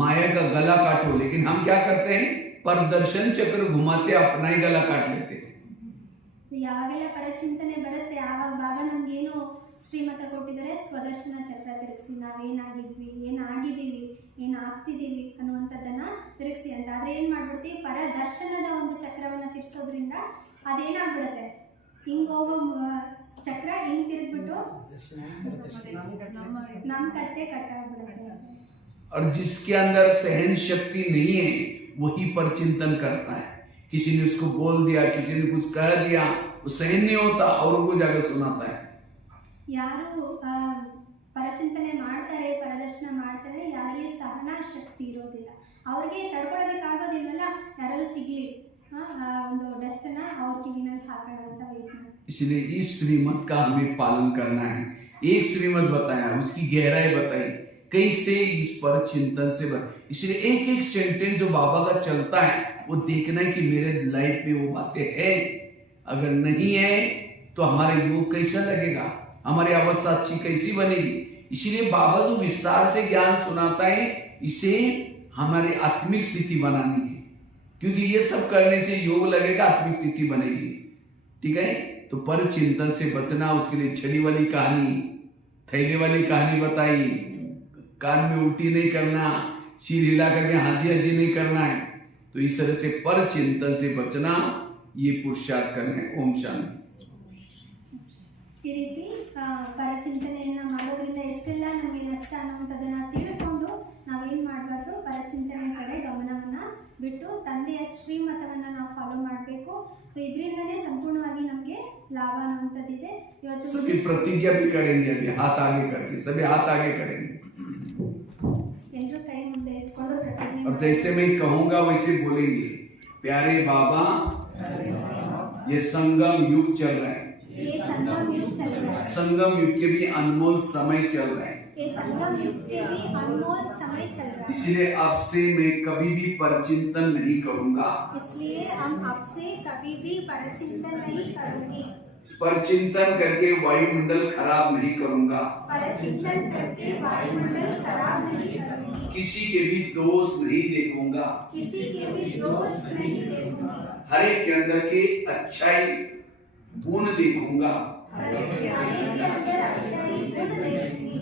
माया का गला काटो. लेकिन हम क्या करते हैं, परदर्शन चक्र घुमाते अपना ही गला काट लेते हैं. ಯಾವಾಗೆಲ್ಲ ಪರಚಿಂತನೆ ಬರುತ್ತೆ ಆವಾಗ ಬಾಬಾ ನಮ್ಗೇನು ಶ್ರೀಮತ ಕೊಟ್ಟಿದ್ದಾರೆ, ಸ್ವದರ್ಶನ ಚಕ್ರ ತಿರುಗಿಸಿ ನಾವೇನಾಗಿದ್ವಿ, ಏನಾಗಿದ್ದೀವಿ, ಏನಾಗ್ತಿದ್ದೀವಿ ಅನ್ನುವಂಥದ್ದನ್ನು ತಿರುಗಿಸಿ ಅಂತ. ಆದರೆ ಏನು ಮಾಡ್ಬಿಡ್ತೀವಿ, ಪರದರ್ಶನದ ಒಂದು ಚಕ್ರವನ್ನು ತಿರ್ಸೋದ್ರಿಂದ ಅದೇನಾಗ್ಬಿಡುತ್ತೆ, ಹಿಂಗೆ ಹೋಗೋ ಚಕ್ರ ಹಿಂಗೆ ತಿರುಗ್ಬಿಟ್ಟು ನಮ್ಮ ಕತ್ತೆ ಕಟ್ಟಾಗ್ಬಿಡುತ್ತೆ. और जिसके अंदर सहन शक्ति नहीं है वही परचिंतन करता है. किसी ने उसको बोल दिया, किसी ने कुछ कह दिया, वो सहन नहीं होता, औरों को जाकर सुनाता है. ಯಾರು ಪರಚಿಂತನೆ ಮಾಡ್ತಾರೆ, ಪರದರ್ಶನ ಮಾಡ್ತಾರೆ, ಯಾರಲ್ಲಿ ಸಹನ ಶಕ್ತಿ ಇರೋದಿಲ್ಲ, ಅವ್ರಿಗೆ ತಡ್ಕೊಳ್ಳೋದಕ್ಕಾಗೋದಿಲ್ವಲ್ಲ, ಯಾರು ಸಿಗಲಿ ಒಂದು ಡಸ್ಟನ್ನ ಅವ್ರ ಕಿವಿನಲ್ಲಿ ಹಾಕೋಣ ಅಂತ ವೇಟ್ ಮಾಡಿ. इसलिए इस श्रीमत का हमें पालन करना है. एक श्रीमत बताया, उसकी गहराई बताई, कैसे इस पर चिंतन से इसलिए एक एक सेंटेंस जो बाबा का चलता है वो देखना है कि मेरे लाइफ में वो बातें है. अगर नहीं है तो हमारे योग कैसा लगेगा, हमारी अवस्था अच्छी कैसी बनेगी. इसलिए बाबा जो विस्तार से ज्ञान सुनाता है इसे हमारी आत्मिक स्थिति बनानी है, क्योंकि ये सब करने से योग लगेगा, आत्मिक स्थिति बनेगी. ठीक है, तो पर चिंतन से बचना, उसके लिए छड़ी वाली कहानी, थैले वाली कहानी बताई, कान में उल्टी नहीं करना, सिर हिला करके हाजी हाजी नहीं करना है. तो इस तरह से पर चिंतन से बचना, ये पुरुषार्थ करना है. ओम शांति. ಈ ರೀತಿ ಪರಚಿಂತನೆಯನ್ನು ಮಾಡೋದ್ರಿಂದ ಎಷ್ಟೆಲ್ಲ ನಮಗೆ ನಷ್ಟ ಅನ್ನುವಂಥದ್ದನ್ನು ತಿಳ್ಕೊಂಡು ನಾವೇನು ಮಾಡಬಾರ್ದು, ಪರಚಿಂತನೆ ಕಡೆ ಗಮನವನ್ನು ಬಿಟ್ಟು ತಂದೆಯ ಶ್ರೀಮತವನ್ನು ನಾವು ಫಾಲೋ ಮಾಡಬೇಕು. ಸೊ ಇದರಿಂದನೇ ಸಂಪೂರ್ಣವಾಗಿ ನಮಗೆ ಲಾಭ ಅನ್ನುವಂಥದ್ದಿದೆ. ಇವತ್ತು सभी प्रतिज्ञा भी करेंगे, अभी हाथ आगे करके सभी हाथ आगे करेंगे. ಎಲ್ಲರೂ ಕೈ ಮುಂದೆ ಇಟ್ಕೊಂಡು ಪ್ರತಿಜ್ಞೆ और जैसे मैं कहूंगा वैसे बोलेंगे. प्यारे बाबा, ये संगम युग चल रहा है, ये संगम युग चल रहा है, संगम युग के भी अनमोल समय चल रहा है. ये संगम युग के भी अनमोल समय चल रहा है. इसलिए आपसे मैं कभी भी परचिंतन नहीं करूंगा. इसलिए हम आपसे कभी भी परचिंतन नहीं करूंगी, परचिंतन करके वायुमंडल खराब नहीं करूंगा, परचिंतन करके वायुमंडल खराब नहीं करूंगी, किसी के भी दोष नहीं देखूंगा, किसी के भी दोष नहीं देखूंगी, हर एक के अंदर के अच्छाई गुण देखूंगा, हर एक के अंदर अच्छाई गुण देखूंगी,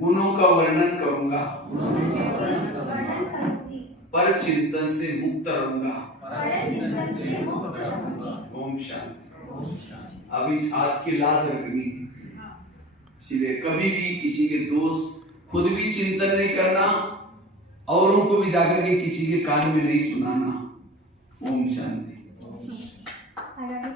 गुणों का वर्णन करूंगा. वर्णन करूंगी, पर चिंतन से मुक्त रहूंगा। परचिंतन से मुक्त रहूंगा। ओम शांति। अब इस हाथ की लाज रखनी, इसलिए कभी भी किसी के दोष खुद भी चिंतन नहीं करना, औरों को भी जाकर के किसी के कान में नहीं सुनाना। ओम शांति। అలాగే